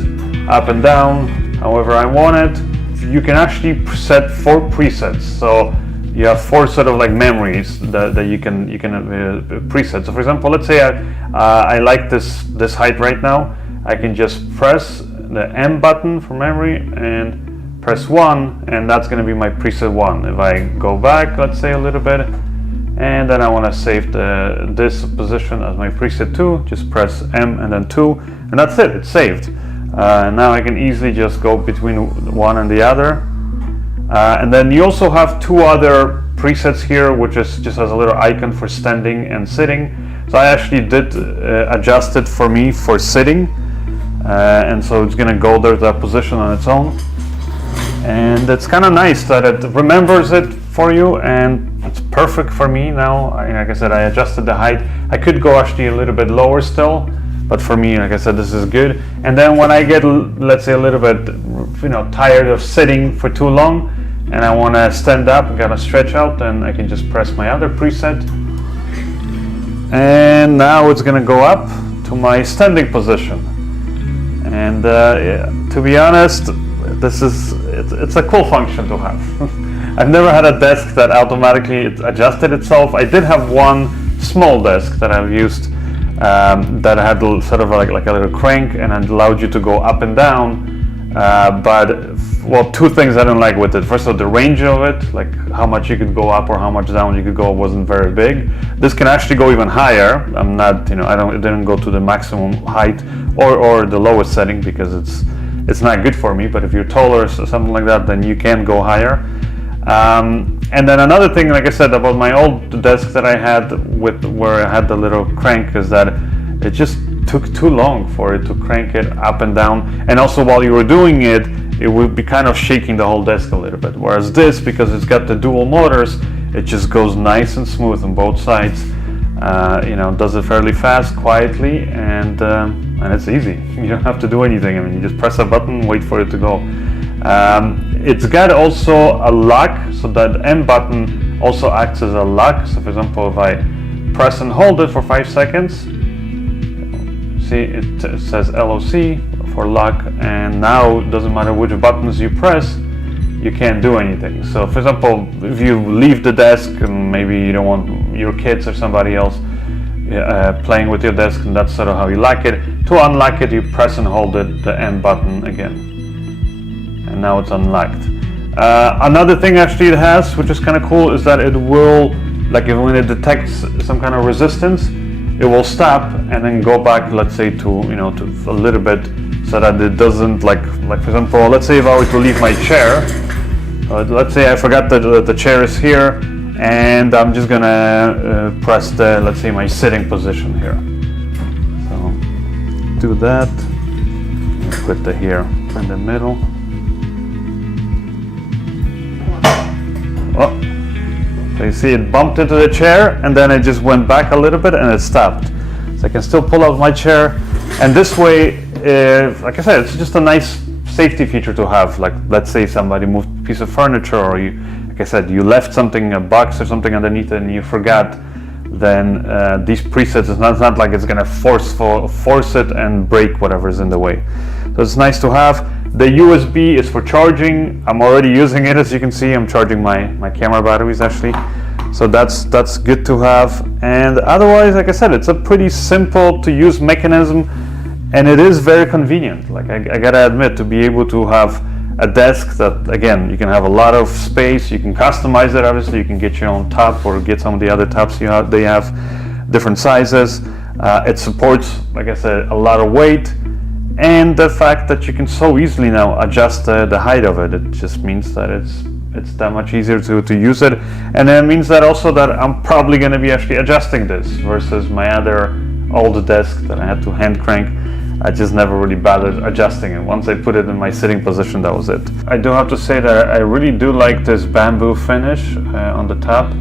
up and down however I want it. You can actually set 4 presets. So you have 4 sort of memories that you can preset. So for example, let's say I like this height right now. I can just press the M button for memory and press 1, and that's going to be my preset 1. If I go back, let's say a little bit, and then I want to save this position as my preset 2, just press M and then 2, and that's it. It's saved. Now I can easily just go between one and the other. And then you also have 2 other presets here, which just has a little icon for standing and sitting. So I actually did adjust it for me for sitting, and so it's gonna go there, that position on its own. And it's kind of nice that it remembers it for you, and it's perfect for me now. Like I said, I adjusted the height. I could go actually a little bit lower still, but for me, like I said, this is good. And then when I get, let's say, a little bit, tired of sitting for too long, and I want to stand up and kind of stretch out, then I can just press my other preset. And now it's going to go up to my standing position. And to be honest, it's a cool function to have. I've never had a desk that automatically adjusted itself. I did have one small desk that I've used that had sort of like a little crank and it allowed you to go up and down. But well, two things I don't like with it. First of all, the range of it, like how much you could go up or how much down you could go, wasn't very big. This can actually go even higher. I'm not, you know, it didn't go to the maximum height or the lowest setting because it's not good for me. But if you're taller or something like that, then you can go higher. And then another thing, like I said, about my old desk that I had where I had the little crank is that it just took too long for it to crank it up and down. And also while you were doing it, it would be kind of shaking the whole desk a little bit. Whereas this, because it's got the dual motors, it just goes nice and smooth on both sides. You know, does it fairly fast, quietly, and it's easy. You don't have to do anything. I mean, you just press a button, wait for it to go. It's got also a lock, so that M button also acts as a lock. So for example, if I press and hold it for 5 seconds, see it says LOC for lock, and now it doesn't matter which buttons you press, you can't do anything. So for example, if you leave the desk and maybe you don't want your kids or somebody else playing with your desk, and that's sort of how you lock it. To unlock it, you press and hold it, the M button again. And now it's unlocked. Another thing actually it has, which is kind of cool, is that it will, like when it detects some kind of resistance, it will stop and then go back, let's say to a little bit, so that it doesn't like for example, let's say if I were to leave my chair, let's say I forgot that the chair is here, and I'm just gonna press let's say my sitting position here. So do that. Put the here in the middle. Oh, so you see it bumped into the chair and then it just went back a little bit and it stopped. So I can still pull out my chair, and this way, like I said, it's just a nice safety feature to have. Like let's say somebody moved a piece of furniture, or you, like I said, you left something, a box or something underneath it and you forgot, then these presets, it's not like it's gonna force it and break whatever's in the way. So it's nice to have. The USB is for charging. I'm already using it, as you can see. I'm charging my camera batteries actually. So that's good to have. And otherwise, like I said, it's a pretty simple to use mechanism, and it is very convenient. Like I gotta admit, to be able to have a desk that, again, you can have a lot of space, you can customize it, obviously, you can get your own top or get some of the other tops they have different sizes. It supports, like I said, a lot of weight. And the fact that you can so easily now adjust the height of it, it just means that it's that much easier to use it. And it means that also that I'm probably going to be actually adjusting this versus my other old desk that I had to hand crank. I just never really bothered adjusting it. Once I put it in my sitting position, that was it. I do have to say that I really do like this bamboo finish on the top.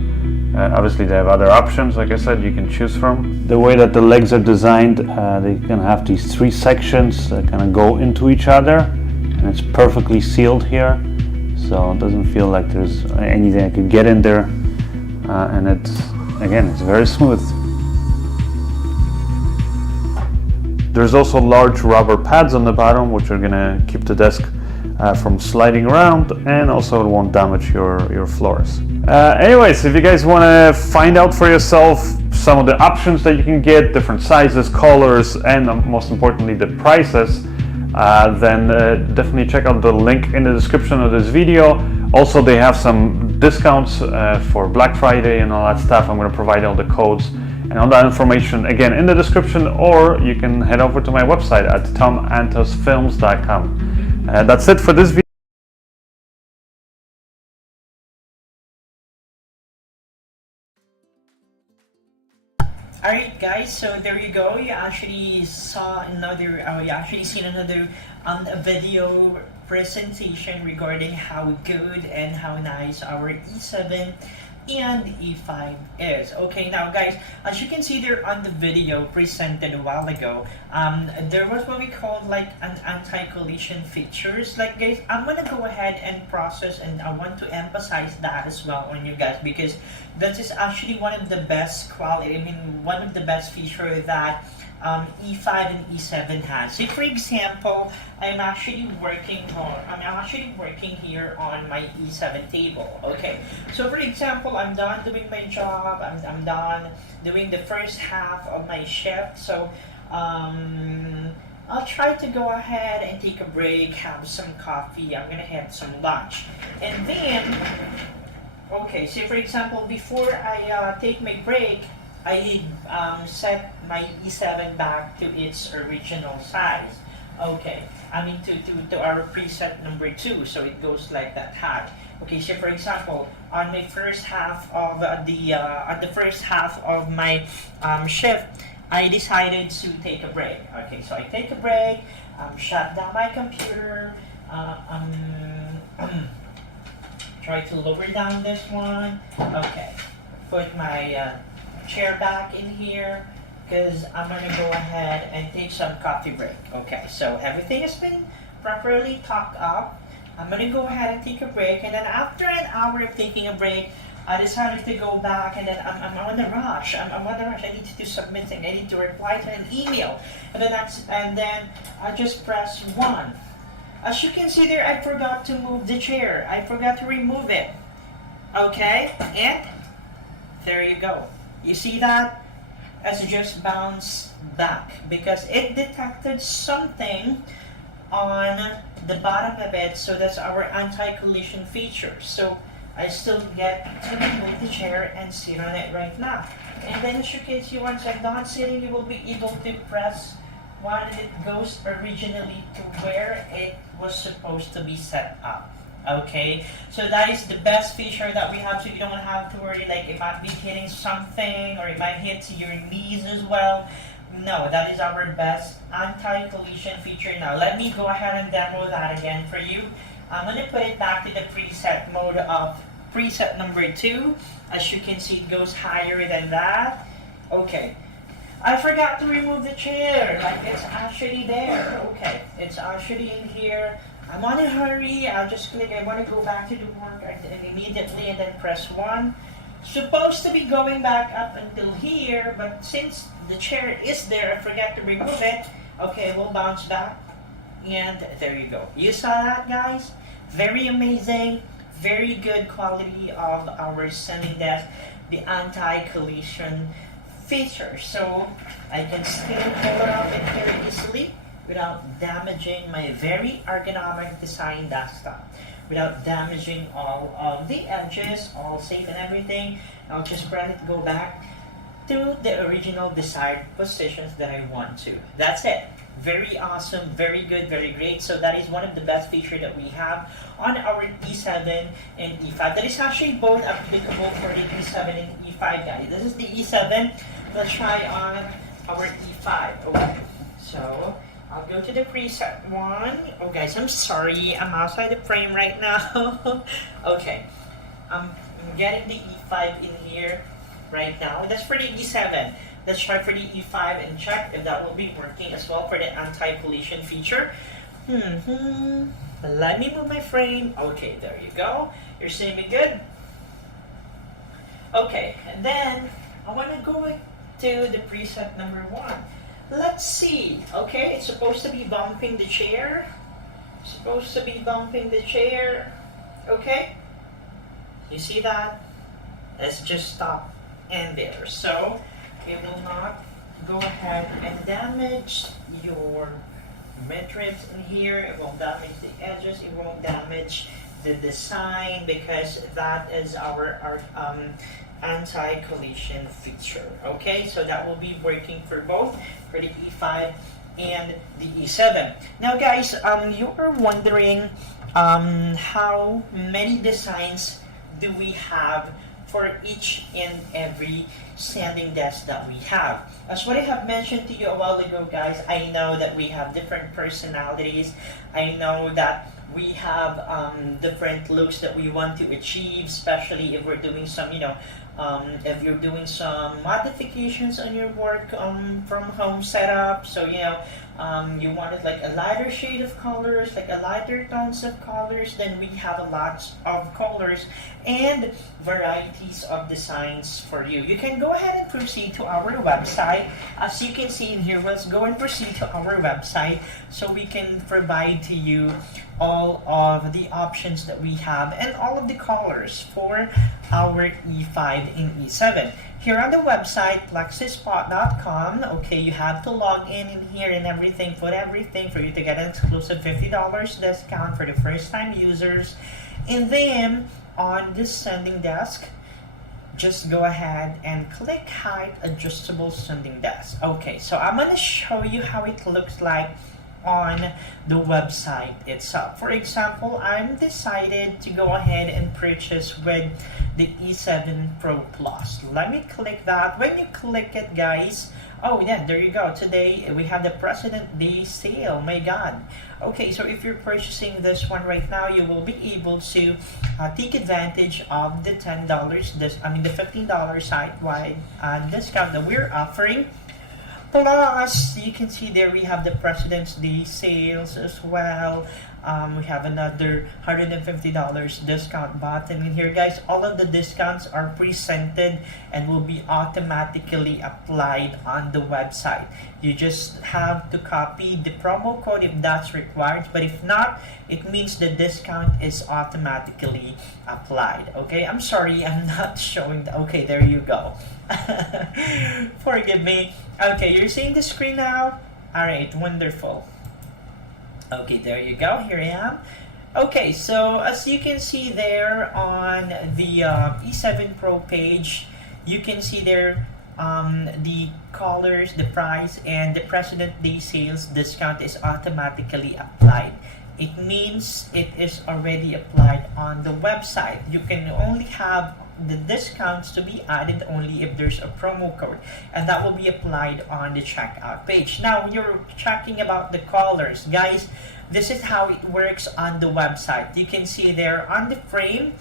Obviously they have other options, like I said, you can choose from. The way that the legs are designed, they can have these 3 sections that kind of go into each other, and it's perfectly sealed here, so it doesn't feel like there's anything I could get in there, and it's very smooth. There's also large rubber pads on the bottom, which are gonna keep the desk from sliding around, and also it won't damage your floors. Anyways, if you guys want to find out for yourself some of the options that you can get, different sizes, colors, and most importantly the prices, then definitely check out the link in the description of this video. Also, they have some discounts for Black Friday and all that stuff. I'm going to provide all the codes and all that information again in the description, or you can head over to my website at tomantosfilms.com. That's it for this video. Alright guys, so there you go. You actually saw another, you actually seen another video presentation regarding how good and how nice our E7 and E5 is. Okay, now guys, as you can see there on the video presented a while ago, there was what we call like an anti-collision features. Like guys, I'm gonna go ahead and process, and I want to emphasize that as well on you guys, because that is actually one of the best quality, one of the best features that E5 and E7 has. Say for example, I'm actually working here on my E7 table. Okay, so for example, I'm done doing my job. I'm done doing the first half of my shift. So I'll try to go ahead and take a break, have some coffee. I'm gonna have some lunch, and then okay. So for example, before I take my break, I set my E7 back to its original size. Okay, I mean to our preset number 2, so it goes like that hat. Okay, so for example, on my first half of the first half of my shift, I decided to take a break. Okay, so I take a break, shut down my computer, try to lower down this one. Okay, put my chair back in here because I'm gonna go ahead and take some coffee break. Okay, so everything has been properly topped up. I'm gonna go ahead and take a break, and then after an hour of taking a break, I decided to go back, and then I'm on the rush. I'm on the rush. I need to do something. I need to reply to an email, and then I just press 1. As you can see there, I forgot to move the chair. I forgot to remove it. Okay, and there you go. You see that? As it just bounced back because it detected something on the bottom of it. So that's our anti-collision feature. So I still get to remove the chair and sit on it right now. And then as you can see, once I'm done sitting, you will be able to press 1 and it goes originally to where it was supposed to be set up. Okay, so that is the best feature that we have, so you don't have to worry like it might be hitting something or it might hit your knees as well. No, that is our best anti-collision feature. Now let me go ahead and demo that again for you. I'm going to put it back to the preset mode of preset number 2. As you can see, it goes higher than that. Okay, I forgot to remove the chair. Like it's actually there. Okay, it's actually in here. I'm on a hurry. I'll just click. I want to go back to the work immediately, and then press 1. Supposed to be going back up until here, but since the chair is there, I forgot to remove it. Okay, we'll bounce back, and there you go. You saw that, guys? Very amazing, very good quality of our sending desk, the anti-collision feature. So I can still pull it up in here easily without damaging my very ergonomic design desktop, without damaging all of the edges, all safe and everything. I'll just let it go back to the original desired positions that I want to. That's it. Very awesome, very good, very great. So that is one of the best features that we have on our E7 and E5. That is actually both applicable for the E7 and E5, guys. This is the E7. Let's try on our E5. Okay, so I'll go to the preset 1. Oh guys, I'm sorry, I'm outside the frame right now. Okay, I'm getting the E5 in here right now. That's for the E7. Let's try for the E5 and check if that will be working as well for the anti-collision feature. Let me move my frame. Okay, there you go. You're seeing me good? Okay, and then I want to go to the preset number 1. Let's see. Okay, it's supposed to be bumping the chair. Supposed to be bumping the chair. Okay, you see that? Let's just stop in there. So it will not go ahead and damage your midribs in here. It won't damage the edges. It won't damage the design because that is our anti-collision feature. Okay, so that will be working for both for the E5 and the E7. Now guys, you are wondering how many designs do we have for each and every standing desk that we have. As what I have mentioned to you a while ago, guys, I know that we have different personalities. I know that we have different looks that we want to achieve, especially if we're doing some, if you're doing some modifications on your work from home setup. So you wanted like a lighter shade of colors, like a lighter tones of colors, then we have a lot of colors and varieties of designs for you. You can go ahead and proceed to our website. As you can see in here, let's go and proceed to our website so we can provide to you all of the options that we have and all of the colors for our E5 and E7. Here on the website, Flexispot.com, okay, you have to log in here and everything, put everything for you to get an exclusive $50 discount for the first time users. And then on this sending desk, just go ahead and click Height Adjustable Sending Desk. Okay, so I'm going to show you how it looks like on the website itself. For example, I'm decided to go ahead and purchase with the E7 Pro Plus. Let me click that. When you click it, guys, oh yeah, there you go. Today we have the President Day sale. My God. Okay, so if you're purchasing this one right now, you will be able to take advantage of the $10 the $15 site-wide discount that we're offering. Plus, you can see there we have the President's Day sales as well. We have another $150 discount button in here, guys. All of the discounts are presented and will be automatically applied on the website. You just have to copy the promo code if that's required, but if not, it means the discount is automatically applied. Okay, I'm sorry, I'm not showing the, okay, there you go. Forgive me. Okay, you're seeing the screen now? Alright, wonderful. Okay, there you go. Here I am. Okay, so as you can see there on the E7 Pro page, you can see there the colors, the price, and the President Day sales discount is automatically applied. It means it is already applied on the website. You can only have the discounts to be added only if there's a promo code, and that will be applied on the checkout page. Now, when you're checking about the colors, guys, this is how it works on the website. You can see there on the frame,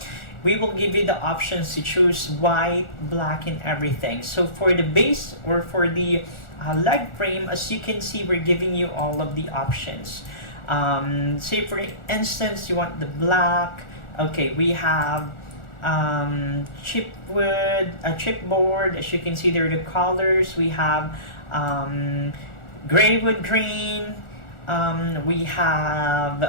we will give you the options to choose white, black, and everything. So for the base or for the leg frame, as you can see, we're giving you all of the options. Say for instance, you want the black. Okay, we have chipwood, a chipboard. As you can see there, the colors we have gray wood green, we have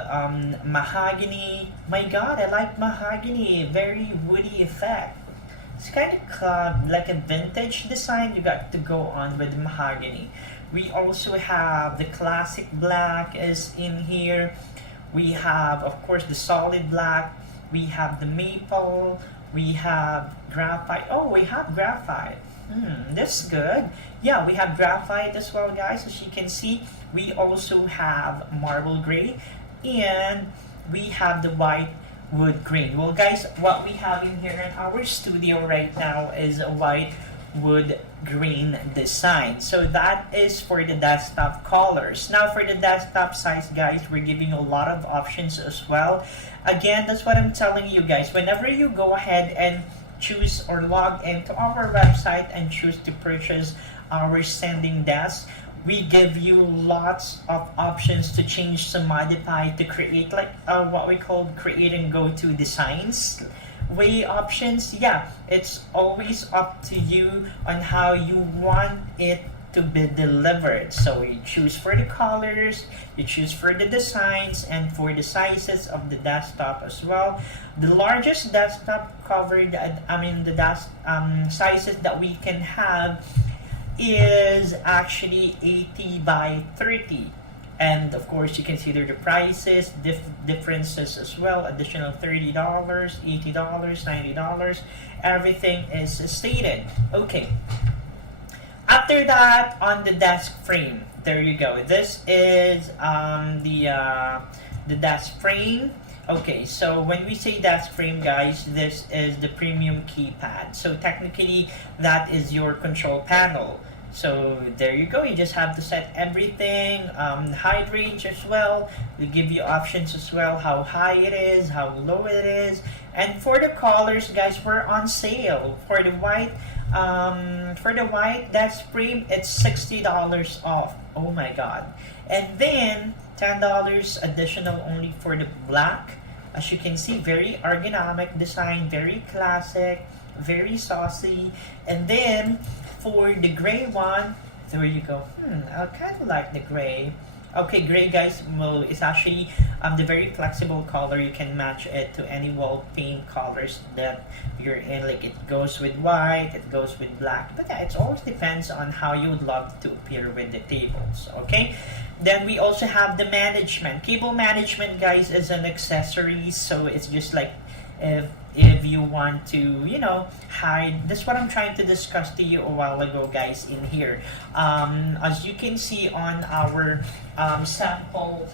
mahogany. My God, I like mahogany, very woody effect. It's kind of like a vintage design. You got to go on with mahogany. We also have the classic black is in here. We have, of course, the solid black. We have the maple, we have graphite. Oh, we have graphite. That's good. Yeah, we have graphite as well, guys. As you can see, we also have marble gray, and we have the white wood green. Well, guys, what we have in here in our studio right now is a white wood green design. So that is for the desktop colors. Now for the desktop size, guys, we're giving a lot of options as well. Again, that's what I'm telling you guys. Whenever you go ahead and choose or log into our website and choose to purchase our sending desk, we give you lots of options to change, to modify, to create like what we call create and go to designs way options. Yeah, it's always up to you on how you want it to be delivered. So you choose for the colors, you choose for the designs, and for the sizes of the desktop as well. The largest desktop covered, the sizes that we can have is actually 80 by 30. And of course, you can see there the prices, differences as well. Additional $30, $80, $90. Everything is stated. Okay. After that, on the desk frame, there you go. This is the desk frame. Okay, so when we say desk frame, guys, this is the premium keypad. So technically, that is your control panel. So there you go. You just have to set everything, height range as well. We give you options as well, how high it is, how low it is, And for the colors, guys, we're on sale. For the white desk frame, it's $60 off. Oh my god. And then $10 additional only for the black. As you can see, very ergonomic design, very classic, very saucy. And then for the gray one, there you go. I kind of like the gray. Okay, gray, guys, well, it's actually the very flexible color. You can match it to any wall paint colors that you're in. Like, it goes with white, it goes with black. But yeah, it always depends on how you would love to appear with the tables. Okay. Then we also have the management. Cable management, guys, is an accessory. So it's just like if you want to, you know, hide. That's what I'm trying to discuss to you a while ago, guys, in here. As you can see on our sample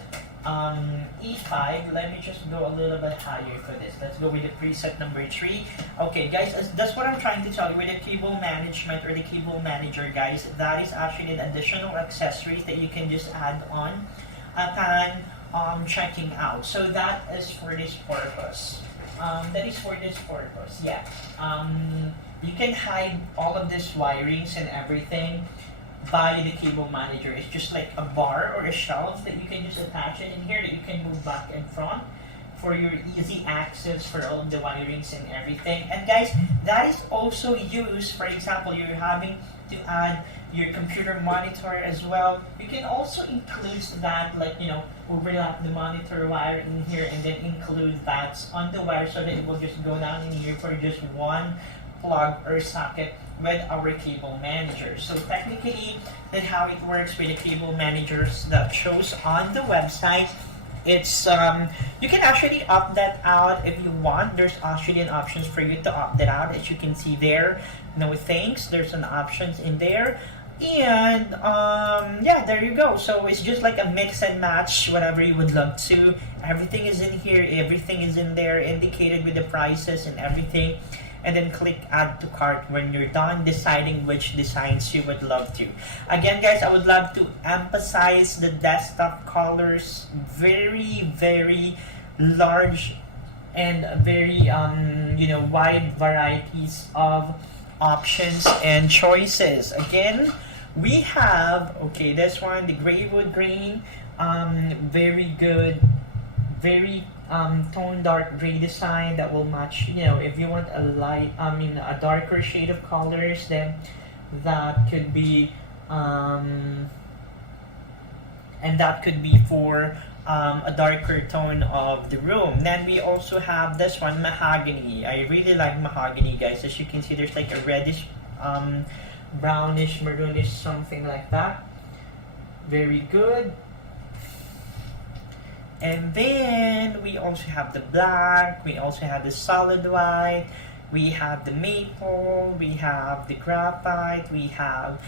E5, let me just go a little bit higher for this. Let's go with the preset number 3. Okay, guys, that's what I'm trying to tell you with the cable management or the cable manager, guys. That is actually an additional accessories that you can just add on upon checking out. So that is for this purpose. Yeah. You can hide all of these wirings and everything by the cable manager. It's just like a bar or a shelf that you can just attach it in here that you can move back and front for your easy access for all of the wirings and everything. And guys, that is also used, for example, you're having to add your computer monitor as well. You can also include that, like, you know, overlap the monitor wire in here and then include that on the wire so that it will just go down in here for just one plug or socket with our cable manager. So technically, that's how it works with the cable managers that shows on the website. It's you can actually opt that out if you want. There's actually an options for you to opt that out, as you can see there. No thanks. There's an options in there. And yeah, there you go. So it's just like a mix and match, whatever you would love to. Everything is in here, everything is in there, indicated with the prices and everything. And then click add to cart when you're done deciding which designs you would love to. Again, guys, I would love to emphasize the desktop colors. Very, very large and very you know, wide varieties of options and choices. Again, we have, okay, this one, the gray wood green, very good, very tone dark gray design that will match, you know, if you want a light, a darker shade of colors, then that could be and that could be for a darker tone of the room. Then we also have this one, mahogany. I really like mahogany, guys. As you can see, there's like a reddish brownish, maroonish, something like that. Very good. And then we also have the black, we also have the solid white, we have the maple, we have the graphite, we have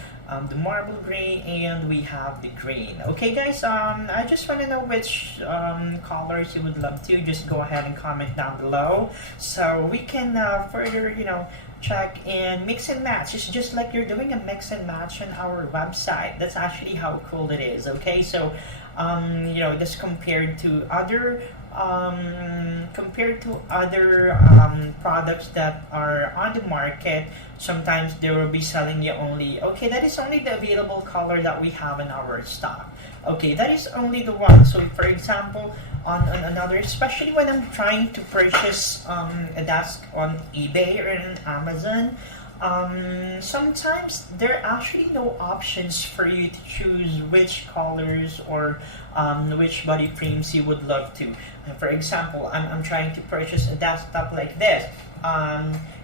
the marble gray, and we have the green. Okay, guys, I just want to know which colors you would love to. Just go ahead and comment down below so we can further, you know, check and mix and match. It's just like you're doing a mix and match on our website. That's actually how cool it is. Okay, so you know, this compared to other products that are on the market, sometimes they will be selling you only, okay, that is only the available color that we have in our stock. Okay, that is only the one. So for example, on another, especially when I'm trying to purchase a desk on eBay or on Amazon, sometimes there are actually no options for you to choose which colors or which body frames you would love to. For example, I'm trying to purchase a desktop like this.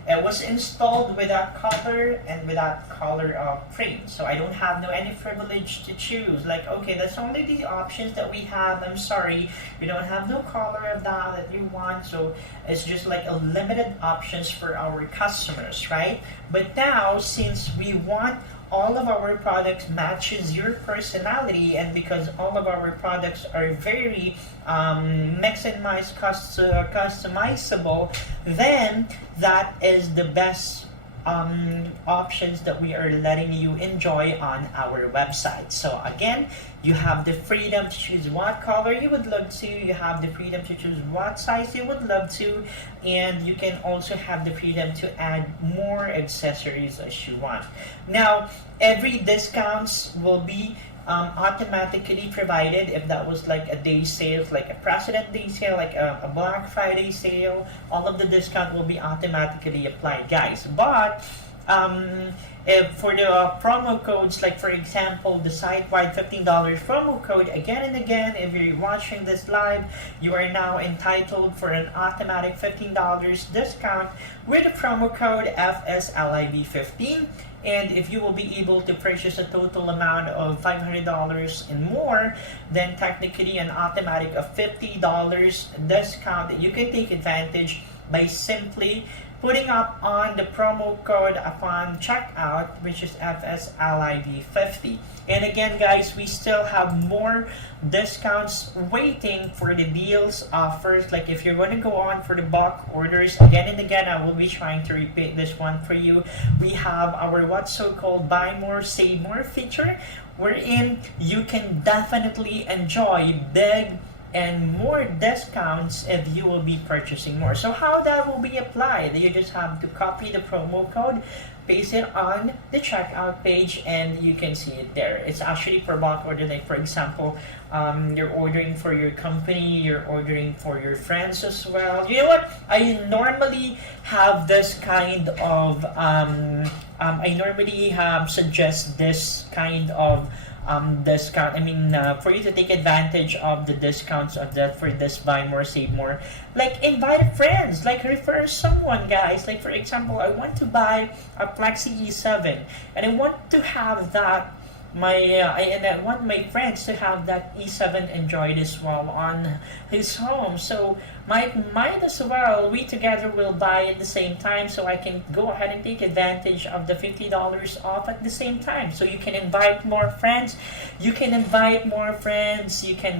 It was installed without color and without color frame, so I don't have any privilege to choose. Like, okay, that's only the options that we have. I'm sorry, we don't have no color of that you want, so it's just like a limited options for our customers, right? But now, since we want all of our products matches your personality, and because all of our products are very mix and match customizable, then that is the best options that we are letting you enjoy on our website. So again, you have the freedom to choose what color you would love to, you have the freedom to choose what size you would love to, and you can also have the freedom to add more accessories as you want. Now, every discounts will be automatically provided. If that was like a day sale, like a President Day sale, like a Black Friday sale, all of the discount will be automatically applied, guys. But if for the promo codes, like for example the site-wide $15 promo code, again and again, if you're watching this live, you are now entitled for an automatic $15 discount with the promo code FSLIB15. And if you will be able to purchase a total amount of $500 and more, then technically an automatic of $50 discount that you can take advantage by simply putting up on the promo code upon checkout, which is FSLID50. And again, guys, we still have more discounts waiting for the deals offers. Like if you're going to go on for the bulk orders, again and again, I will be trying to repeat this one for you. We have our what's so-called buy more, save more feature, wherein you can definitely enjoy big and more discounts if you will be purchasing more. So how that will be applied, you just have to copy the promo code, paste it on the checkout page, and you can see it there. It's actually for bulk order. Like for example, you're ordering for your company, you're ordering for your friends as well. You know what, I normally have this kind of suggest this kind of discount. I mean, for you to take advantage of the discounts of that for this buy more, save more, like invite friends, like refer someone, guys. Like for example, I want to buy a Plexi E7 and I want to have that I want my friends to have that E7 enjoyed as well on his home. So might as well we together will buy at the same time, so I can go ahead and take advantage of the $50 off at the same time. So you can invite more friends. You can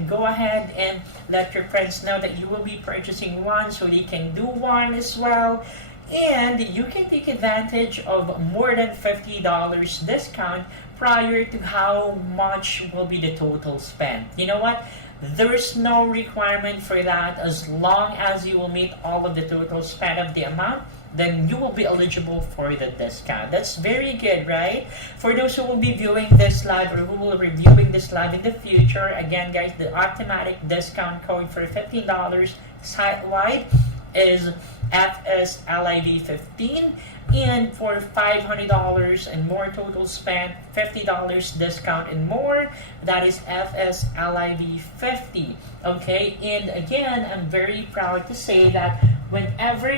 go ahead and let your friends know that you will be purchasing one, so they can do one as well. And you can take advantage of more than $50 discount prior to how much will be the total spend. You know what? There's no requirement for that. As long as you will meet all of the total spend of the amount, then you will be eligible for the discount. That's very good, right? For those who will be viewing this live or who will be reviewing this live in the future, again guys, the automatic discount code for $15 site-wide is FSLID15, and for $500 and more total spend, $50 discount and more, that is FSLID50. Okay, and again, I'm very proud to say that whenever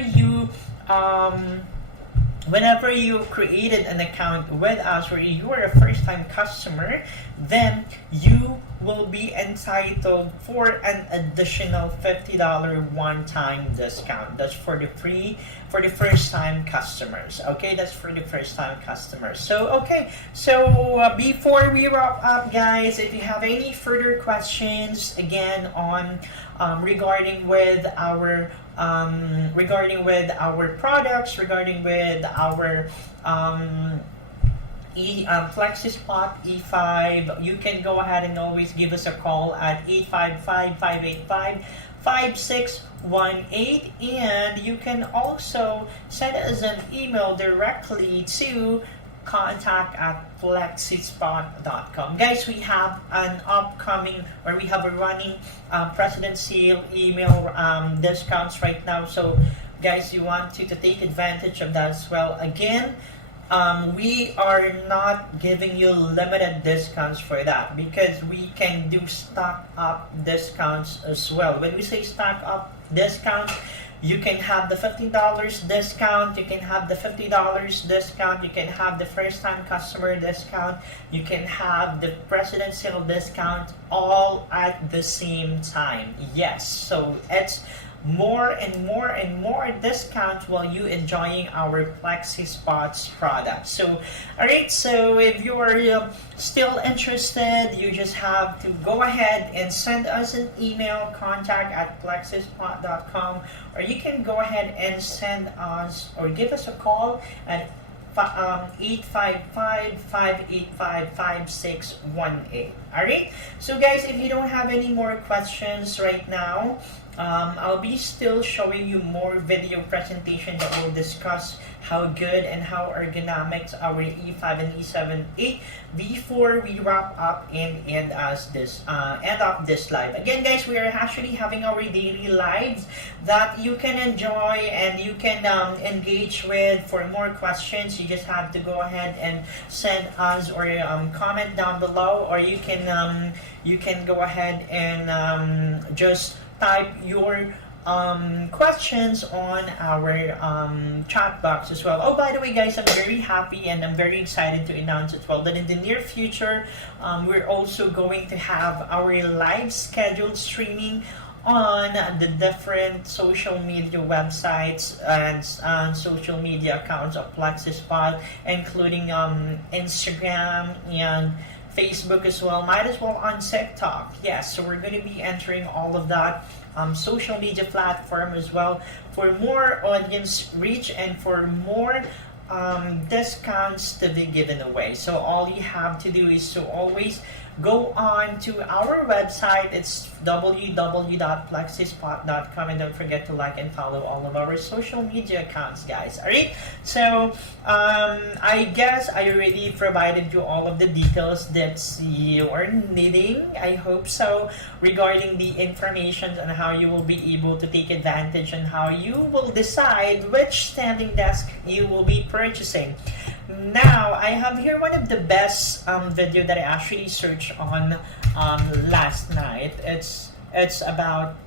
you created an account with us or you are a first-time customer, then you will be entitled for an additional $50 one-time discount. That's for the first-time customers. Okay, that's for the first-time customers. So okay, so before we wrap up, guys, if you have any further questions again on regarding with our products, regarding with our Flexispot E5, you can go ahead and always give us a call at 855-585-5618, and you can also send us an email directly to contact@flexispot.com. Guys, we have an upcoming, or we have a running President Sale email discounts right now. So guys, you want to take advantage of that as well. Again, we are not giving you limited discounts for that, because we can do stock up discounts as well. When we say stock up discounts, you can have the $15 discount, you can have the $50 discount, you can have the first-time customer discount, you can have the President Sale discount all at the same time. Yes, so it's more and more and more discounts while you enjoying our Flexispots products. So alright, so if you're still interested, you just have to go ahead and send us an email, contact@flexispot.com, or you can go ahead and send us or give us a call at 855-585-5618. Alright? So guys, if you don't have any more questions right now, I'll be still showing you more video presentation that will discuss how good and how ergonomic our E5 and E7-8 before we wrap up and end off this live. Again guys, we are actually having our daily lives that you can enjoy and you can engage with. For more questions, you just have to go ahead and send us or comment down below, or you can go ahead and just type your questions on our chat box as well. Oh, by the way guys, I'm very happy and I'm very excited to announce as well that in the near future, we're also going to have our live scheduled streaming on the different social media websites and social media accounts of Flexispot, including Instagram and Facebook as well, might as well on TikTok. Yes, so we're going to be entering all of that social media platform as well for more audience reach and for more discounts to be given away. So all you have to do is to always go on to our website. It's www.flexispot.com, and don't forget to like and follow all of our social media accounts, guys. Alright, so I guess I already provided you all of the details that you are needing, I hope so, regarding the information on how you will be able to take advantage and how you will decide which standing desk you will be purchasing. Now, I have here one of the best video that I actually searched on last night. It's about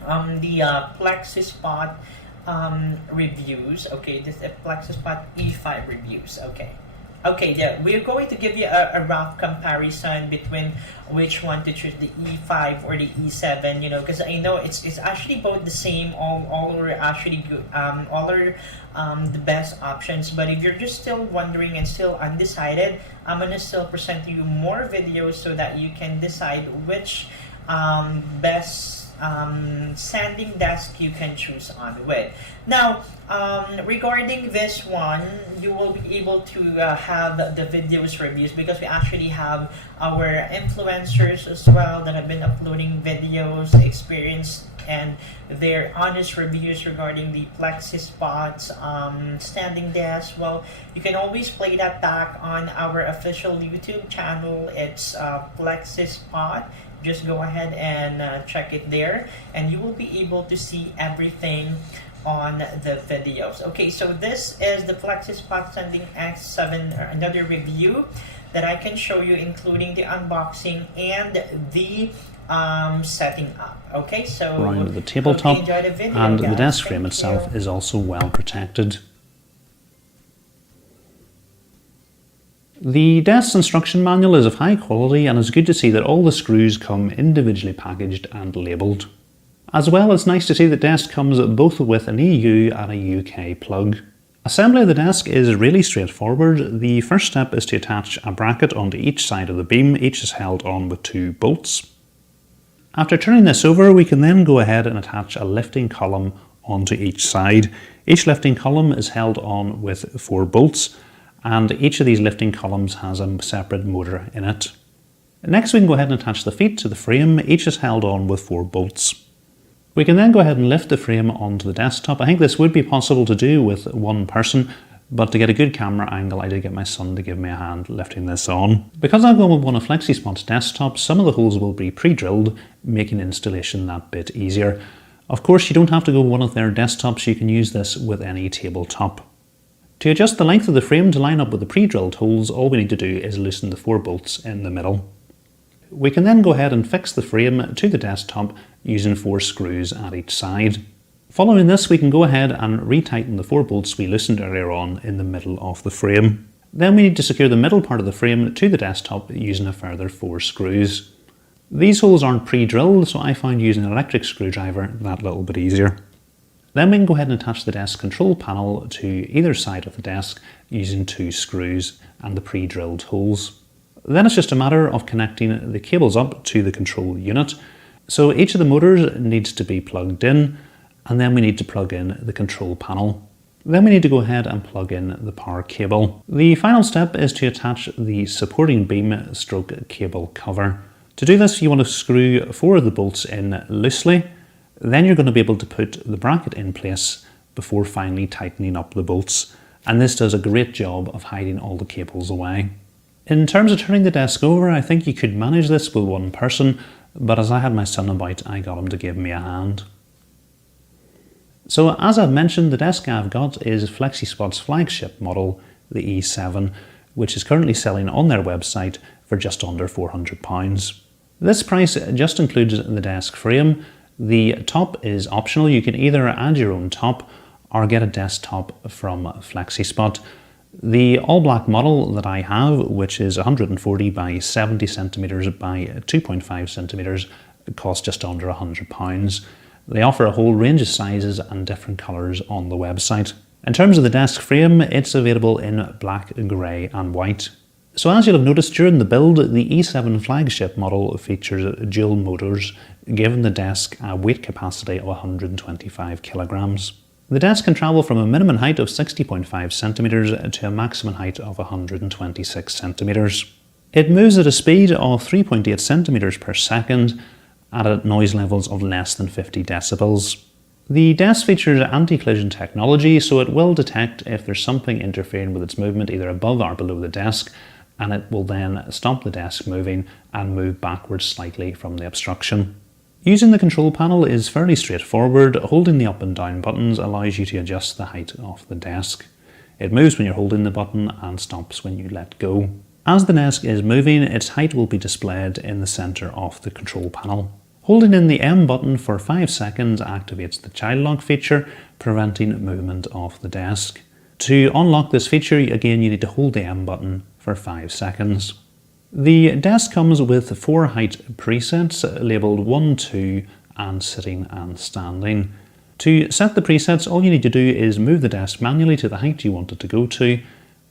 the Flexispot reviews. Okay, this is Flexispot E5 reviews. Okay, yeah, we're going to give you a rough comparison between which one to choose, the E5 or the E7, you know, because I know it's actually both the same. All are actually good. All are the best options. But if you're just still wondering and still undecided, I'm gonna still present you more videos so that you can decide which best standing desk you can choose on with. Now, regarding this one, you will be able to have the videos reviews because we actually have our influencers as well that have been uploading videos, experience, and their honest reviews regarding the Flexispot's standing desk. Well, you can always play that back on our official YouTube channel. It's Flexispot. Just go ahead and check it there, and you will be able to see everything on the videos. Okay, so this is the Flexispot Standing X7, another review that I can show you, including the unboxing and the setting up. Okay, so around the tabletop, enjoy the video, and guys. the desk frame Thank itself you. is also well protected. The desk's instruction manual is of high quality, and it's good to see that all the screws come individually packaged and labelled. As well, it's nice to see the desk comes both with an EU and a UK plug. Assembly of the desk is really straightforward. The first step is to attach a bracket onto each side of the beam. Each is held on with 2 bolts. After turning this over, we can then go ahead and attach a lifting column onto each side. Each lifting column is held on with 4 bolts, and each of these lifting columns has a separate motor in it. Next, we can go ahead and attach the feet to the frame. Each is held on with 4 bolts. We can then go ahead and lift the frame onto the desktop. I think this would be possible to do with one person, but to get a good camera angle, I did get my son to give me a hand lifting this on. Because I'm going with one of Flexispot's desktops, some of the holes will be pre-drilled, making installation that bit easier. Of course, you don't have to go with one of their desktops, you can use this with any tabletop. To adjust the length of the frame to line up with the pre-drilled holes, all we need to do is loosen the 4 bolts in the middle. We can then go ahead and fix the frame to the desktop using 4 screws at each side. Following this, we can go ahead and retighten the 4 bolts we loosened earlier on in the middle of the frame. Then we need to secure the middle part of the frame to the desktop using a further 4 screws. These holes aren't pre-drilled, so I found using an electric screwdriver that little bit easier. Then we can go ahead and attach the desk control panel to either side of the desk using 2 screws and the pre-drilled holes. Then it's just a matter of connecting the cables up to the control unit. So each of the motors needs to be plugged in, and then we need to plug in the control panel. Then we need to go ahead and plug in the power cable. The final step is to attach the supporting beam stroke cable cover. To do this, you want to screw 4 of the bolts in loosely. Then you're going to be able to put the bracket in place before finally tightening up the bolts. And this does a great job of hiding all the cables away. In terms of turning the desk over, I think you could manage this with one person, but as I had my son about, I got him to give me a hand. So as I've mentioned, the desk I've got is Flexispot's flagship model, the E7, which is currently selling on their website for just under £400. This price just includes the desk frame. The top is optional. You can either add your own top or get a desktop from Flexispot. The all-black model that I have, which is 140 by 70 centimeters by 2.5 centimeters, costs just under £100. They offer a whole range of sizes and different colours on the website. In terms of the desk frame, it's available in black, grey and white. So as you'll have noticed during the build, the E7 flagship model features dual motors, giving the desk a weight capacity of 125 kilograms. The desk can travel from a minimum height of 60.5 centimeters to a maximum height of 126 centimeters. It moves at a speed of 3.8 centimeters per second at noise levels of less than 50 decibels. The desk features anti-collision technology, so it will detect if there's something interfering with its movement either above or below the desk, and it will then stop the desk moving and move backwards slightly from the obstruction. Using the control panel is fairly straightforward. Holding the up and down buttons allows you to adjust the height of the desk. It moves when you're holding the button and stops when you let go. As the desk is moving, its height will be displayed in the centre of the control panel. Holding in the M button for 5 seconds activates the child lock feature, preventing movement of the desk. To unlock this feature, again you need to hold the M button for 5 seconds. The desk comes with 4 height presets labelled 1, 2 and sitting and standing. To set the presets, all you need to do is move the desk manually to the height you want it to go to,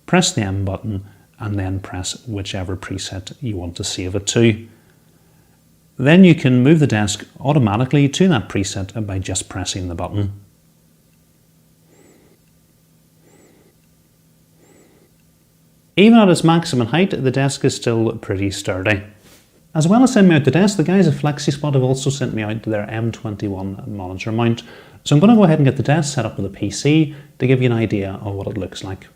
press the M button and then press whichever preset you want to save it to. Then you can move the desk automatically to that preset by just pressing the button. Even at its maximum height, the desk is still pretty sturdy. As well as sending me out the desk, the guys at Flexispot have also sent me out their M21 monitor mount. So I'm going to go ahead and get the desk set up with a PC to give you an idea of what it looks like.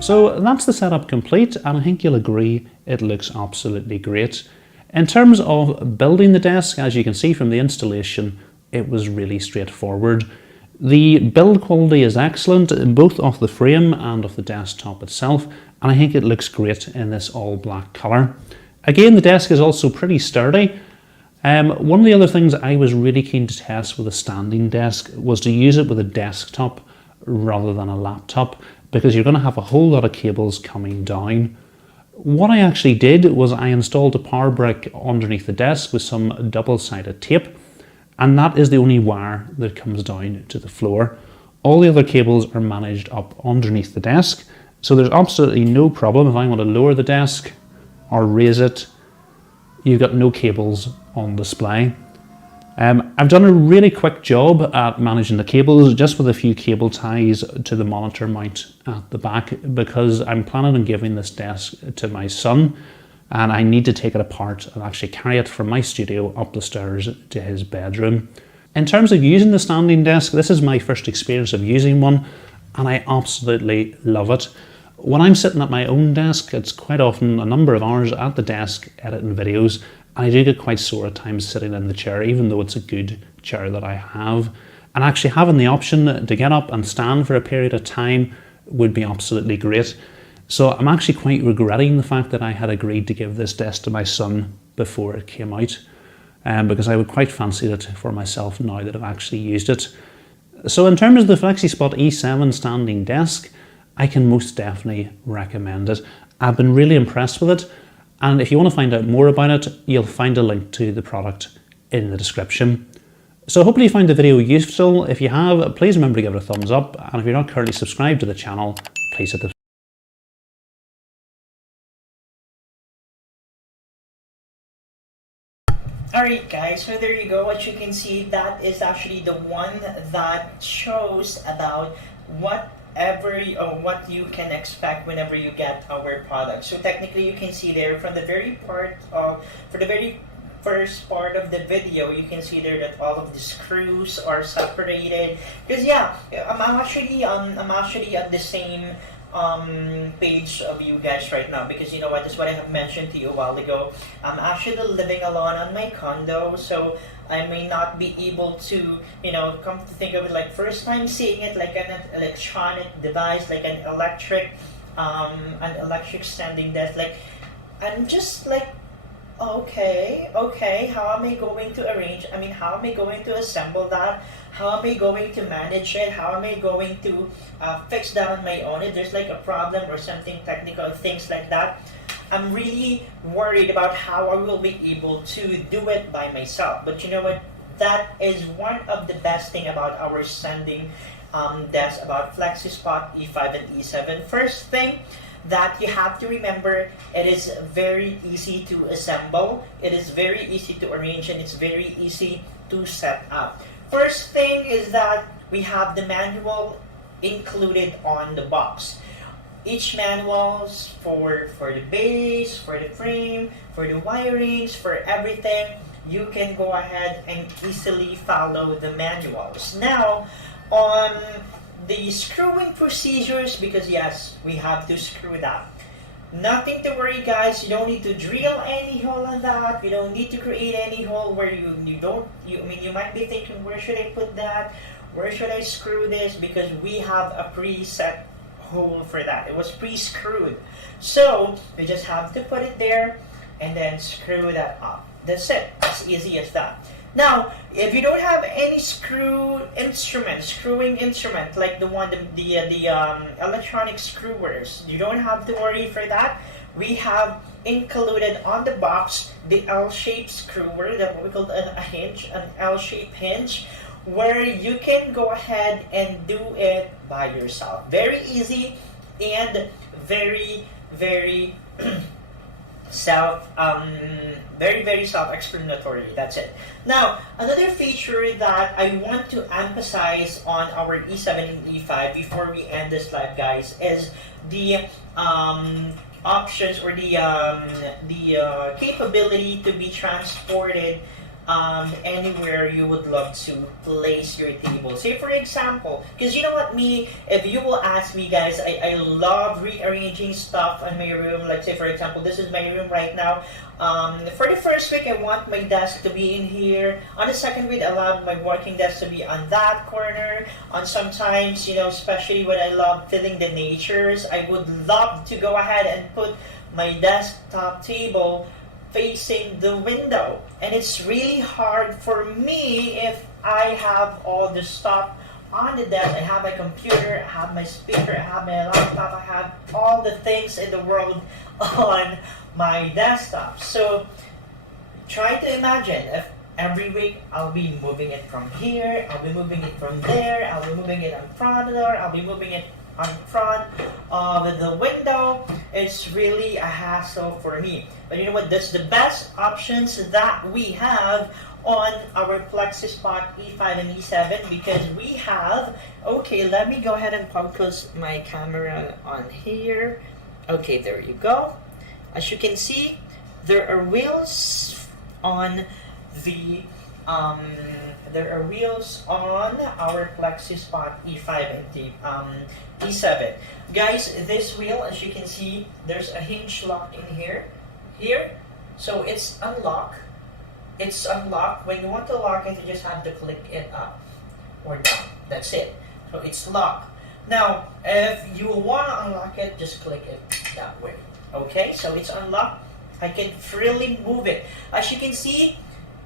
So that's the setup complete, and I think you'll agree it looks absolutely great. In terms of building the desk, as you can see from the installation, it was really straightforward. The build quality is excellent, both of the frame and of the desktop itself, and I think it looks great in this all black colour. Again, the desk is also pretty sturdy. One of the other things I was really keen to test with a standing desk was to use it with a desktop rather than a laptop, because you're going to have a whole lot of cables coming down. What I actually did was I installed a power brick underneath the desk with some double-sided tape, and that is the only wire that comes down to the floor. All the other cables are managed up underneath the desk, so there's absolutely no problem. If I want to lower the desk or raise it, you've got no cables on display. I've done a really quick job at managing the cables, just with a few cable ties to the monitor mount at the back, because I'm planning on giving this desk to my son, and I need to take it apart and actually carry it from my studio up the stairs to his bedroom. In terms of using the standing desk, this is my first experience of using one, and I absolutely love it. When I'm sitting at my own desk, it's quite often a number of hours at the desk editing videos, and I do get quite sore at times sitting in the chair, even though it's a good chair that I have. And actually having the option to get up and stand for a period of time would be absolutely great. So I'm actually quite regretting the fact that I had agreed to give this desk to my son before it came out, because I would quite fancy it for myself now that I've actually used it. So in terms of the Flexispot E7 standing desk, I can most definitely recommend it. I've been really impressed with it. And if you want to find out more about it, you'll find a link to the product in the description. So hopefully you found the video useful. If you have, please remember to give it a thumbs up, and if you're not currently subscribed to the channel, please hit the Alright guys, so there you go. As you can see, that is actually the one that shows about what you can expect whenever you get our product. So technically you can see there from the very for the very first part of the video, you can see there that all of the screws are separated. Because yeah, I'm actually on the same page of you guys right now, because you know what, that's what I have mentioned to you a while ago. I'm actually living alone on my condo, so I may not be able to, you know, come to think of it, like first time seeing it like an electronic device, like an electric standing desk. Like I'm just like, okay, how am I going to arrange? I mean, how am I going to assemble that? How am I going to manage it? How am I going to fix that on my own? If there's like a problem or something technical, things like that, I'm really worried about how I will be able to do it by myself. But you know what? That is one of the best thing about our sending desk, about Flexispot E5 and E7. First thing that you have to remember, it is very easy to assemble, it is very easy to arrange, and it's very easy to set up. First thing is that we have the manual included on the box. Each manuals for the base, for the frame, for the wirings, for everything, you can go ahead and easily follow the manuals. Now, on the screwing procedures, because yes, we have to screw that. Nothing to worry guys, you don't need to drill any hole on that, you don't need to create any hole where you might be thinking, where should I put that, where should I screw this, because we have a preset hole for that. It was pre-screwed, so you just have to put it there and then screw that up. That's it, as easy as that. Now, if you don't have any screwing instrument like the electronic screwers, you don't have to worry for that. We have included on the box the L-shaped screwer, that what we call an L-shaped hinge, where you can go ahead and do it by yourself. Very easy and very very self-explanatory. That's it. Now, another feature that I want to emphasize on our E7 and E5 before we end this live, guys, is the options, or the capability to be transported anywhere you would love to place your table. Say for example, because you know what, if you will ask me guys, I love rearranging stuff in my room. Like say for example, this is my room right now. For the first week, I want my desk to be in here. On the second week, I love my working desk to be on that corner. On sometimes, you know, especially when I love feeling the natures, I would love to go ahead and put my desktop table facing the window. And it's really hard for me if I have all the stuff on the desk. I have my computer, I have my speaker, I have my laptop, I have all the things in the world on my desktop. So try to imagine if every week I'll be moving it from here, I'll be moving it from there, I'll be moving it in front of the door, I'll be moving it on front of the window. It's really a hassle for me. But you know what? That's the best options that we have on our Flexispot E5 and E7, because we have, okay, let me go ahead and focus my camera on here. Okay, there you go. As you can see, there are wheels on the our Flexispot E5 and E7. Guys, this wheel, as you can see, there's a hinge lock in here. So it's unlocked. When you want to lock it, you just have to click it up or down. That's it. So it's locked. Now, if you want to unlock it, just click it that way. Okay, so it's unlocked. I can freely move it. As you can see,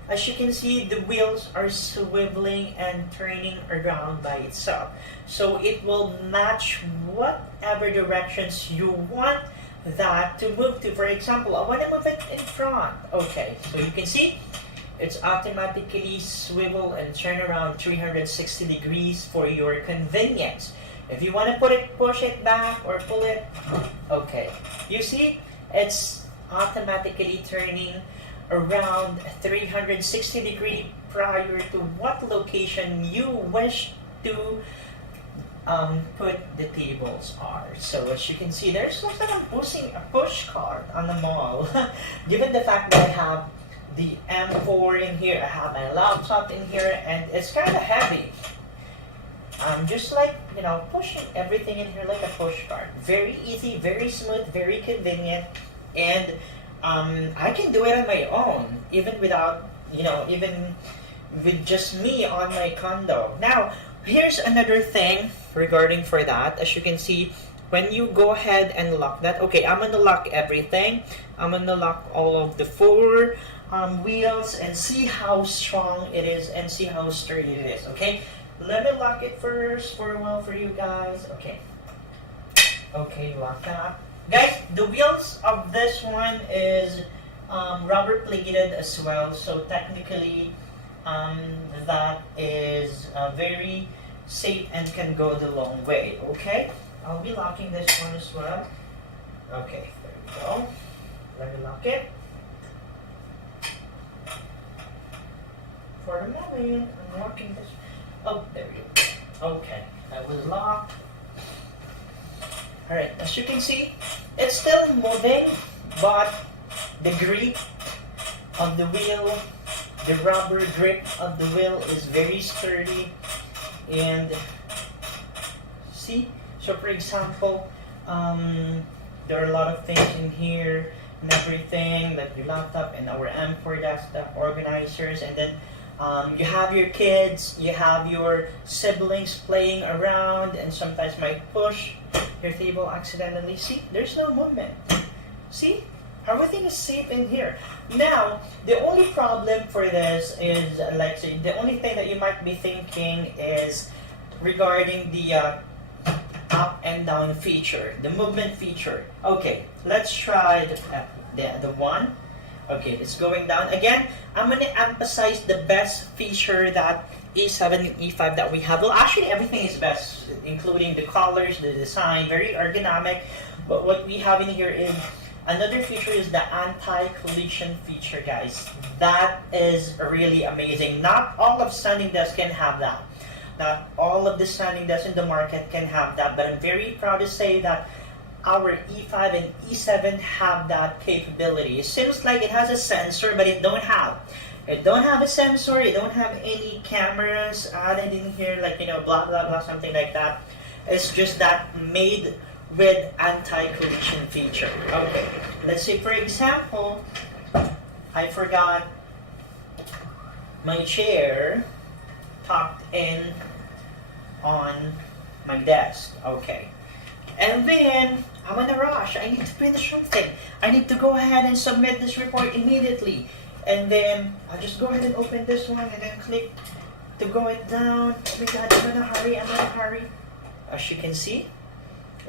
the wheels are swiveling and turning around by itself. So it will match whatever directions you want that to move to. For example, I want to move it in front. Okay, so you can see It's automatically swivel and turn around 360 degrees for your convenience. If you want to push it back or pull it, okay. You see, it's automatically turning around 360 degrees prior to what location you wish to put the tables are. So as you can see, there's also a push cart on the mall. Given the fact that I have the M4 in here, I have my laptop in here, and it's kind of heavy. Just like, you know, pushing everything in here like a push cart. Very easy, very smooth, very convenient, and I can do it on my own, even without, you know, even with just me on my condo. Now, here's another thing regarding for that. As you can see, when you go ahead and lock that, okay, I'm gonna lock everything. I'm gonna lock all of the four wheels and see how strong it is and see how sturdy it is, okay? Let me lock it first for a while for you guys. Okay. Okay, lock that. Guys, the wheels of this one is rubber plated as well, so technically that is very safe and can go the long way, okay? I'll be locking this one as well. Okay, there we go. Let me lock it. For a moment, I'm locking this. Oh, there we go. Okay, that was locked. Alright, as you can see, it's still moving, but the grip of the wheel, the rubber grip of the wheel is very sturdy. And see, so for example, there are a lot of things in here and everything, like your laptop and our M4 desktop organizers, and then you have your kids, you have your siblings playing around, and sometimes might push your table accidentally. See, there's no movement. See, everything is safe in here. Now, the only problem for this is, like, the only thing that you might be thinking is regarding the up and down feature, the movement feature. Okay, let's try the one. Okay, it's going down. Again, I'm going to emphasize the best feature that E7 and E5 that we have. Well, actually, everything is best, including the colors, the design, very ergonomic. But what we have in here is another feature is the anti-collision feature, guys. That is really amazing. Not all of standing desks can have that. Not all of the standing desks in the market can have that, but I'm very proud to say that our E5 and E7 have that capability. It seems like it has a sensor, but it don't have. It don't have a sensor. It don't have any cameras added in here, like, you know, blah blah blah, something like that. It's just that made with anti-collision feature. Okay, let's say for example, I forgot my chair tucked in on my desk. Okay. And then, I'm in a rush. I need to finish something. I need to go ahead and submit this report immediately. And then, I'll just go ahead and open this one and then click to go it down. Oh my god, I'm in a hurry, I'm in a hurry. As you can see,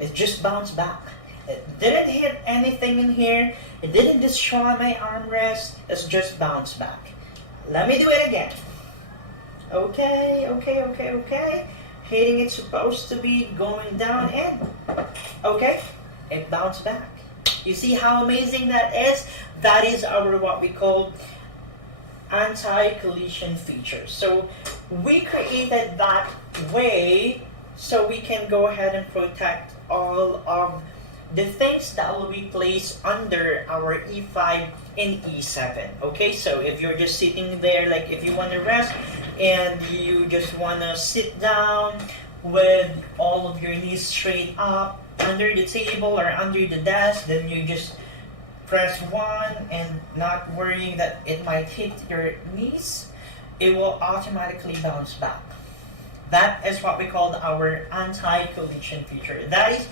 it just bounced back. It didn't hit anything in here. It didn't destroy my armrest. It's just bounced back. Let me do it again. Okay. Hitting it's supposed to be going down and okay, it bounced back. You see how amazing that is? That is our what we call anti-collision feature. So we created that way so we can go ahead and protect all of the things that will be placed under our E5 and E7. Okay, so if you're just sitting there, like if you want to rest and you just want to sit down with all of your knees straight up under the table or under the desk, then you just press 1 and not worrying that it might hit your knees, it will automatically bounce back. That is what we call our anti-collision feature. That is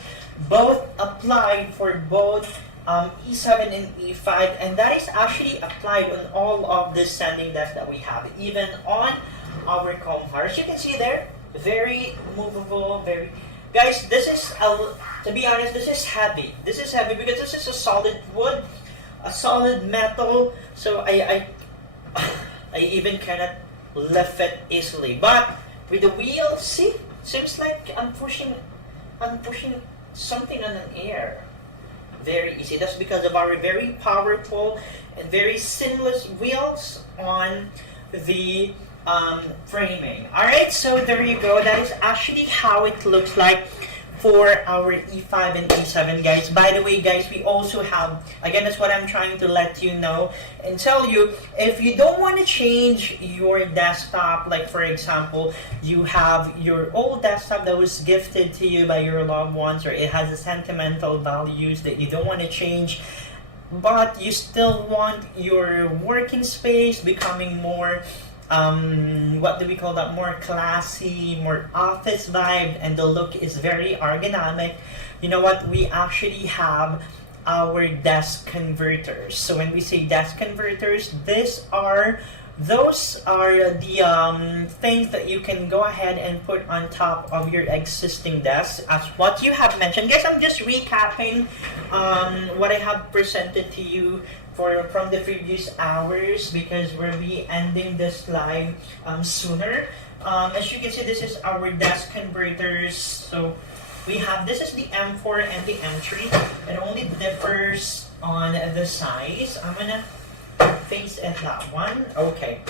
both applied for both E7 and E5, and that is actually applied on all of the standing desks that we have, even on our comb bar. As you can see there, very movable, very... Guys, this is, to be honest, this is heavy. This is heavy because this is a solid wood, a solid metal, so I even cannot lift it easily. But with the wheel, see, seems like I'm pushing something on the air. Very easy. That's because of our very powerful and very seamless wheels on the framing. Alright, so there you go. That is actually how it looks like for our E5 and E7, guys. By the way, guys, we also have, again, that's what I'm trying to let you know and tell you, if you don't want to change your desktop, like for example, you have your old desktop that was gifted to you by your loved ones, or it has a sentimental values that you don't want to change, but you still want your working space becoming more what do we call that, more classy, more office vibe, and the look is very ergonomic. You know what, we actually have our desk converters. So when we say desk converters, those are the things that you can go ahead and put on top of your existing desk, as what you have mentioned. Guys, I'm just recapping what I have presented to you from the previous hours, because we'll be ending this live sooner. As you can see, this is our desk converters. So we have, this is the M4 and the M3. It only differs on the size. I'm gonna face at that one. Okay,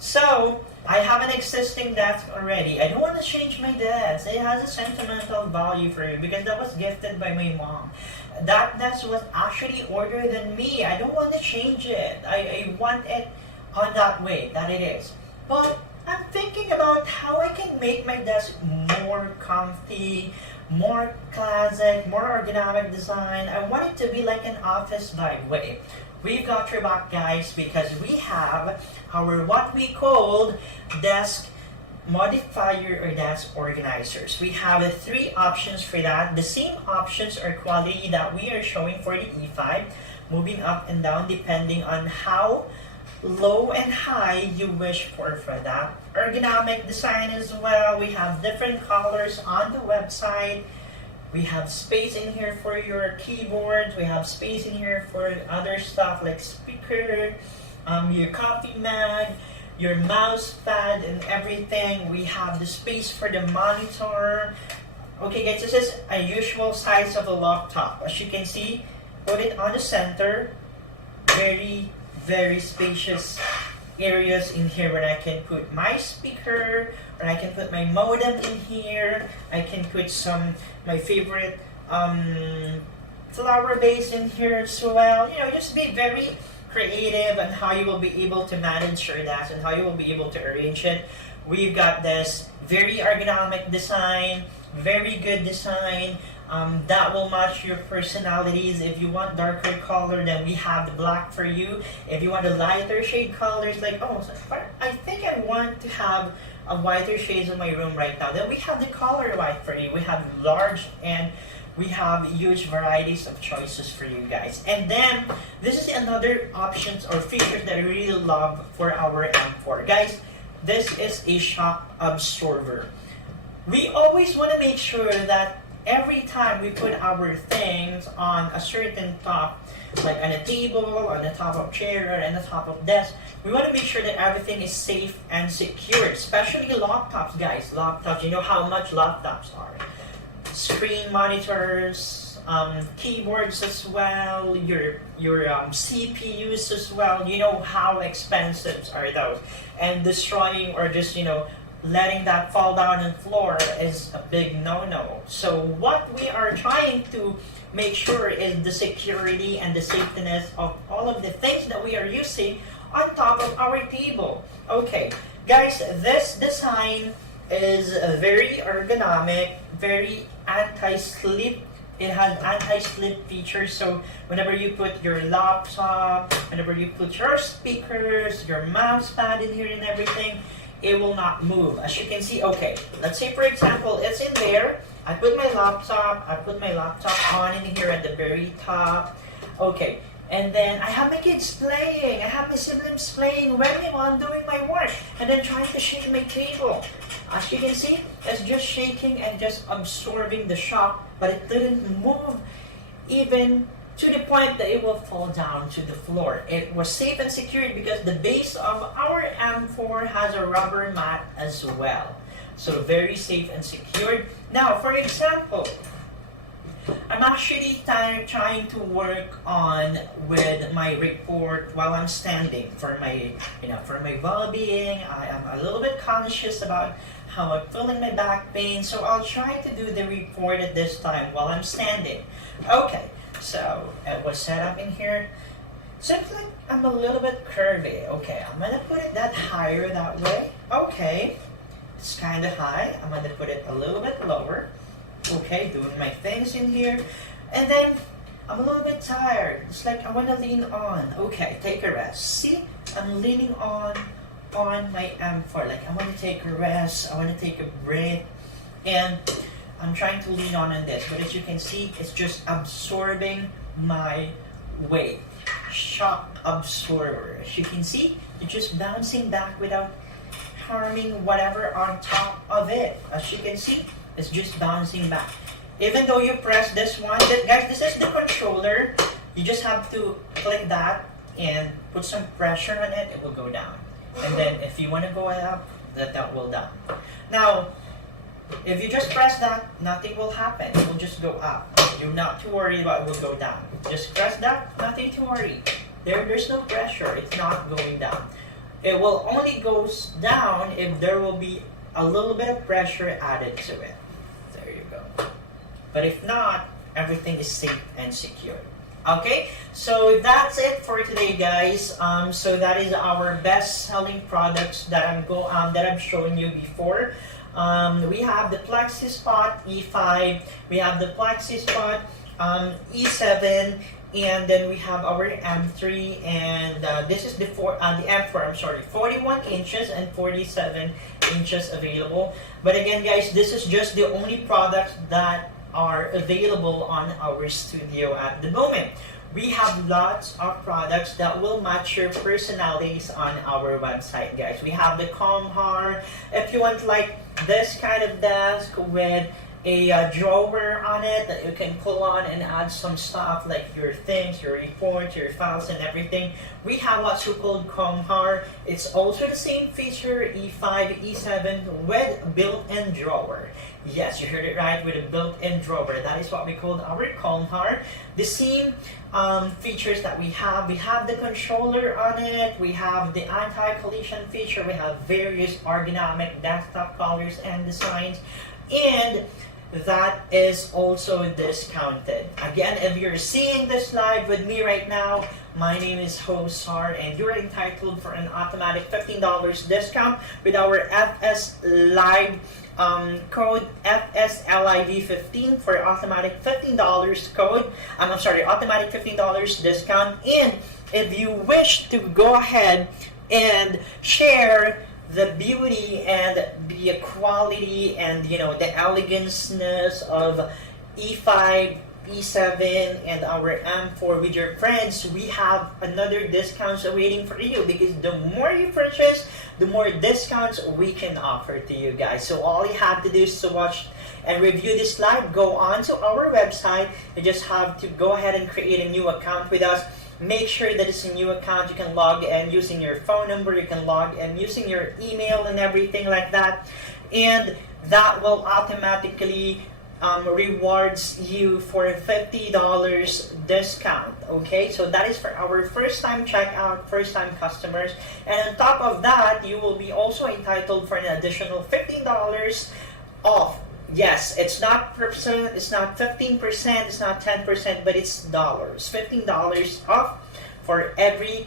so I have an existing desk already. I don't want to change my desk. It has a sentimental value for me because that was gifted by my mom. That desk was actually ordered than me. I don't want to change it. I want it on that way that it is. But I'm thinking about how I can make my desk more comfy, more classic, more ergonomic design. I want it to be like an office vibe way. We've got your back, guys, because we have our what we called desk modifier or desk organizers. We have 3 options for that. The same options or quality that we are showing for the E5, moving up and down depending on how low and high you wish for that. Ergonomic design as well. We have different colors on the website. We have space in here for your keyboards. We have space in here for other stuff like speaker, your coffee mug, your mouse pad and everything. We have the space for the monitor. Okay guys, this is a usual size of a laptop. As you can see, put it on the center. Very, very spacious areas in here where I can put my speaker, or I can put my modem in here. I can put my favorite flower vase in here as well. You know, just be very creative on how you will be able to manage your desk and how you will be able to arrange it. We've got this very ergonomic design, very good design. That will match your personalities. If you want darker color, then we have the black for you. If you want a lighter shade colors, like, oh, I think I want to have a whiter shades in my room right now, then we have the color white for you. We have large and we have huge varieties of choices for you guys. And then this is another options or features that I really love for our M4. Guys, this is a shock absorber. We always want to make sure that every time we put our things on a certain top, like on a table, on the top of chair, or on the top of desk, we want to make sure that everything is safe and secure, especially laptops, guys. Laptops, you know how much laptops are. Screen monitors, keyboards as well, your CPUs as well. You know how expensive are those, and destroying or just, you know, letting that fall down on the floor is a big no-no. So what we are trying to make sure is the security and the safetyness of all of the things that we are using on top of our table. Okay, guys, this design is very ergonomic, very anti-slip. It has anti-slip features, so whenever you put your laptop, whenever you put your speakers, your mouse pad in here and everything, it will not move. As you can see, okay, let's say for example, it's in there. I put my laptop on in here at the very top. Okay, and then I have my kids playing. I have my siblings playing while I'm doing my work, and then trying to shake my table. As you can see, it's just shaking and just absorbing the shock, but it didn't move even to the point that it will fall down to the floor. It was safe and secured because the base of our M4 has a rubber mat as well. So very safe and secured. Now, for example, I'm actually trying to work on with my report while I'm standing for my well-being. I am a little bit conscious about how I'm feeling my back pain, so I'll try to do the report at this time while I'm standing. Okay, so it was set up in here. Seems like I'm a little bit curvy. Okay, I'm gonna put it that higher that way. Okay, it's kind of high. I'm gonna put it a little bit lower. Okay, doing my things in here. And then I'm a little bit tired. It's like I want to lean on. Okay, take a rest. See, I'm leaning on my M4. Like I want to take a rest. I want to take a break. And I'm trying to lean on this. But as you can see, it's just absorbing my weight. Shock absorber. As you can see, it's just bouncing back without harming whatever on top of it. As you can see, it's just bouncing back. Even though you press this one, guys, this is the controller. You just have to click that and put some pressure on it, it will go down. And then if you want to go up, that will down. Now, if you just press that, nothing will happen. It will just go up. You're not too worried about it will go down. Just press that, nothing to worry. There's no pressure, it's not going down. It will only goes down if there will be a little bit of pressure added to it. There you go. But if not, everything is safe and secure. Okay, so that's it for today, guys. So that is our best-selling products that I'm showing you before. We have the Flexispot E5, we have the Flexispot E7, and then we have our M3, and this is the M4. I'm sorry, 41 inches and 47 inches available. But again, guys, this is just the only products that are available on our studio at the moment. We have lots of products that will match your personalities on our website, guys. We have the Comhar. If you want like this kind of desk with a drawer on it that you can pull on and add some stuff like your things, your reports, your files, and everything. We have what's called Comhar. It's also the same feature, E5, E7, with built-in drawer. Yes, you heard it right, with a built-in drawer. That is what we call our Comhar. The same features that we have the controller on it, we have the anti-collision feature, we have various ergonomic desktop colors and designs, and that is also discounted. Again, if you're seeing this live with me right now, my name is Hosar, and you're entitled for an automatic $15 discount with our FS Live code FSLIV15 for automatic $15 code. I'm sorry, automatic $15 discount. And if you wish to go ahead and share the beauty and the quality and the eleganceness of E5, E7, and our M4 with your friends, we have another discounts awaiting for you, because the more you purchase, the more discounts we can offer to you guys. So all you have to do is to watch and review this live. Go on to our website. You just have to go ahead and create a new account with us. Make sure that it's a new account. You can log in using your phone number. You can log in using your email and everything like that. And that will automatically rewards you for a $50 discount. Okay, so that is for our first-time checkout, first-time customers. And on top of that, you will be also entitled for an additional $15 off. Yes, it's not percent, it's not 15%, it's not 10%, but it's dollars. $15 off for every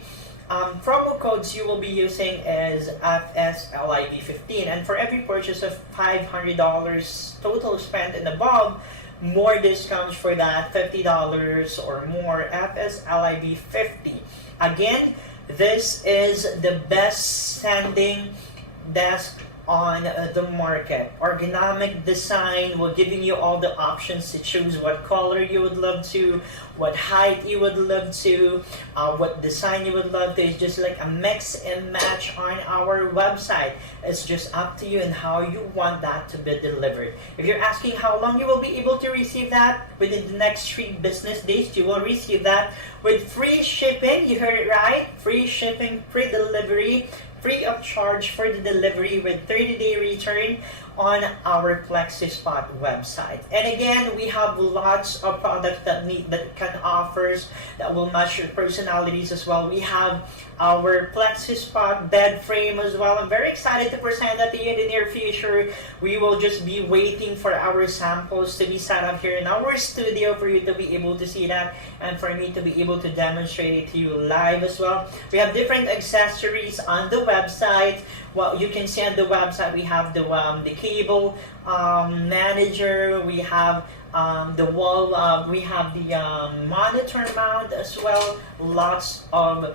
promo codes you will be using is FSLIV15, and for every purchase of $500 total spent and above, more discounts for that, $50 or more, FSLIV50. Again, this is the best standing desk on the market. Ergonomic design, we're giving you all the options to choose what color you would love to, what height you would love to, what design you would love to. It's just like a mix and match on our website. It's just up to you and how you want that to be delivered. If you're asking how long you will be able to receive that, within the next 3 business days, you will receive that with free shipping. You heard it right, free shipping, free delivery, free of charge for the delivery with 30-day return on our Flexispot website. And again, we have lots of products that can offers that will match your personalities as well. We have our Flexispot bed frame as well. I'm very excited to present that to you in the near future. We will just be waiting for our samples to be set up here in our studio for you to be able to see that and for me to be able to demonstrate it to you live as well. We have different accessories on the website. Well, you can see on the website we have the cable manager, we have the wall, we have the monitor mount as well. Lots of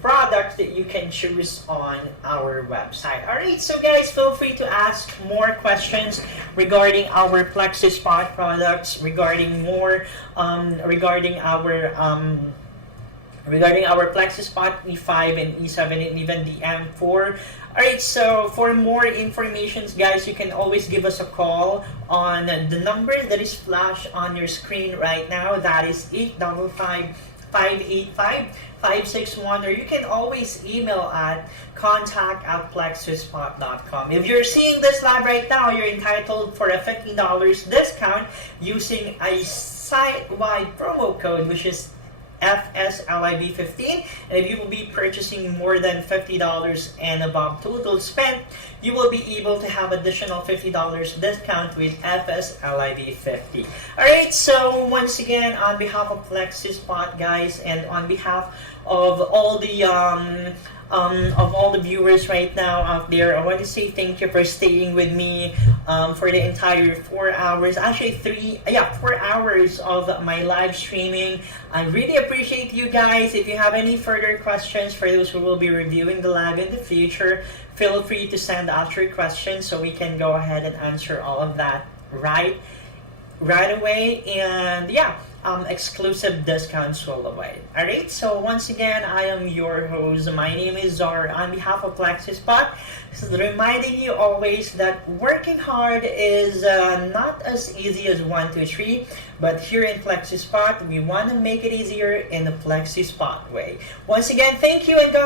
products that you can choose on our website. Alright, so guys, feel free to ask more questions regarding our Flexispot products, regarding more regarding our Flexispot E5 and E7 and even the M4. Alright, so for more information, guys, you can always give us a call on the number that is flashed on your screen right now. That is 855-585-561, or you can always email at contact@flexispot.com. If you're seeing this live right now, you're entitled for a $50 discount using a site-wide promo code, which is FSLIB15, and if you will be purchasing more than $50 and above total spent, you will be able to have additional $50 discount with FSLIB50. Alright, so once again, on behalf of Flexispot, guys, and on behalf of all the viewers right now out there, I want to say thank you for staying with me for the entire 4 hours, actually 4 hours of my live streaming. I really appreciate you guys. If you have any further questions for those who will be reviewing the live in the future, feel free to send out your questions so we can go ahead and answer all of that right away. And yeah, exclusive discounts will await. Alright, so once again, I am your host. My name is Zar. On behalf of Flexispot, reminding you always that working hard is not as easy as 1, 2, 3, but here in Flexispot, we want to make it easier in the Flexispot way. Once again, thank you and God